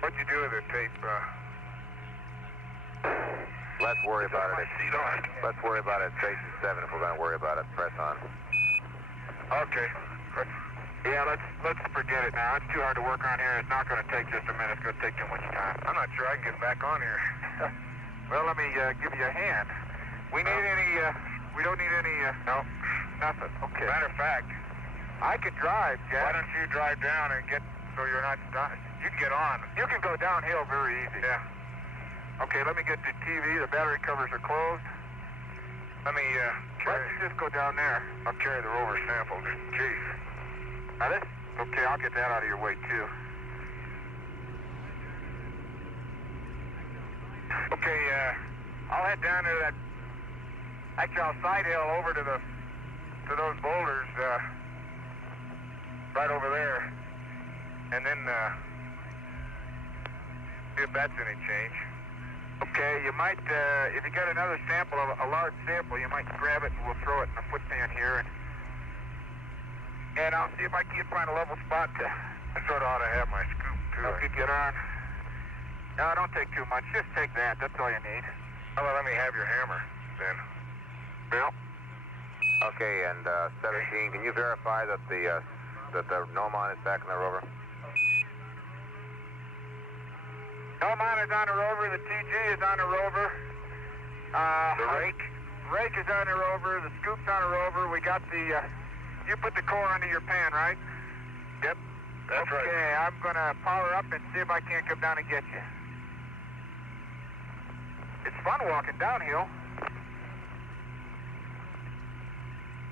What'd you do with the tape? Let's worry about it. Let's worry about it at station 7 if we're going to worry about it. Press on. Okay. Yeah, let's forget it now. It's too hard to work on here. It's not going to take just a minute. It's going to take too much time. I'm not sure I can get back on here. Well, let me give you a hand. We need any, we don't need any, no, nothing. Okay. Matter of fact, I could drive, Jack. Why don't you drive down and get, so you're not stuck? You can get on. You can go downhill very easy. Yeah. Okay, let me get the TV. The battery covers are closed. Let me, why don't you just go down there? I'll carry the Rover sample just in case. Now this, okay, I'll get that out of your way too. Okay, I'll head down to that, actually I'll side hill over to those boulders, right over there. And then, see if that's any change. Okay, you might, if you got another sample, a large sample, you might grab it and we'll throw it in the foot pan here. And I'll see if I can find a level spot to... I sort of ought to have my scoop, too. I could get on. No, don't take too much. Just take that. That's all you need. Oh, well, let me have your hammer, then. Bill? Okay, and 17, can you verify that the that the Nomon is back in the Rover? Nomon is on the Rover. The TG is on the Rover. The rake? Rake is on the Rover. The scoop's on the Rover. We got the, you put the core under your pan, right? Yep, that's right. Okay, I'm going to power up and see if I can't come down and get you. It's fun walking downhill.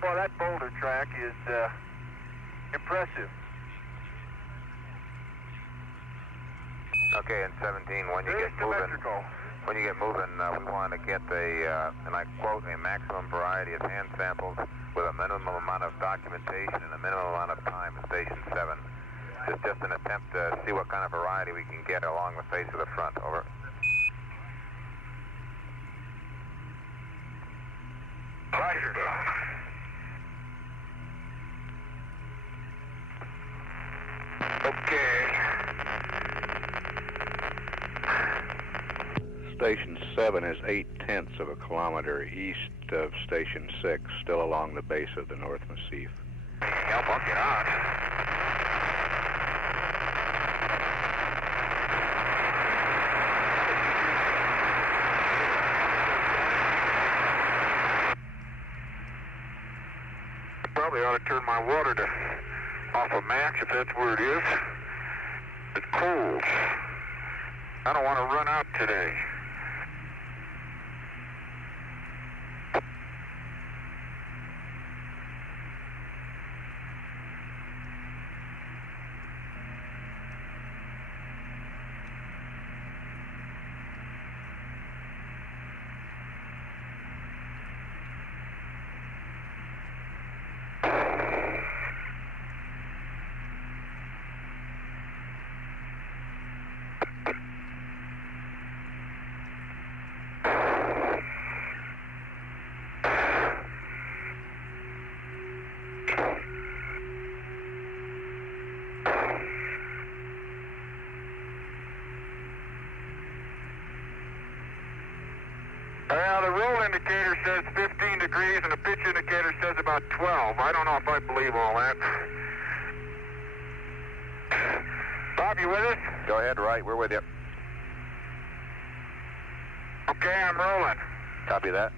Boy, that Boulder track is impressive. Okay, and 17, when you Very get moving, symmetrical. we want to get and I quote, a maximum variety of hand samples with a minimum amount of documentation and a minimum amount of time at Station 7. Just an attempt to see what kind of variety we can get along the face of the front. Over. Roger. Okay. Station 7 is 0.8 of a kilometer east of Station 6, still along the base of the North Massif. Help, I'll get on. Probably ought to turn my water to off of max if that's where it is. It's cold. I don't want to run out today. Well, the roll indicator says 15 degrees and the pitch indicator says about 12. I don't know if I believe all that. Bob, you with us? Go ahead, right, we're with you. Okay, I'm rolling. Copy that.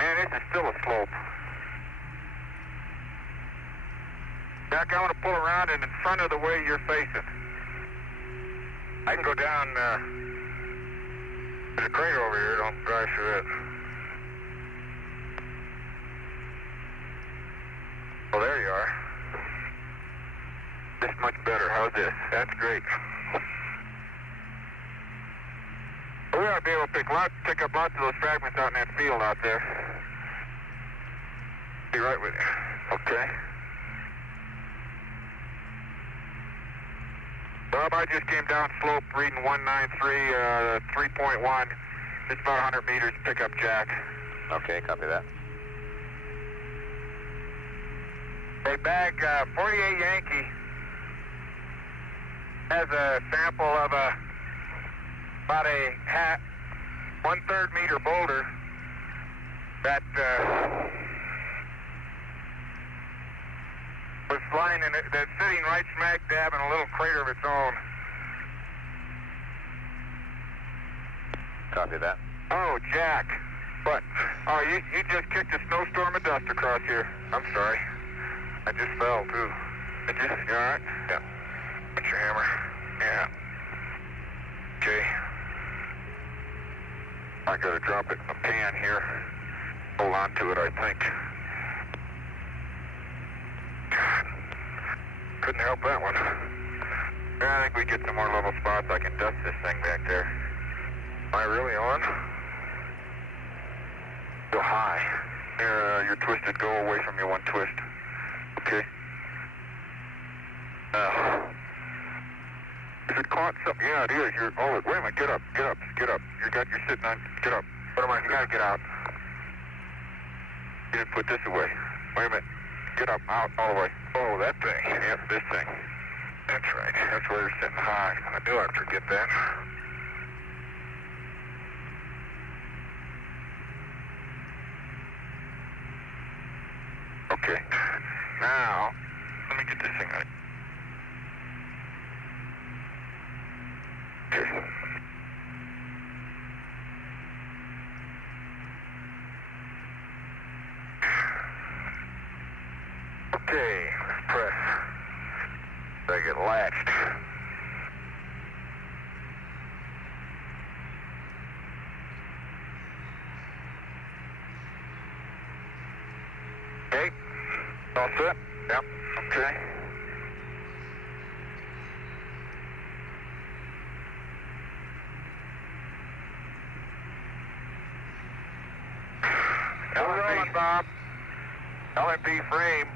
Man, this is still a slope. Jack, I want to pull around and in front of the way you're facing. I can go down, there's a crater over here, don't drive through it. Oh, there you are. This is much better. How's this? That's great. We ought to be able to pick up lots of those fragments out in that field out there. Be right with you. Okay. Bob, I just came down slope reading 193, 3.1. It's about 100 meters, pick up Jack. Okay, copy that. Hey, bag 48 Yankee has a sample of about a 1/3 meter boulder that was flying in it, that's sitting right smack dab in a little crater of its own. Copy that. Oh, Jack. What? Oh, you just kicked a snowstorm of dust across here. I'm sorry. I just fell, too. You all right? Yeah. What's your hammer? Yeah. Okay. I gotta drop it in the pan here. Hold on to it, I think. Couldn't help that one. Yeah, I think we get some more level spots. I can dust this thing back there. Am I really on? Go high. You're twisted. Go away from your one twist. Okay. Is it caught something? Yeah, it is. Wait a minute. Get up. You're sitting on. Get up. What am I? You gotta get out. You put this away. Wait a minute. Get up, out, all the way. Oh, that thing. Yep, this thing. That's right. That's where you're sitting high. I knew I'd forget that. Okay. Now, let me get this thing out. Okay. Okay, let's press. They get latched. Okay. All set? Yep. Okay. LMP, Bob. LMP frame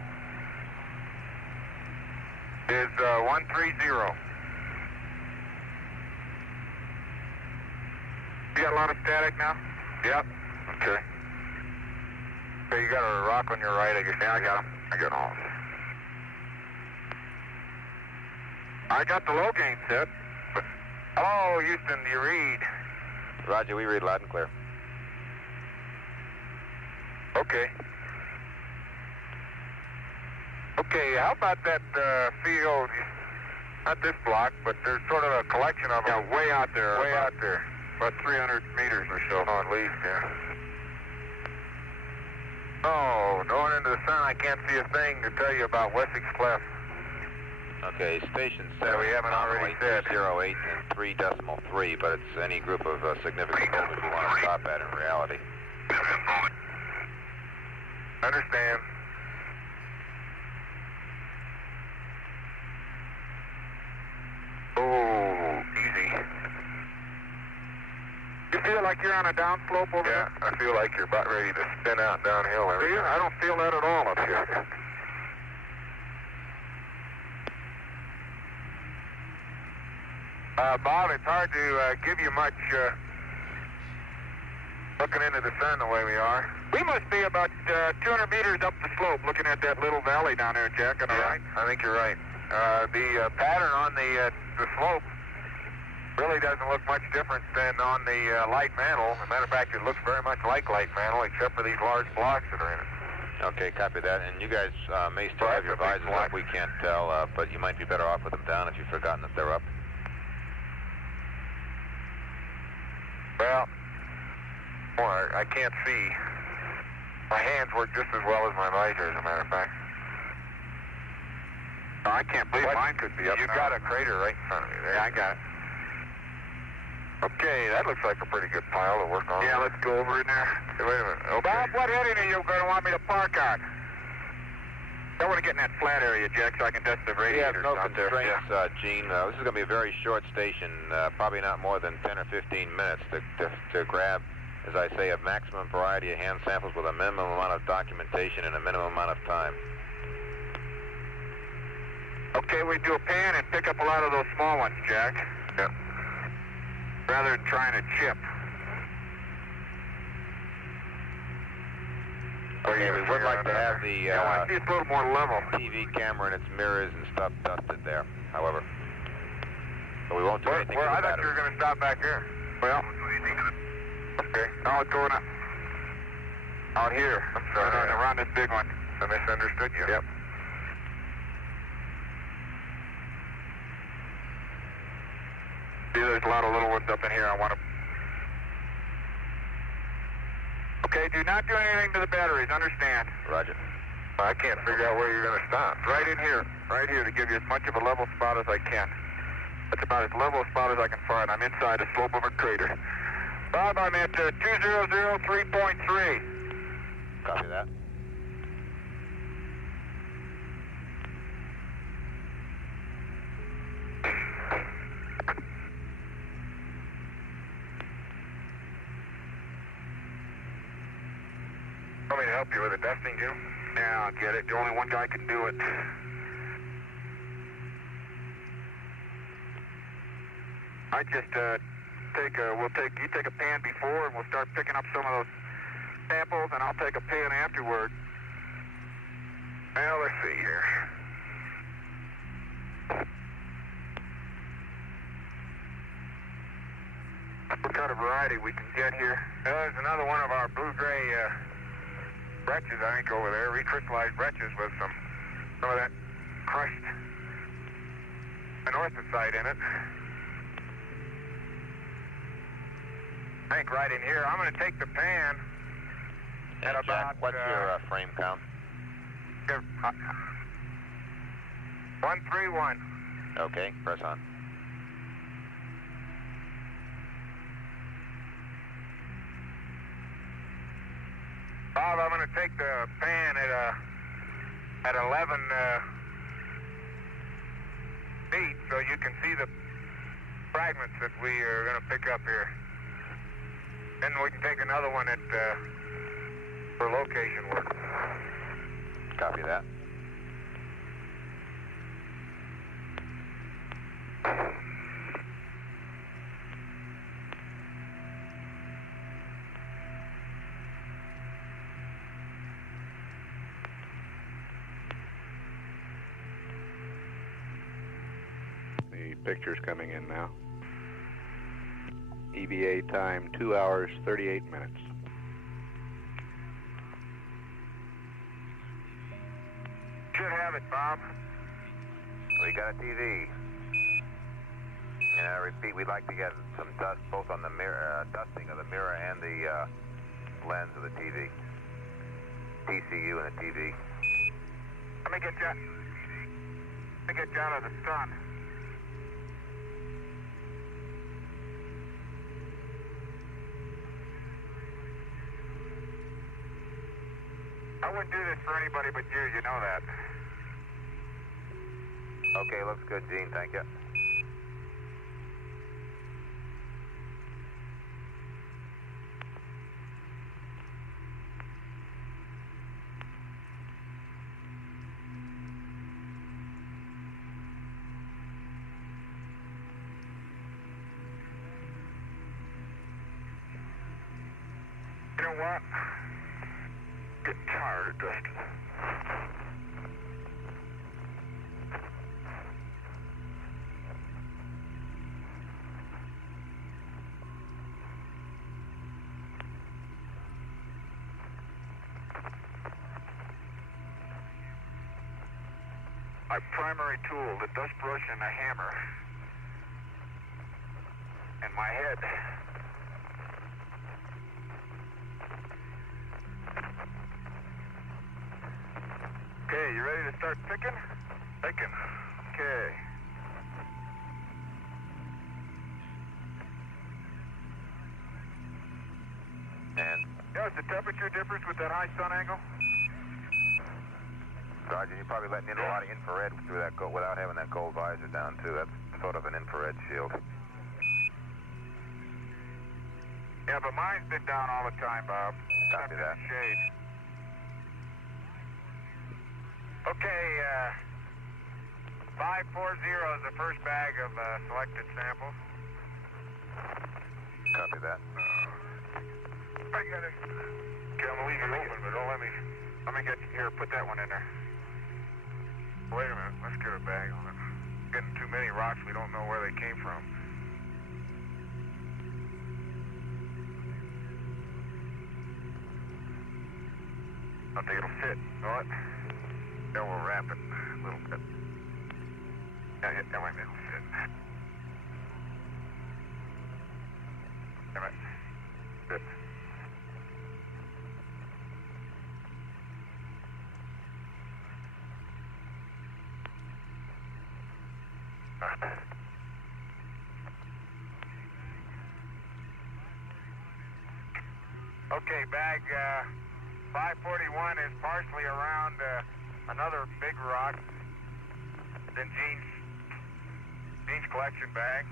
is 130. You got a lot of static now? Yep. Okay. Okay, you got a rock on your right, I guess. Yeah, I got him. I got all. I got the low gain set. But, hello, Houston, do you read? Roger, we read loud and clear. Okay. Okay, how about that field? Not this block, but there's sort of a collection of them. Yeah, way out there. Way out there. About 300 meters or so. Oh, at least, yeah. Oh, going into the sun, I can't see a thing to tell you about Wessex Clef. Okay, station 7. Yeah, we haven't already said. 08 and 3.3, but it's any group of significant voltage we want to stop at in reality. Understand. Oh, easy. You feel like you're on a downslope over there? Yeah, I feel like you're about ready to spin out downhill. Do you? I don't feel that at all up here. Bob, it's hard to give you much looking into the sun the way we are. We must be about 200 meters up the slope looking at that little valley down there, Jack, on the right. I think you're right. The pattern on the slope really doesn't look much different than on the light mantle. As a matter of fact, it looks very much like light mantle, except for these large blocks that are in it. Okay, copy that. And you guys may still have your visors up. We can't tell, but you might be better off with them down if you've forgotten that they're up. Well, I can't see. My hands work just as well as my visor, as a matter of fact. Oh, I can't believe mine could be up. You've got a crater right in front of you there. Yeah, I got it. Okay, that looks like a pretty good pile to work on. Yeah, let's go over in there. Hey, wait a minute. Okay. Bob, what heading are you going to want me to park on? I want to get in that flat area, Jack, so I can test the radiators no out there. constraints, Gene. This is going to be a very short station, probably not more than 10 or 15 minutes to grab, as I say, a maximum variety of hand samples with a minimum amount of documentation in a minimum amount of time. Okay, we do a pan and pick up a lot of those small ones, Jack. Yep. Rather than trying to chip. Okay, we would like to have the I see it's a little more level. TV camera and its mirrors and stuff dusted there, however. But we won't do anything with the I thought battery. you were going to stop back here. Well, okay. Now it's going up. Out here. I'm sorry. Around this big one. I misunderstood you. Yep. See, there's a lot of little ones up in here. I want to... Okay, do not do anything to the batteries, understand? Roger. I can't figure out where you're going to stop. Right in here. Right here to give you as much of a level spot as I can. That's about as level a spot as I can find. I'm inside the slope of a crater. Bob, I'm at 2003.3. Copy that. Want me to help you with the dusting, Jim? Yeah, I'll get it. The only one guy can do it. I just You take a pan before, and we'll start picking up some of those samples, and I'll take a pan afterward. Well, let's see here. What kind of variety we can get here? There's another one of our blue-gray breccias, I think, over there, recrystallized breccias with some of that crushed anorthosite in it. I think right in here. I'm going to take the pan at Jack, about... what's your frame count? 131. Okay, press on. Bob, I'm going to take the pan at 11 feet so you can see the fragments that we are going to pick up here. Then we can take another one at for location work. Copy that. The picture's coming in now. EVA time 2 hours 38 minutes. Should have it, Bob. We got a TV. And I repeat, we'd like to get some dust both on the mirror, dusting of the mirror and the lens of the TV. TCU and the TV. Let me get you out of the sun. I wouldn't do this for anybody but you, you know that. Okay, looks good, Gene, thank you. You know what? Getting tired of dusting. My primary tool, the dust brush and a hammer. And my head. Okay, you ready to start picking? Picking. Okay. And, Notice the temperature difference with that high sun angle? Sergeant, you're probably letting in a lot of infrared through that without having that gold visor down, too. That's sort of an infrared shield. Yeah, but mine's been down all the time, Bob. Copy that. Shade. Okay, 540 is the first bag of selected samples. Copy that. I got it. Okay, I'm gonna leave it open, but don't let me get, here, put that one in there. Wait a minute, let's get a bag on it. Getting too many rocks, we don't know where they came from. I don't think it'll fit, you know what? Then we'll wrap it a little bit. Yeah, that might be able to fit. Damn it. Good. Okay, bag 541 is partially around another big rock than Gene's collection bag.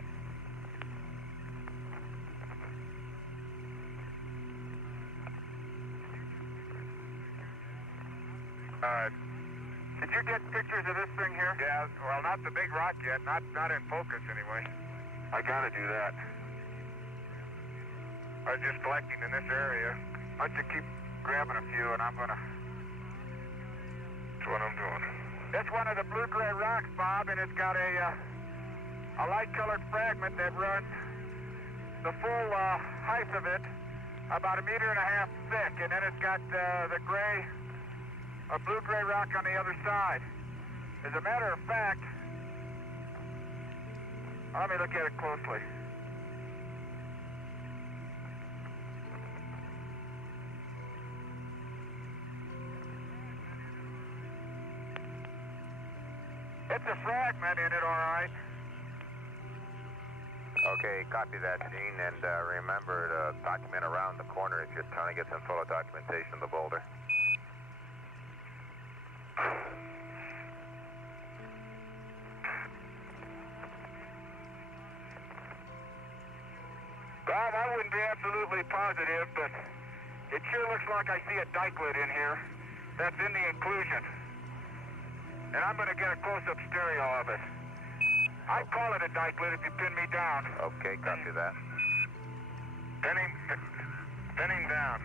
Did you get pictures of this thing here? Yeah, well, not the big rock yet, not in focus anyway. I gotta do that. I was just collecting in this area. Why don't you keep grabbing a few, and I'm gonna... That's what I'm doing. It's one of the blue-gray rocks, Bob, and it's got a light-colored fragment that runs the full height of it, about 1.5 meters thick, and then it's got the gray, a blue-gray rock on the other side. As a matter of fact, let me look at it closely. It's a fragment in it, all right. Okay, copy that, Gene, and remember to document around the corner if you're trying to get some photo documentation of the boulder. Bob, I wouldn't be absolutely positive, but it sure looks like I see a dikelet in here. That's in the inclusion. And I'm going to get a close-up stereo of it. I'd call it a dikelet if you pin me down. Okay, copy that. Pin him down.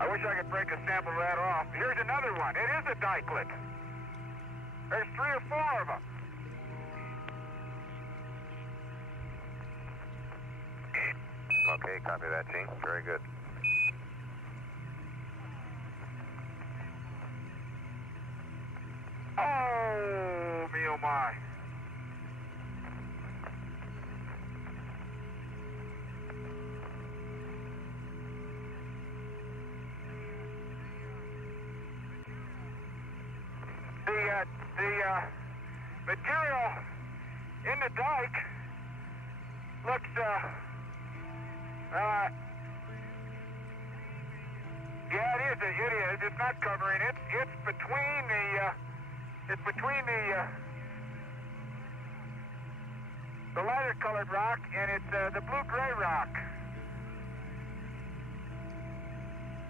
I wish I could break a sample of that off. Here's another one. It is a dikelet. There's 3 or 4 of them. Okay, copy that, Gene. Very good. Oh, me oh my. The material in the dike looks, yeah, it is. It's not covering it. It's between the lighter colored rock and it's the blue-gray rock.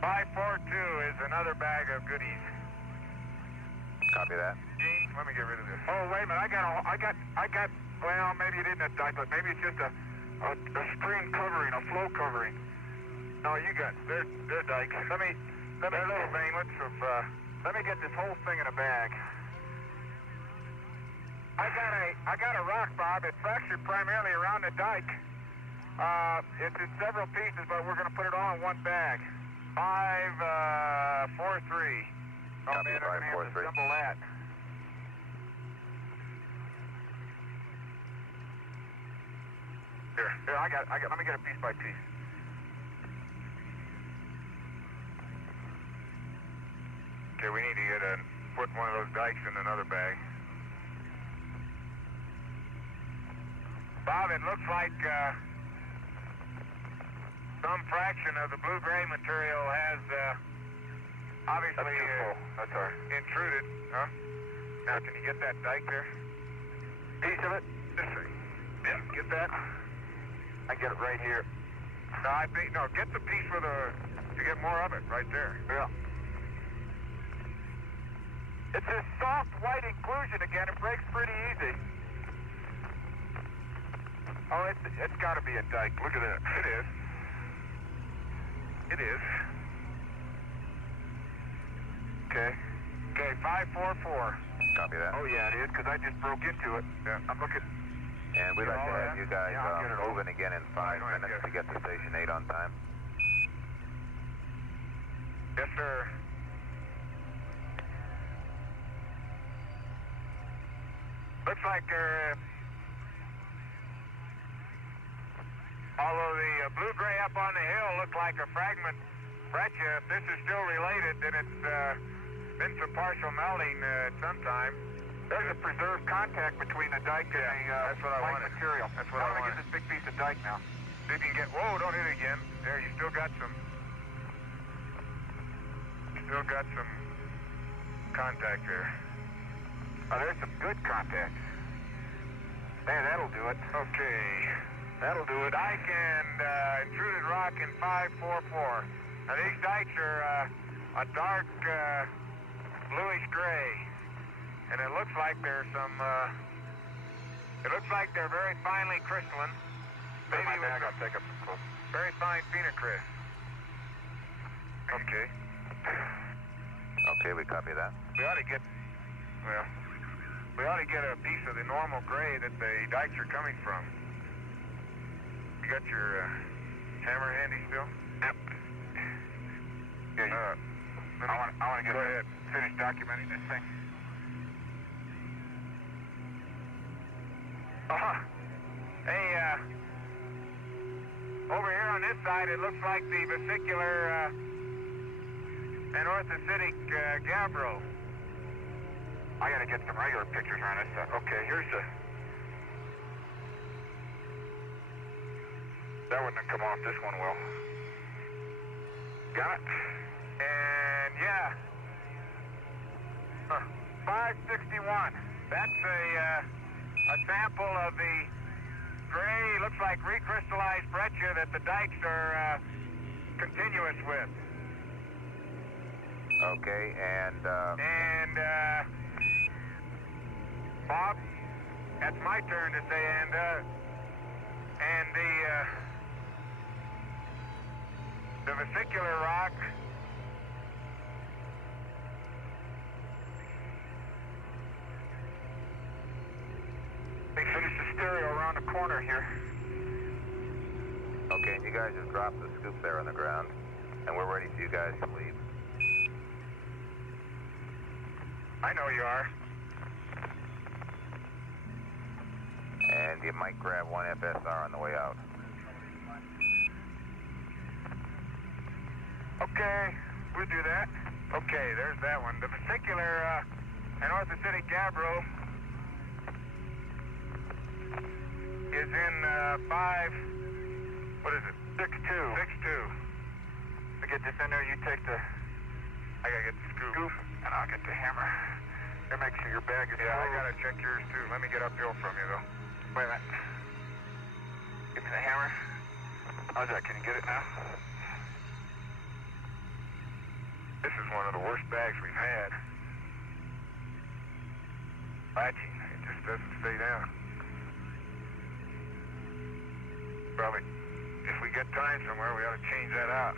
542 is another bag of goodies. Copy that. Gene, let me get rid of this. Oh, wait a minute. I got. Well, maybe it isn't a dikelet. Maybe it's just a stream covering, a flow covering. No, you got. They're dikes. Let me little veinlets of. Let me get this whole thing in a bag. I got a rock, Bob. It fractured primarily around the dike. It's in several pieces, but we're going to put it all in one bag. 543. Oh, man, I'm going to have to assemble that. Here, let me get it piece by piece. Okay, we need to put one of those dikes in another bag. Bob, it looks like some fraction of the blue-gray material has obviously intruded, huh? Now, can you get that dike there? Piece of it? This thing. Yeah, get that. I get it right here. No, get the piece to get more of it right there. Yeah. It's this soft white inclusion again. It breaks pretty easy. Oh, it's got to be a dike. Look at that. It is. It is. Okay, 544. Copy that. Oh, yeah, it is, because I just broke into it. Yeah, I'm looking. And we'd like to have you guys moving again in 5 minutes to get to Station 8 on time. Yes, sir. Looks like although the blue-gray up on the hill looked like a fragment fracture, if this is still related, then it's been some partial melting at some time. There's a preserved contact between the dike and the white material. That's what I wanted. Get this big piece of dike now. So you can get, whoa, don't hit it again. There, you still got some contact there. Oh, there's some good contact. There, that'll do it. Okay. That'll do it. Dike and intruded rock in 544. Now these dikes are a dark bluish gray, and it looks like there's some. It looks like they're very finely crystalline. Maybe with some take up some close. Very fine phenocryst. Okay. Okay, we copy that. We ought to get. Well, we ought to get a piece of the normal gray that the dikes are coming from. You got your hammer handy still? Yep. Yeah, I want to get ahead. Finish documenting this thing. Hey, over here on this side, it looks like the vesicular and orthocytic gabbro. I got to get some regular pictures on this stuff. Okay, here's the. That wouldn't have come off. This one will. Got it. And yeah. 561. That's a sample of the gray, looks like recrystallized breccia that the dikes are continuous with. Okay, and Bob, that's my turn to say, and the vesicular rock. They finished the stereo around the corner here. okay, and you guys just dropped the scoop there on the ground, and we're ready for you guys to leave. I know you are. And you might grab one FSR on the way out. Okay, we'll do that. Okay, there's that one. The vesicular and orthocytic gabbro is in 6'2". 6'2". I get this in there, you take the. I gotta get the scoop, and I'll get the hammer. Here, make sure your bag is full. I gotta check yours too. Let me get uphill from you though. Wait a minute. Give me the hammer. How's that? Can you get it now? This is one of the worst bags we've had. Latching, it just doesn't stay down. Probably, if we get time somewhere, we ought to change that out.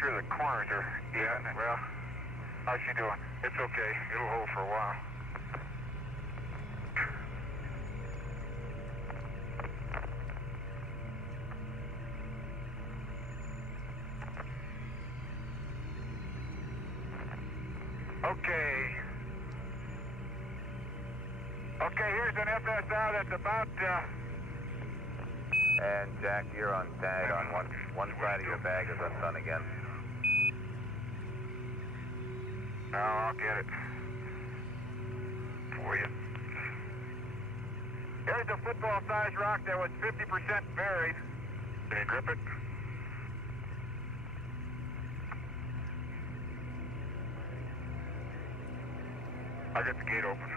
Sure, the corners are even. Well, how's she doing? It's okay. It'll hold for a while. Okay. Okay, here's an FSR that's about, And Jack, you're on tag on one side of your bag is undone again. No, I'll get it for you. Here's a football-sized rock that was 50% buried. Can you grip it? I'll get the gate open.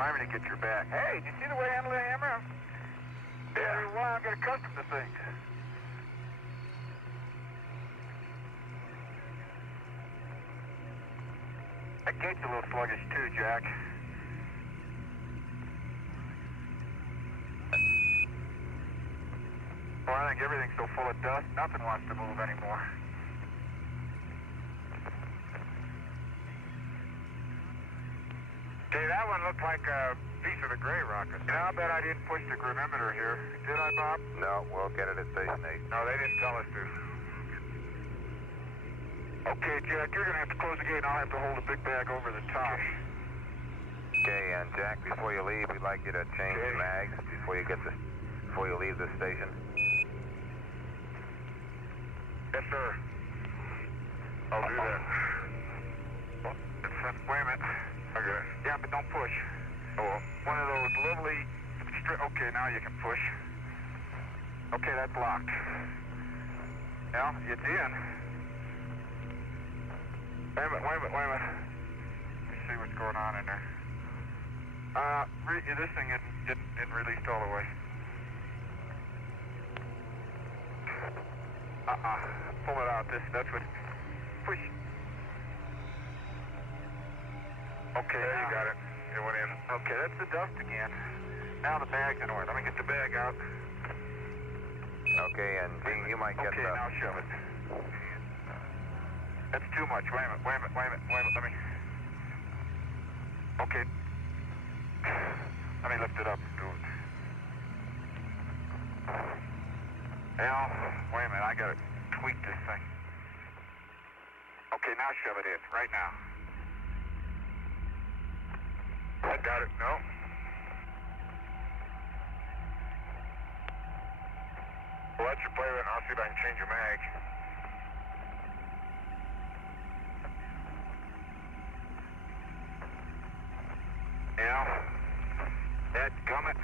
I'm going to get your back. Hey, did you see the way I handle the hammer? Yeah. Every while I get accustomed to things. That gate's a little sluggish too, Jack. Well, I think everything's so full of dust, nothing wants to move anymore. Okay, that one looked like a piece of the gray rock. I'll bet I didn't push the gravimeter here. Did I, Bob? No, we'll get it at station 8. No, they didn't tell us to. Okay, Jack, you're going to have to close the gate and I'll have to hold a big bag over the top. Okay, and Jack, before you leave, we'd like you to change mags before you leave the station. Yes, sir. I'll do that. Wait a minute. Okay. Yeah, but don't push. Oh, one of those lovely. Okay, now you can push. Okay, that's locked. Now it's in. Wait a minute. Let me see what's going on in there. This thing isn't released all the way. Pull it out. That's what. Push. Okay, there you got it. It went in. Okay, that's the dust again. Now the bag's in order. Let me get the bag out. Okay, and Gene, you might get okay, now shove it. That's too much. Wait a minute. Let me. Okay. Let me lift it up and do it. Now, wait a minute. I gotta tweak this thing. Okay, now shove it in. Right now. I got it. No. Well, let you play with it, and I'll see if I can change your mag. Now, that gummit.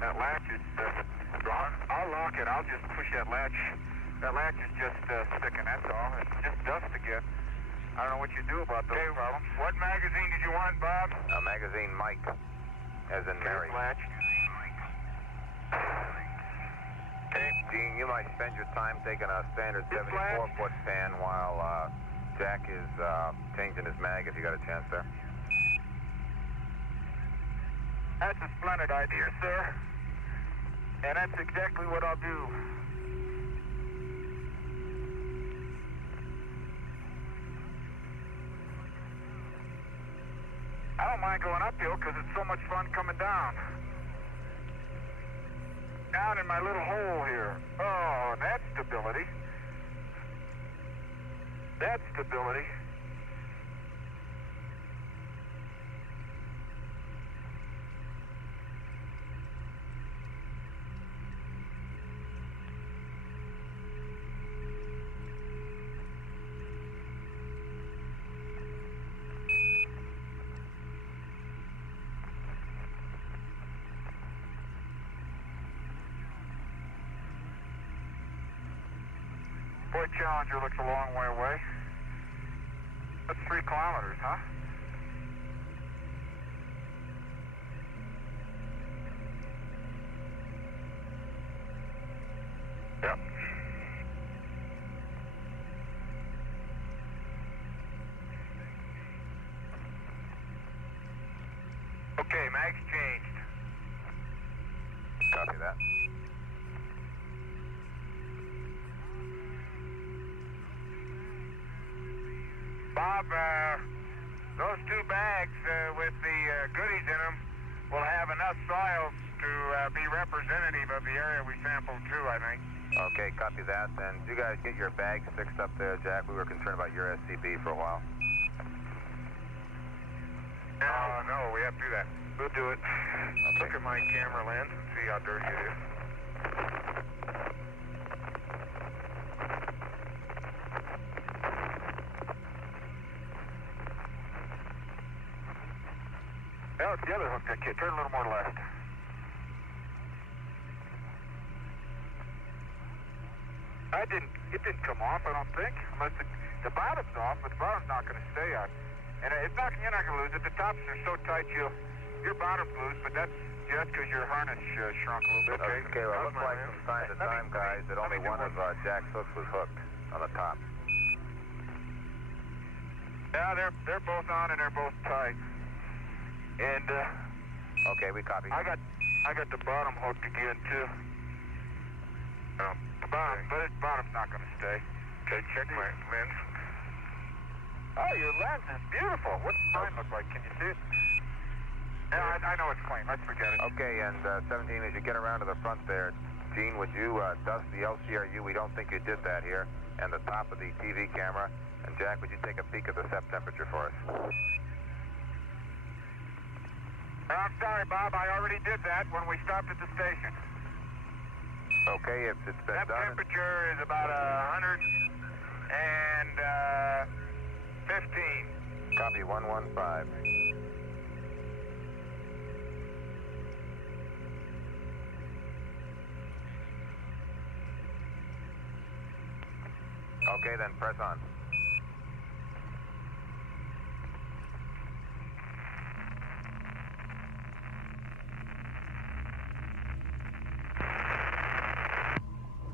That latch is I'll lock it. I'll just push that latch. That latch is just sticking, that's all. It's just dust again. I don't know what you do about those problems. What magazine did you want, Bob? Magazine Mike, as in Mary. Latch. Okay. Gene, you might spend your time taking a standard 74-foot pan while Jack is changing his mag, if you got a chance there. That's a splendid idea, sir. And that's exactly what I'll do. I don't mind going uphill because it's so much fun coming down. Down in my little hole here. Oh, that's stability. That's stability. Boy, Challenger looks a long way away. That's 3 kilometers, huh? Yep. Okay, mag's changed. Copy that. Bob, those 2 bags with the goodies in them will have enough soil to be representative of the area we sampled too, I think. Okay, copy that. And you guys get your bags fixed up there, Jack. We were concerned about your SCB for a while. No, we have to do that. We'll do it. Okay. Look at my camera lens and see how dirty it is. Oh, it's the other hook that kid. Turn a little more left. It didn't come off, I don't think. Unless the bottom's off, but the bottom's not going to stay on. And you're not going to lose it. The tops are so tight, your bottom's loose, but that's just because your harness shrunk a little bit. Okay, well, it looks like from time to time, guys, that only one of Jack's hooks was hooked on the top. Yeah, they're both on and they're both tight. And okay, we copy. I got the bottom hooked again too. The bottom, but the bottom's not going to stay. Okay, check my lens. Oh, your lens is beautiful. What's mine look like? Can you see it? Yeah, I know it's clean. Let's forget it. Okay, and 17, as you get around to the front there, Gene, would you dust the LCRU? We don't think you did that here. And the top of the TV camera. And Jack, would you take a peek at the SEP temperature for us? I'm sorry, Bob. I already did that when we stopped at the station. Okay, if it's been that done. Temperature is about 115. Copy 115. Okay, then press on.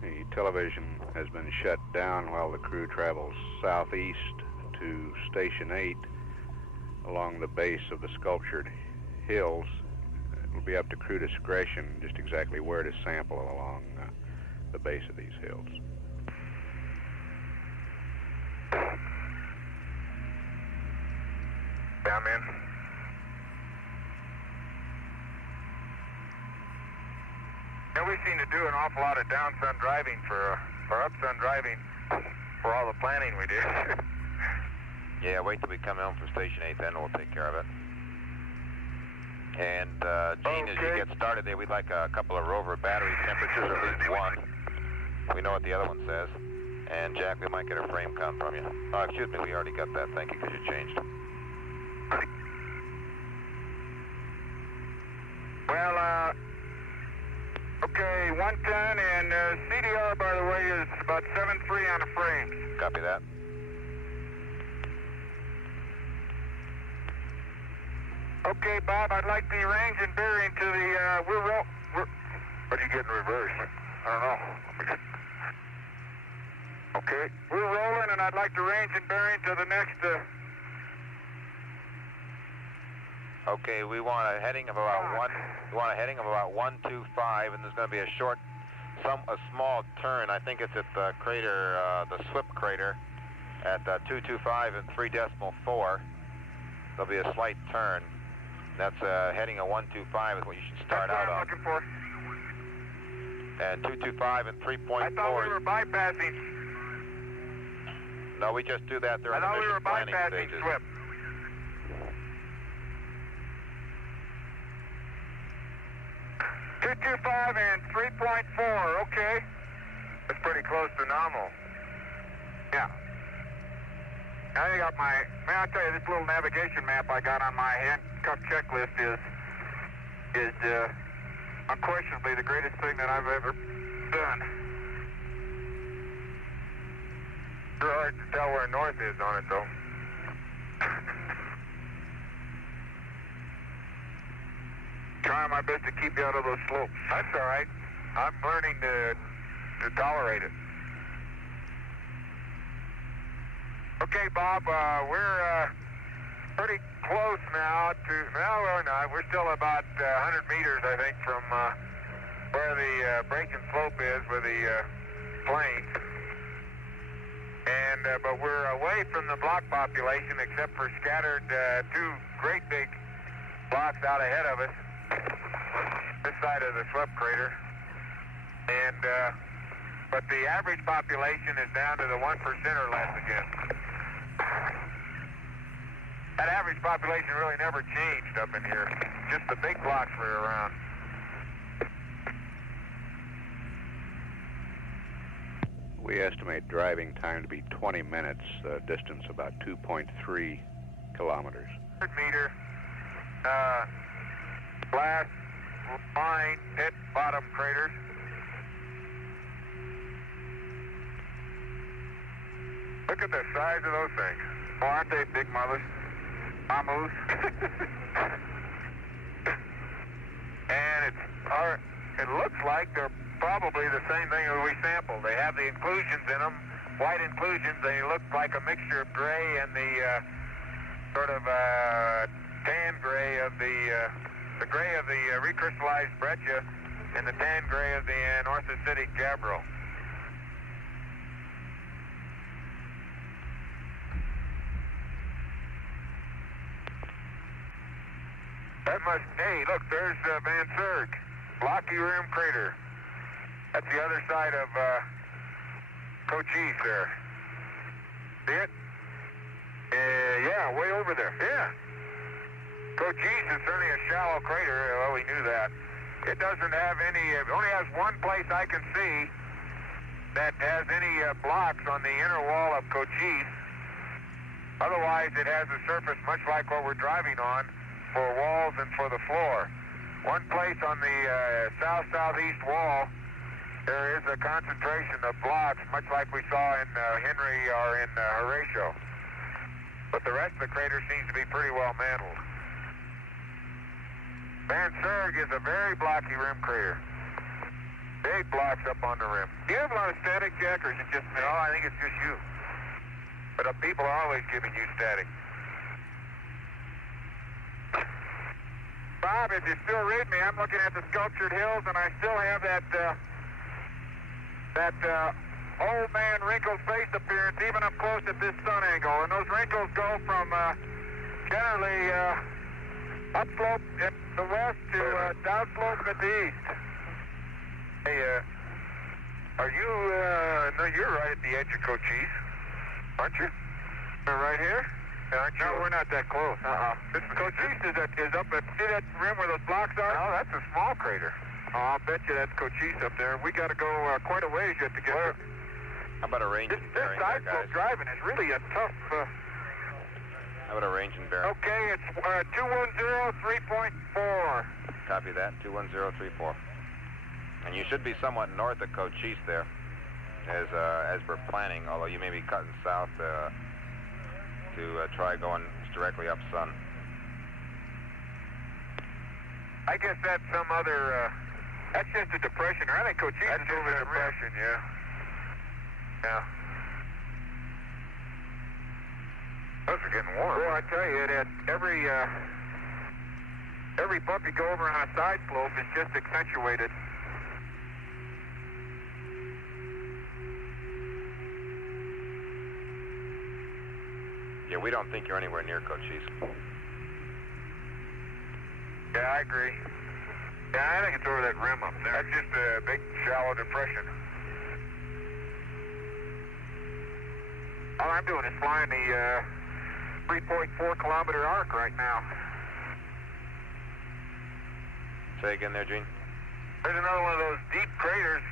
The television has been shut down while the crew travels southeast to Station 8 along the base of the sculptured hills. It will be up to crew discretion just exactly where to sample along the base of these hills. I'm in. And we seem to do an awful lot of down-sun driving or up-sun driving for all the planning we did. Yeah, wait till we come home from Station 8, then we'll take care of it. And, Gene, as you get started there, we'd like a couple of Rover battery temperatures, or at least one. We know what the other one says. And, Jack, we might get a frame count from you. Oh, excuse me, we already got that. Thank you, because you changed. Well, okay, 110, and CDR, by the way, is about 7.3 on the frames. Copy that. Okay, Bob, I'd like the range and bearing to the, what are you getting reverse? I don't know. Okay, we're rolling, and I'd like the range and bearing to the next, Okay, we want a heading of about 125, and there's going to be a small turn. I think it's at the crater, the SWIP crater, at 225 and 3.4. There'll be a slight turn. That's heading of 125 is what you should start out on. That's what I'm looking for. And 225 and 3.4. I thought we were bypassing. No, we just do that during I the thought we were mission planning bypassing stages. SWIP. .225 and 3.4, okay. That's pretty close to nominal. Yeah. I got may I tell you, this little navigation map I got on my handcuff checklist is unquestionably the greatest thing that I've ever done. Sure hard to tell where north is on it, though. Trying my best to keep you out of those slopes. That's all right. I'm learning to tolerate it. Okay, Bob, we're pretty close now to, no, we're not. We're still about 100 meters, I think, from where the break and slope is with the plane. And, but we're away from the block population except for scattered two great big blocks out ahead of us, this side of the SWIP crater. And, but the average population is down to the 1% or less again. That average population really never changed up in here. Just the big blocks were around. We estimate driving time to be 20 minutes, distance about 2.3 kilometers. 100 meter, blast, line, hit bottom craters. Look at the size of those things. Oh, aren't they big mothers? Mamus. And it looks like they're probably the same thing that we sampled. They have the inclusions in them, white inclusions. They look like a mixture of gray and the sort of tan gray of the gray of the recrystallized breccia and the tan gray of the anorthositic gabbro. That must, hey, look, there's Van Serg, Blocky Rim Crater. That's the other side of Cochise there. See it? Yeah, way over there. Yeah. Cochise is certainly a shallow crater. Well, we knew that. It doesn't have any, it only has one place I can see that has any blocks on the inner wall of Cochise. Otherwise, it has a surface much like what we're driving on, for walls and for the floor. One place on the south-southeast wall There is a concentration of blocks, much like we saw in Henry or in Horatio. But the rest of the crater seems to be pretty well mantled. Van Serg is a very blocky rim crater. Big blocks up on the rim. Do you have a lot of static, Jack, or is it just me? No, I think it's just you. But people are always giving you static. Bob, if you still read me, I'm looking at the sculptured hills, and I still have that old man wrinkled face appearance even up close at this sun angle. And those wrinkles go from generally upslope at the west to downslope at the east. Hey, are you, no, you're right at the edge of Cochise, aren't you? Right here? Aren't you? No, we're not that close. This Cochise is up at, see that rim where those blocks are? No, that's a small crater. Oh, I'll bet you that's Cochise up there. We got to go quite a ways yet to get there. How about a range and bearing there, guys? This driving is really a tough... How about a range and bearing? Okay, it's 210, 3.4. Copy that, 21034. And you should be somewhat north of Cochise there, as we're planning, although you may be cutting south to try going directly up sun. I guess that's some other, that's just a depression. I think Cochise is over the depression, yeah. Yeah. Those are getting warm. Well, I tell you, every bump you go over on a side slope is just accentuated. Yeah, we don't think you're anywhere near Cochise. Yeah, I agree. Yeah, I think it's over that rim up there. That's just a big, shallow depression. All I'm doing is flying the 3.4-kilometer arc right now. Say again there, Gene? There's another one of those deep craters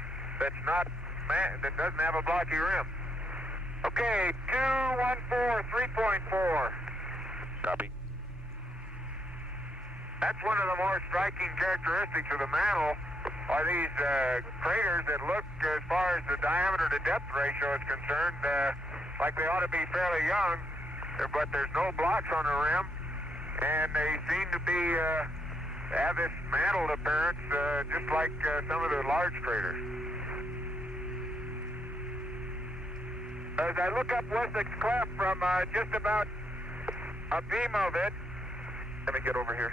that's not, that doesn't have a blocky rim. Okay, 214, 3.4. Copy. That's one of the more striking characteristics of the mantle are these craters that look, as far as the diameter to depth ratio is concerned, like they ought to be fairly young, but there's no blocks on the rim, and they seem to be have this mantled appearance, just like some of the large craters. As I look up Wessex Cleft from just about a beam of it, let me get over here.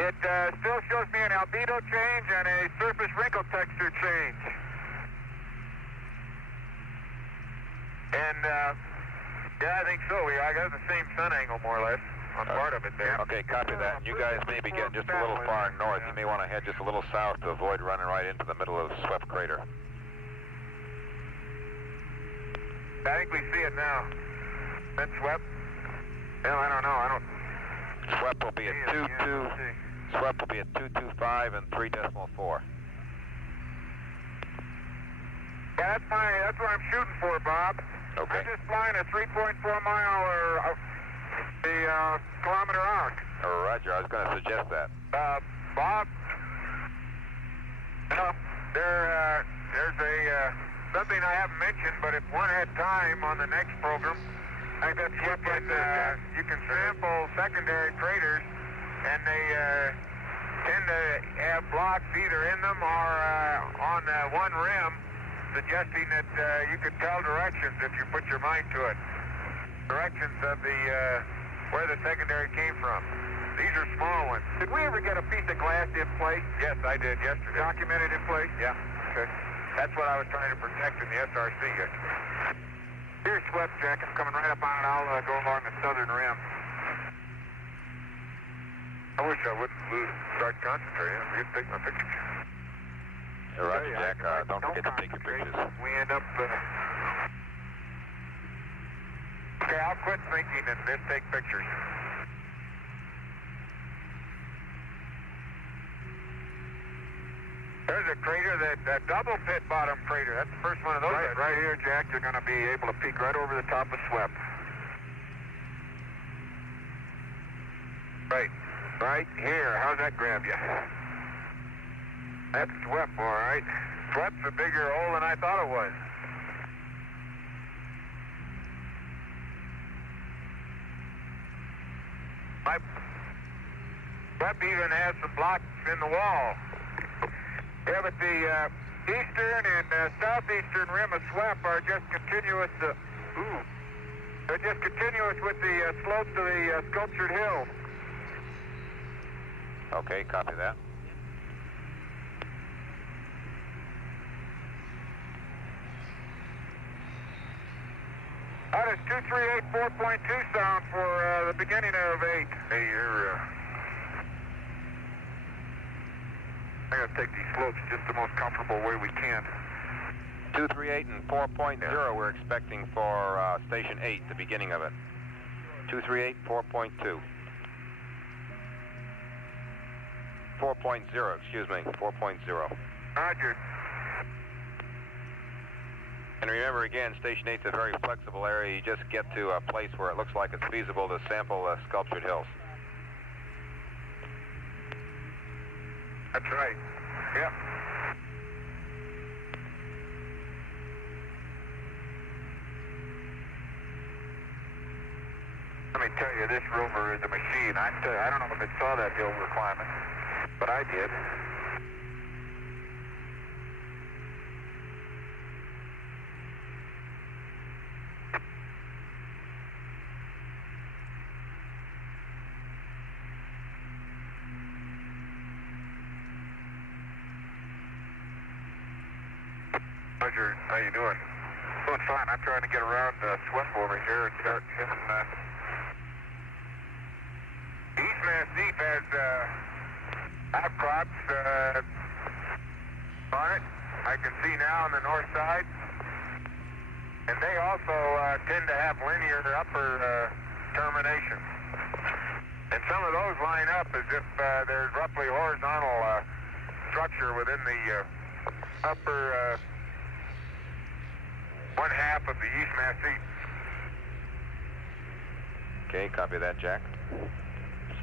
It still shows me an albedo change and a surface wrinkle texture change. And, yeah, I think so. I got the same sun angle, more or less, on part of it there. Okay, copy that. You guys may be getting just a little far north. You may want to head just a little south to avoid running right into the middle of the swept crater. I think we see it now. Been swept? Well, I don't know. Swept will be at 225 and 3.4. Yeah, that's what I'm shooting for, Bob. Okay. I'm just flying a 3.4 mile or the kilometer arc. Roger, I was going to suggest that. Bob, there's something I haven't mentioned, but if one had time on the next program, I think you can sample secondary craters, and they tend to have blocks either in them or on one rim, suggesting that you could tell directions if you put your mind to it. Directions of the where the secondary came from. These are small ones. Did we ever get a piece of glass in place? Yes, I did yesterday. Documented in place? Yeah. Okay. That's what I was trying to protect in the SRC yesterday. Here's swept, Jack. I'm coming right up on it. I'll go along the southern rim. I wish I wouldn't start concentrating. I could take my pictures. Roger, Jack. Don't forget to take your pictures. We end up... Okay, I'll quit thinking and just take pictures. There's a crater, that double pit bottom crater. That's the first one of those. Right here, Jack. You're going to be able to peek right over the top of swept. Right here. How's that grab you? That's SWEP, all right. SWEP's a bigger hole than I thought it was. SWEP even has some blocks in the wall. Yeah, but the eastern and southeastern rim of SWEP are just continuous. They're just continuous with the slopes of the sculptured hill. Okay, copy that. How does 238.4.2 sound for the beginning of 8? Hey, you're... I gotta take these slopes just the most comfortable way we can. 238 and 4.0 Yeah. we're expecting for Station 8, the beginning of it. 238, 4.2. 4.0, excuse me, 4.0. Roger. And remember again, Station 8's a very flexible area. You just get to a place where it looks like it's feasible to sample sculptured hills. That's right. Yep. Let me tell you, this Rover is a machine. I don't know if it saw that hill we're climbing, but I did. Roger, how you doing? Doing fine. I'm trying to get around SWEP over here and start hitting. East Mass Deep has outcrops on it. I can see now on the north side. And they also tend to have linear upper terminations. And some of those line up as if there's roughly horizontal structure within the upper one half of the East Mass Deep. Okay, copy that, Jack.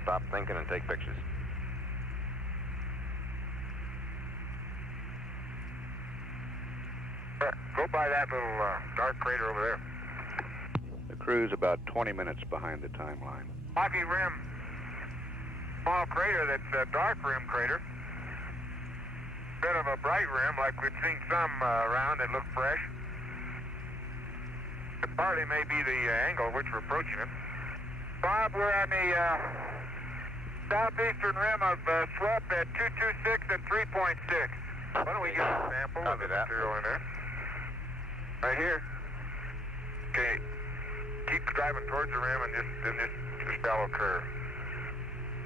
Stop thinking and take pictures. Go by that little dark crater over there. The crew's about 20 minutes behind the timeline. Foggy rim, small crater that's a dark rim crater. Instead of a bright rim like we've seen some around that look fresh. It partly may be the angle at which we're approaching it. Bob, we're on the southeastern rim of SWEP at 226 and 3.6. Why don't we get a sample of the material in there? Right here. Okay. Keep driving towards the rim and just shallow curve.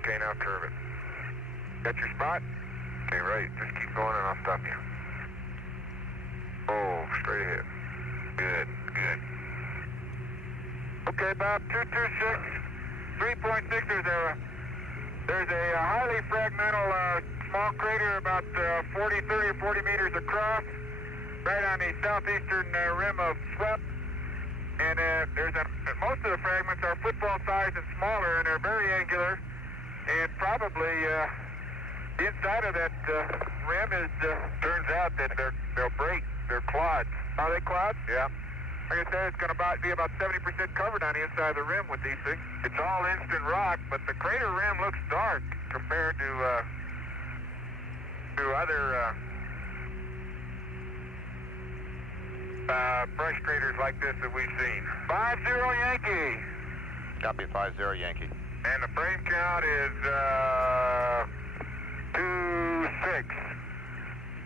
Okay, now curve it. Got your spot? Okay, right. Just keep going and I'll stop you. Oh, straight ahead. Good, good. Okay, Bob, 226, 3.6. There's a highly fragmental small crater about 30 or 40 meters across, right on the southeastern rim of SWEP. And most of the fragments are football size and smaller, and they're very angular. And probably the inside of that rim turns out that they'll break. They're clods. Are they clods? Yeah. Like I said, it's going to be about 70% covered on the inside of the rim with these things. It's all instant rock, but the crater rim looks dark compared to other fresh craters like this that we've seen. 50 Yankee. Copy 50 Yankee. And the frame count is 26.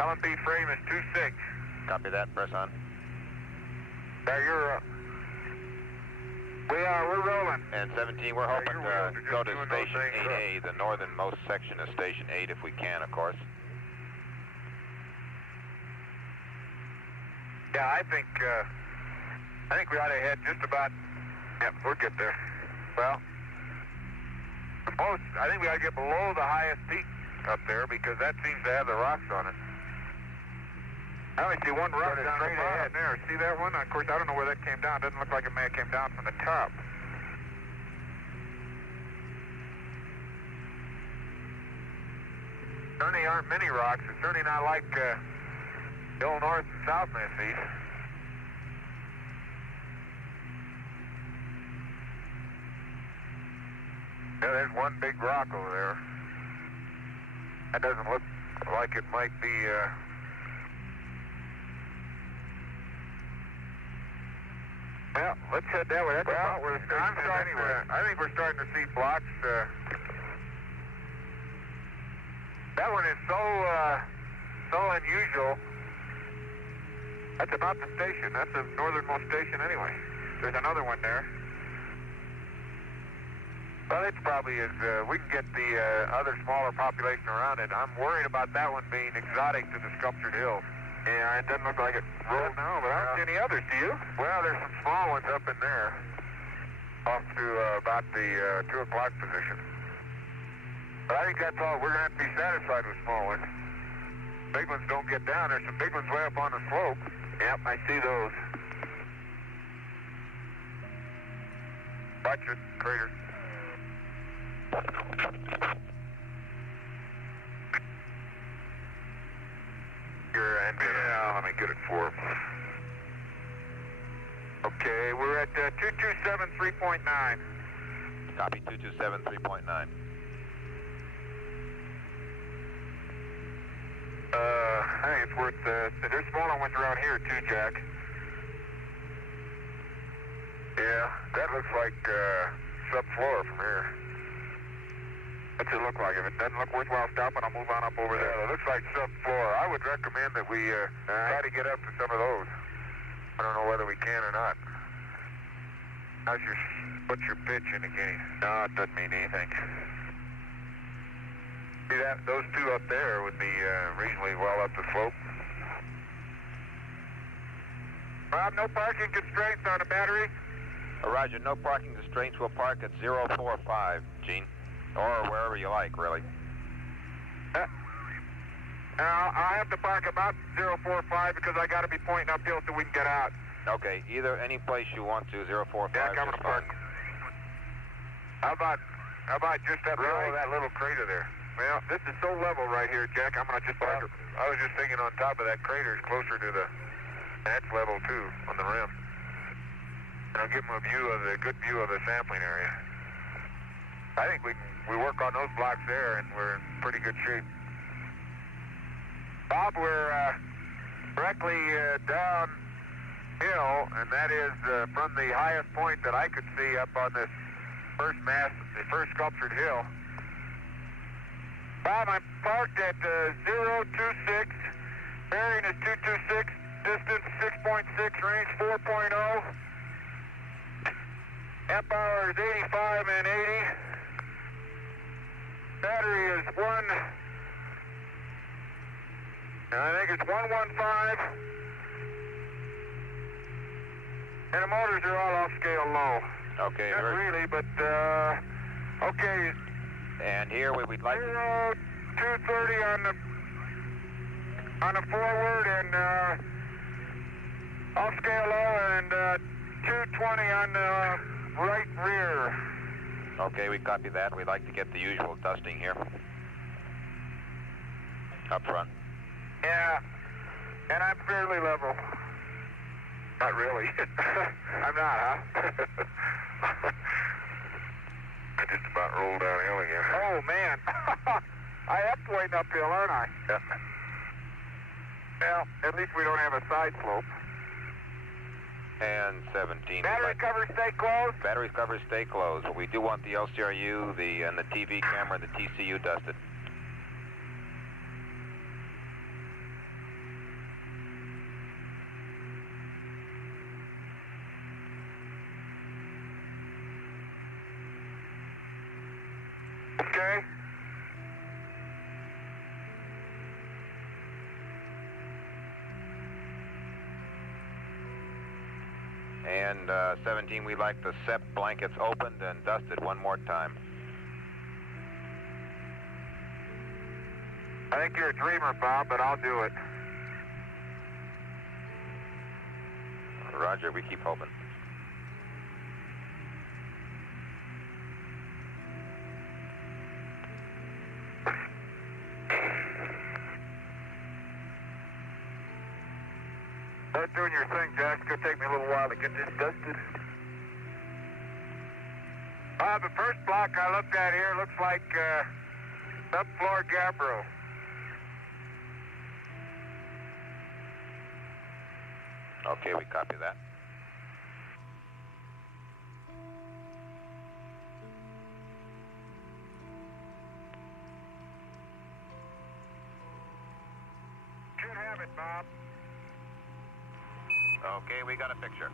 LMP frame is 26. Copy that, press on. Now we're rolling. And 17, we're hoping you're to just go to doing those Station things 8A, the northernmost section of Station 8, if we can, of course. Yeah, I think we ought to head just about. Yep, we'll get there. Well, I think we ought to get below the highest peak up there because that seems to have the rocks on it. I only see one rock down straight ahead there. See that one? Of course, I don't know where that came down. It doesn't look like it may have came down from the top. Certainly aren't many rocks. It's certainly not like Hill North and South Mesquite. Yeah, there's one big rock over there. That doesn't look like it might be, well, let's head that way. That's about where the station is anyway. I think we're starting to see blocks. That one is so unusual. That's about the station. That's the northernmost station anyway. There's another one there. Well, it's probably as we can get the other smaller population around it. I'm worried about that one being exotic to the sculptured hills. Yeah, it doesn't look like it. Well, no, but I don't see any others, do you? Well, there's some small ones up in there, off to about the 2 o'clock position. But I think that's all. We're going to have to be satisfied with small ones. Big ones don't get down. There's some big ones way up on the slope. Yep, I see those. Watch it, crater. Yeah, let me get it for him. Okay, we're at 227.3.9. Copy, 227.3.9. I think it's worth, there's smaller ones around here too, Jack. Yeah, that looks like subflora from here. What's it look like? If it doesn't look worthwhile stopping, I'll move on up over there. It looks like subflora. I would recommend that we try to get up to some of those. I don't know whether we can or not. How's your, what's your pitch indicating? No, it doesn't mean anything. See that? Those two up there would be reasonably well up the slope. Rob, no parking constraints on the battery? Roger, no parking constraints. We'll park at 045, Gene. Or wherever you like, really. I have to park about 045 because I got to be pointing uphill so we can get out. Okay, either any place you want to, 045 Jack, I'm going to park. How about just up below that little crater there? Well, this is so level right here, Jack. I'm going to just park. I was just thinking on top of that crater is closer to that's level too on the rim. And I'll give them a good view of the sampling area. I think we work on those blocks there, and we're in pretty good shape. Bob, we're directly downhill, and that is from the highest point that I could see up on this first first sculptured hill. Bob, I'm parked at 026. Bearing is 226. Distance 6.6. Range 4.0. Amp hour is 85 and 80. Battery is I think it's 115. And the motors are all off scale low. Okay. Not really, but, okay. And here we'd like 230 on the forward and off scale low, and 220 on the right rear. Okay, we copy that. We'd like to get the usual dusting here. Up front. Yeah, and I'm fairly level. Not really. I'm not, huh? I just about rolled downhill again. Oh, man. I am pointing uphill, aren't I? Yeah. Well, at least we don't have a side slope. And 17. Battery cover stay closed? Battery cover stay closed. But we do want the LCRU, and the TV camera, and the TCU dusted. Okay. And 17, we'd like the SEP blankets opened and dusted one more time. I think you're a dreamer, Bob, but I'll do it. Roger, we keep hoping. Start doing your thing, Jack. It's going to take me a little while to get this dusted. The first block I looked at here looks like subfloor gabbro. Okay, we copy that. Should have it, Bob. Okay, we got a picture.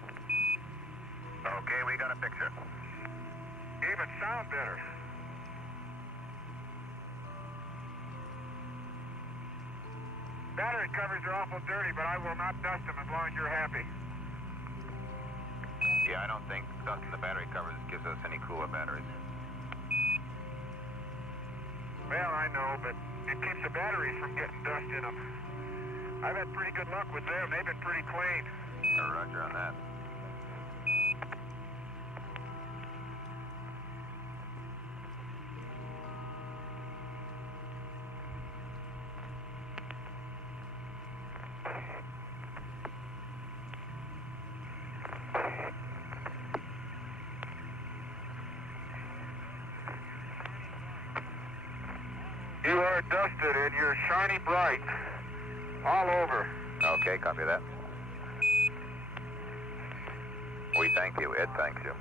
Okay, we got a picture. Even sound better. Battery covers are awful dirty, but I will not dust them as long as you're happy. Yeah, I don't think dusting the battery covers gives us any cooler batteries. Well, I know, but it keeps the batteries from getting dust in them. I've had pretty good luck with them. They've been pretty clean. Roger on that. You are dusted and you're shiny bright all over. Okay, copy that. We thank you. Ed thanks you.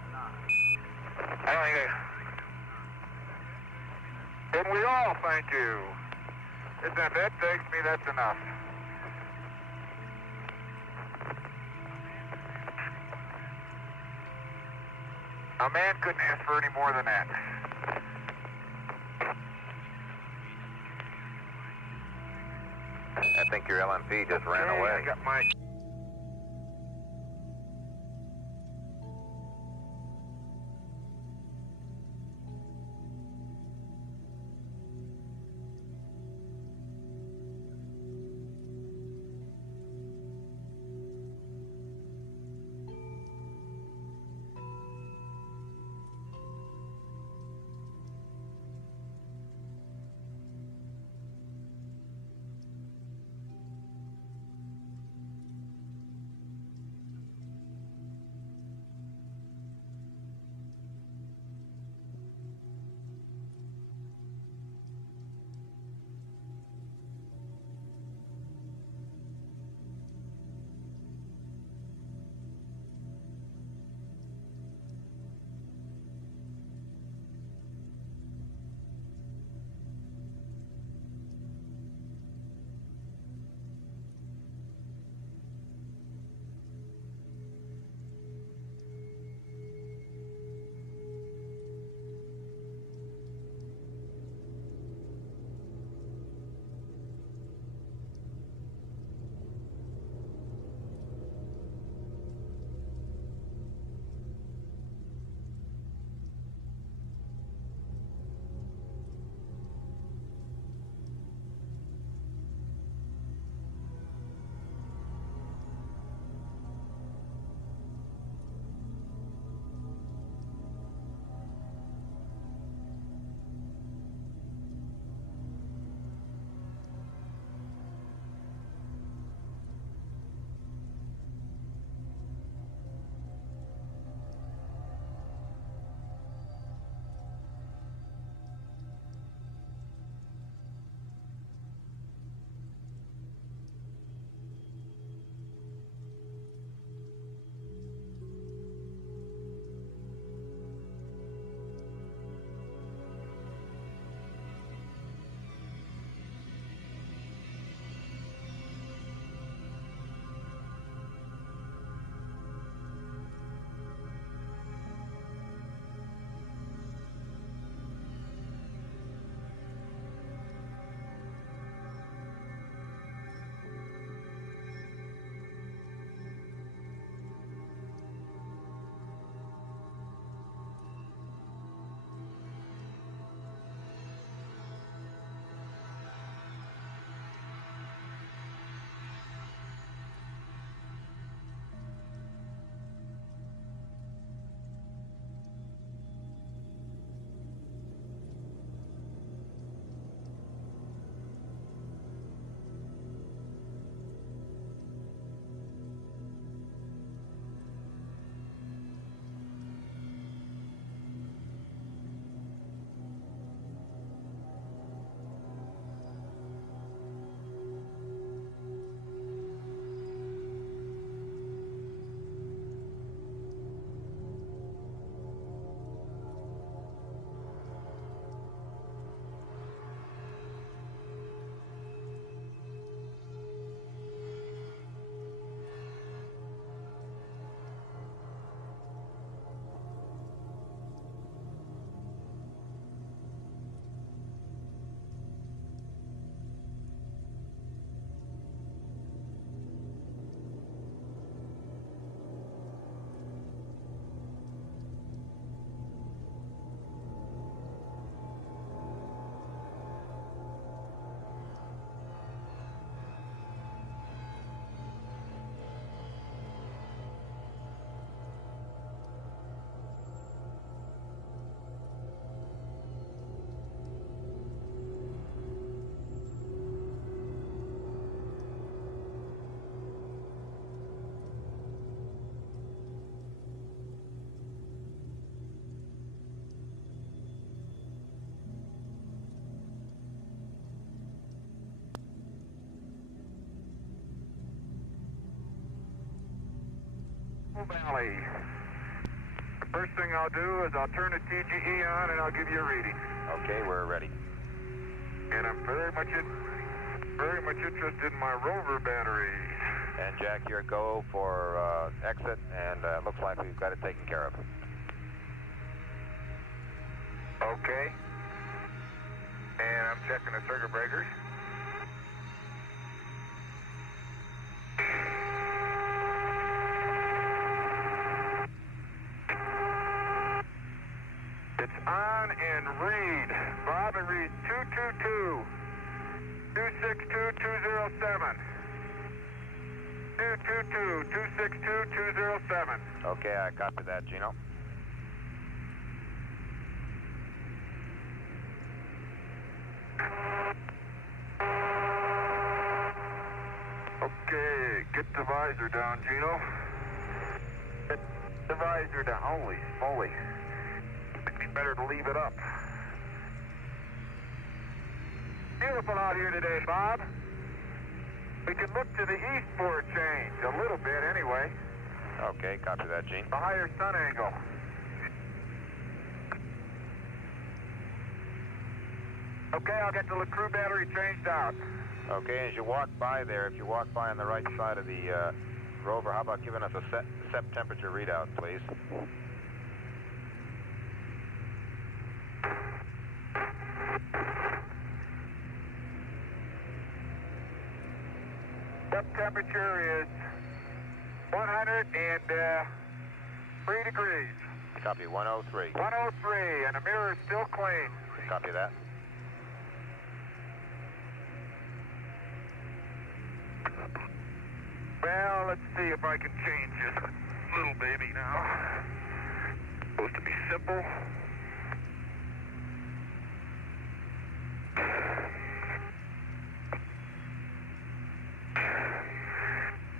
And we all thank you. If Ed thanks me, that's enough. A man couldn't ask for any more than that. I think your LMP just ran Okay, away. I got my... Valley. The first thing I'll do is I'll turn the TGE on and I'll give you a reading. Okay, we're ready. And I'm very much interested in my Rover batteries. And Jack, your go for exit, and looks like we've got it taken care of. Okay. And I'm checking the circuit breakers. It's on and read. Bob, it reads 222 262 207. 222 262 207. Okay, I copy that, Gino. Okay, get the visor down, Gino. Get the visor down. Holy moly. It'd be better to leave it up. Beautiful out here today, Bob. We can look to the east for a change, a little bit anyway. Okay, copy that, Gene. A higher sun angle. Okay, I'll get the LeCroux battery changed out. Okay, as you walk by there, if you walk by on the right side of the Rover, how about giving us a set temperature readout, please? Step temperature is 103 degrees. Copy, 103. 103, and the mirror is still clean. Copy that. Well, let's see if I can change this little baby now. Supposed to be simple.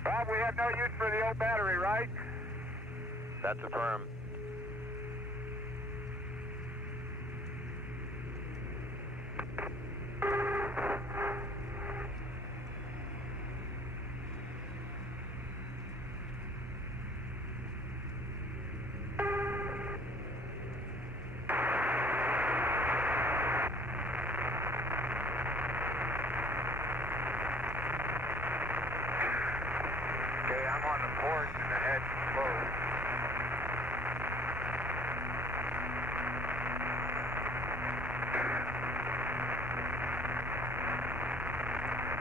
Bob, we have no use for the old battery, right? That's affirmed. Okay, I'm on the port and the head's closed.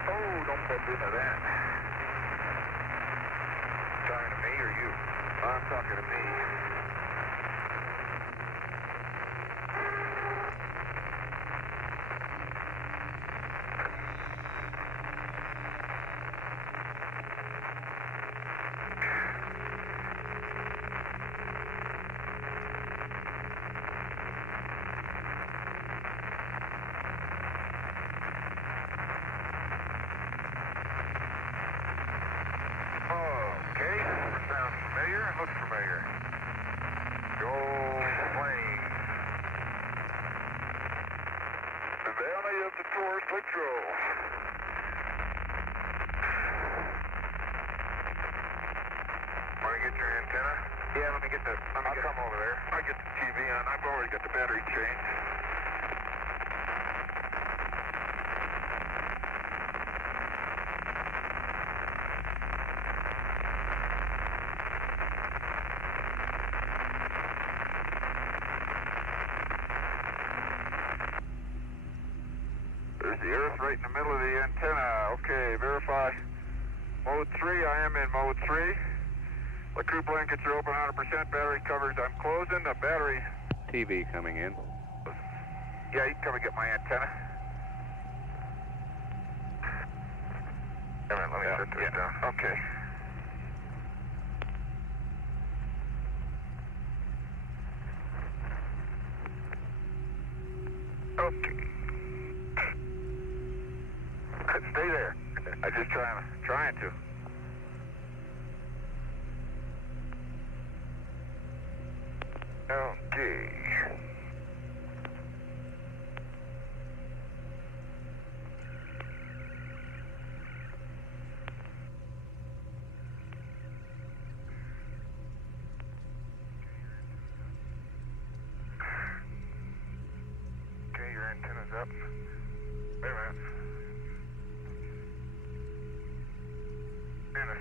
Oh, don't bump into that. Talking to me or you? I'm talking to me. Okay, sounds familiar and looks familiar. Gold plane. The Valley of the Taurus Litro. Want to get your antenna? Yeah, let me get the. I'll come over there. I'll get the TV on. I've already got the battery changed. There's the Earth right in the middle of the antenna. Okay, verify. Mode 3, I am in mode 3. LeCroux blankets are open 100%. Battery covers, I'm closing. The battery. TV coming in. Yeah, you can come and get my antenna. Come on, let me set this down. Okay. Okay. Stay there. I'm just trying to. Okay.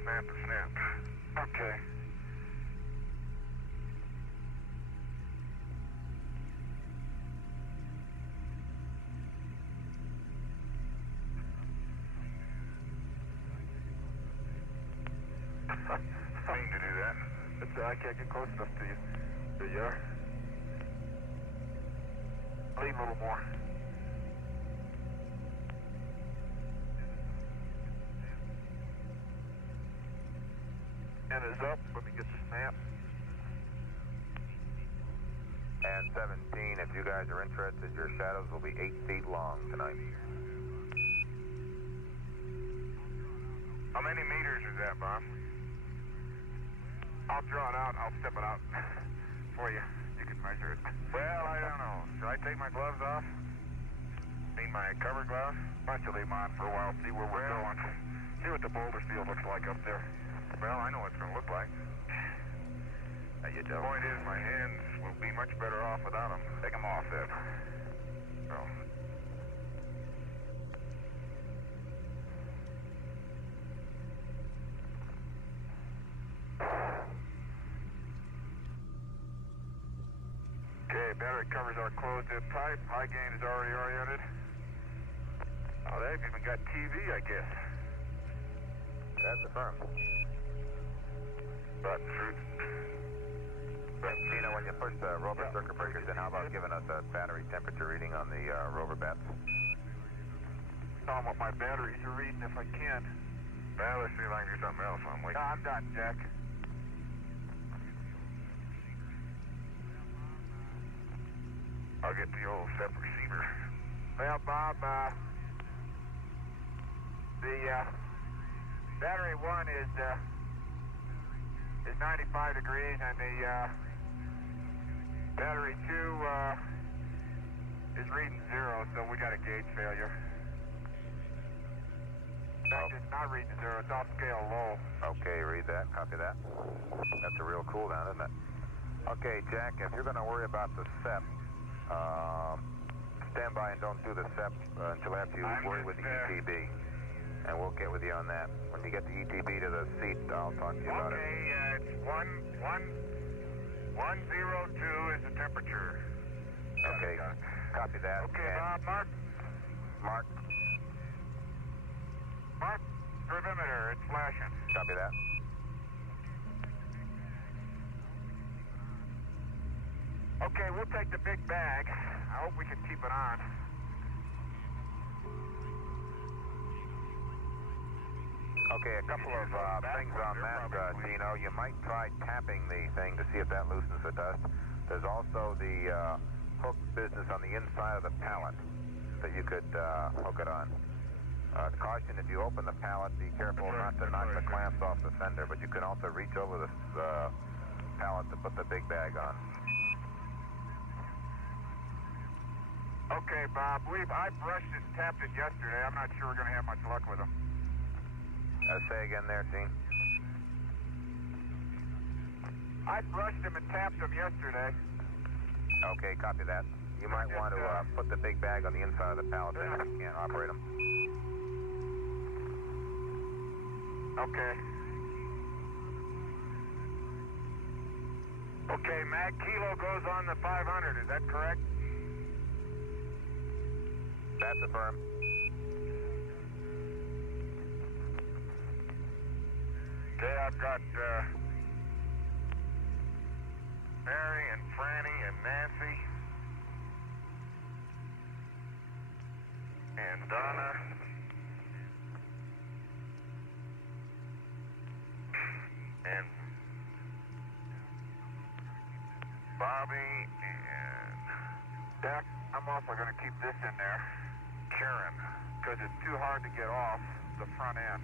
snap to snap. Okay. I mean to do that. I can't get close enough to you. There you are. Lean a little more. And is up. Let me get the snap. And 17, if you guys are interested, your shadows will be 8 feet long tonight. How many meters is that, Bob? I'll draw it out. I'll step it out for you. You can measure it. Well, I don't know. Should I take my gloves off? Need my cover gloves? Why don't you leave them on for a while, see where we're going. See what the Boulder field looks like up there. Well, I know what it's going to look like. You don't. The point is, my hands will be much better off without them. Take them off, then. So. Okay, battery covers are closed-in pipe. High gain is already oriented. Oh, they've even got TV, I guess. That's affirmed. But truth. When you push the Rover circuit breakers in, how about giving us a battery temperature reading on the Rover bats? Tell them what my batteries are reading if I can. Well, let's see if I can do something else. I'm waiting. No, I'm done, Jack. I'll get the old step receiver. Well, Bob, the battery 1 is 95 degrees, and the battery 2 is reading 0, so we got a gauge failure. In fact, it's not reading 0, it's off scale low. Okay, read that, copy that. That's a real cool down, isn't it? Okay, Jack, if you're going to worry about the SEP, stand by and don't do the SEP until after you worry with the ETB. And we'll get with you on that. When you get the ETB to the seat, I'll talk to you about it. Okay, it's 102 is the temperature. Okay, copy that. Okay, Bob, Mark, perimeter, it's flashing. Copy that. Okay, we'll take the big bag. I hope we can keep it on. Okay, a couple of things on that, Dino. You might try tapping the thing to see if that loosens the dust. There's also the hook business on the inside of the pallet that you could hook it on. Caution, if you open the pallet, be careful not to knock the clamps off the fender, but you can also reach over this pallet to put the big bag on. Okay, Bob, I brushed and tapped it yesterday. I'm not sure we're going to have much luck with them. Say again there, Gene. I brushed them and tapped them yesterday. Okay, copy that. You might want to put the big bag on the inside of the pallet then if you can't operate them. Okay. Okay, Mag Kilo goes on the 500, is that correct? That's affirmed. Okay, I've got Mary and Franny and Nancy and Donna and Bobby and Dak. I'm also going to keep this in there, Karen, because it's too hard to get off the front end.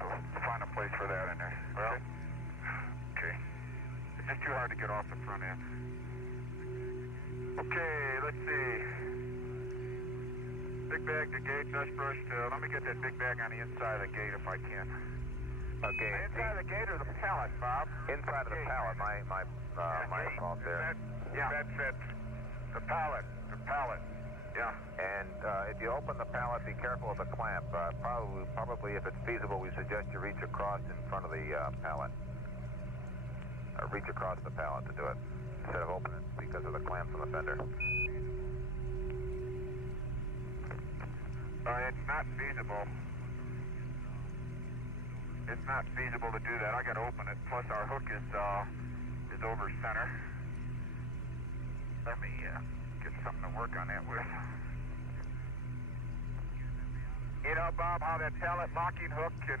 So find a place for that in there. Well, okay. It's just too hard to get off the front end. Okay, let's see. Big bag to gate, dust brush to, let me get that big bag on the inside of the gate if I can. Okay. The inside of the gate or the pallet, Bob? Inside of the pallet, my fault there. That's it. The pallet. Yeah. And if you open the pallet, be careful of the clamp. Probably, if it's feasible, we suggest you reach across in front of the pallet. Or reach across the pallet to do it, instead of open it because of the clamps on the fender. It's not feasible. It's not feasible to do that. I got to open it. Plus, our hook is over center. Let me get something to work on that with. You know, Bob, how that pallet locking hook can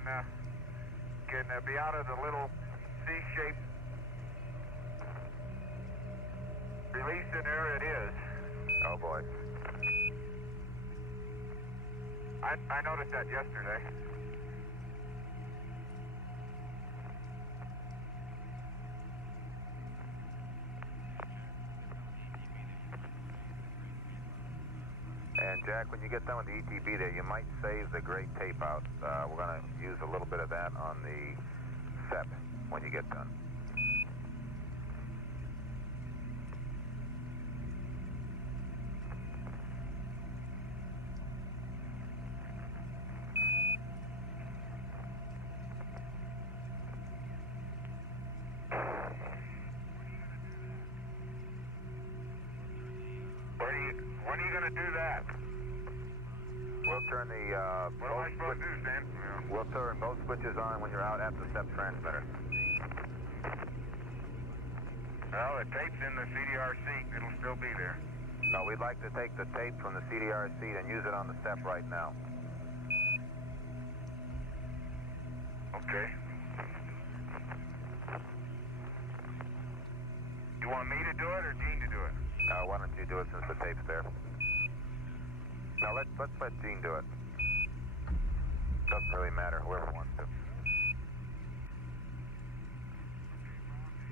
be out of the little C-shaped release in there. It is. Oh boy. I noticed that yesterday. And Jack, when you get done with the ETB there, you might save the gray tape out. We're going to use a little bit of that on the SEP when you get done. When are you going to do that? We'll turn the What am I supposed to do, Stan? we'll turn both switches on when you're out at the SEP transmitter. Well, the tape's in the CDR seat. It'll still be there. No, we'd like to take the tape from the CDR seat and use it on the SEP right now. Okay. You want me to do it or Gene to do it? Why don't you do it since the tape's there? Now let's let Gene do it. Doesn't really matter, whoever wants to.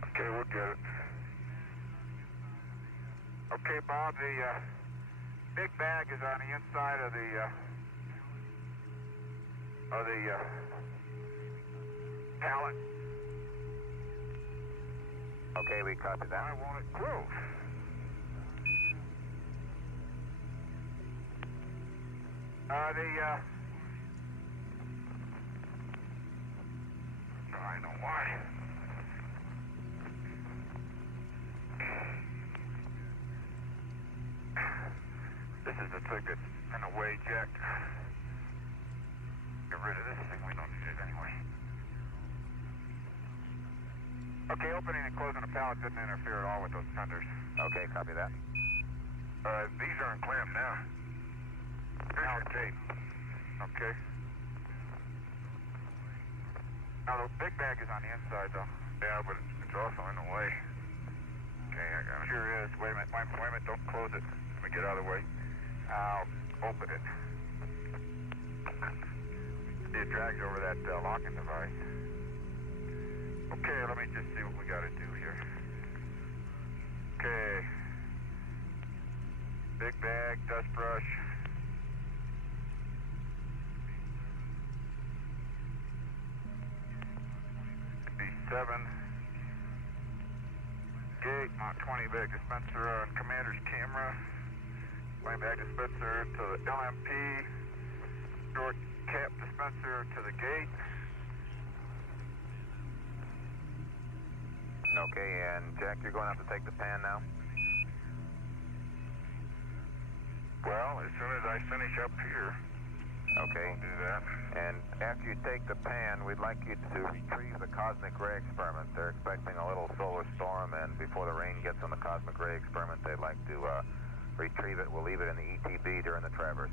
Okay, we'll get it. Okay, Bob, the big bag is on the inside of the pallet. Okay, we copy that. Why won't it close? I know why. This is the thing that's in a way jacked. Get rid of this thing, we don't need it anyway. Okay, opening and closing the pallet didn't interfere at all with those fenders. Okay, copy that. These are in clamp now. Here's your tape. Okay. Now the big bag is on the inside though. Yeah, but it's also in the way. Okay, I got it. Sure is. Wait a minute, don't close it. Let me get out of the way. I'll open it. It drags over that locking device. Okay, let me just see what we got to do here. Okay. Big bag, dust brush. B7. Gate, Mach 20 bag dispenser on commander's camera. Flame bag dispenser to the LMP. Short cap dispenser to the gate. Okay, and Jack, you're going to have to take the pan now? Well, as soon as I finish up here, Okay. I'll do that. And after you take the pan, we'd like you to retrieve the cosmic ray experiment. They're expecting a little solar storm, and before the rain gets on the cosmic ray experiment, they'd like to retrieve it. We'll leave it in the ETB during the traverse.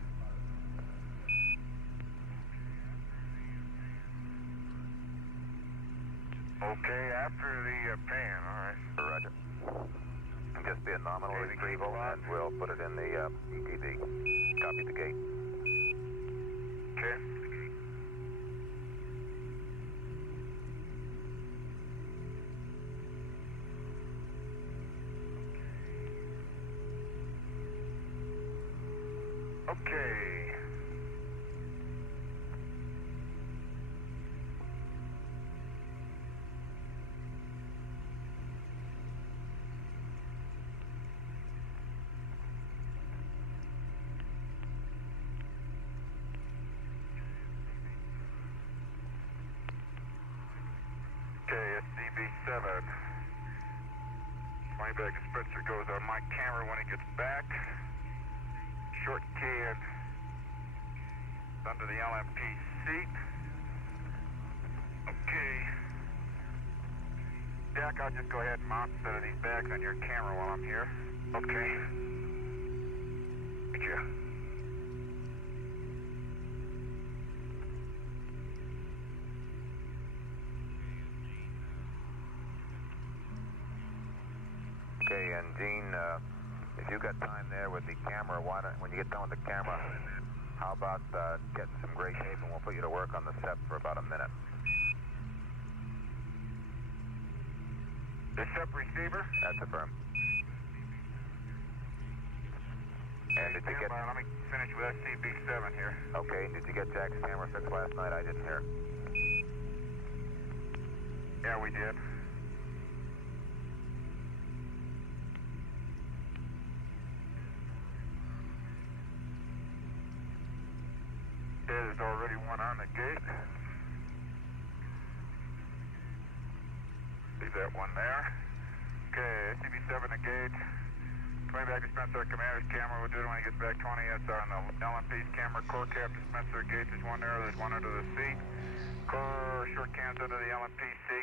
Okay, after the pan, all right. Roger. And just be a nominal Okay, retrieval, and we'll put it in the ETB. Copy the gate. Okay. Okay. Back dispenser goes on my camera when it gets back. Short can under the LMP seat. Okay. Jack, I'll just go ahead and mount a set of these bags on your camera while I'm here. Okay. Thank you. Okay, and Gene, if you got time there with the camera, why don't, when you get done with the camera, how about getting some gray tape and we'll put you to work on the SEP for about a minute. The SEP receiver? That's affirmed. And did you get... Let me finish with SCB7 here. Okay, did you get Jack's camera fixed last night? I didn't hear. Yeah, we did. There's already one on the gate. Leave that one there. Okay, SCB7 the gate. 20 back dispenser, commander's camera. We'll do it when he gets back 20. That's on the LMP's camera. Core cap dispenser gate. There's one there. There's one under the seat. Core short cans under the LMP seat.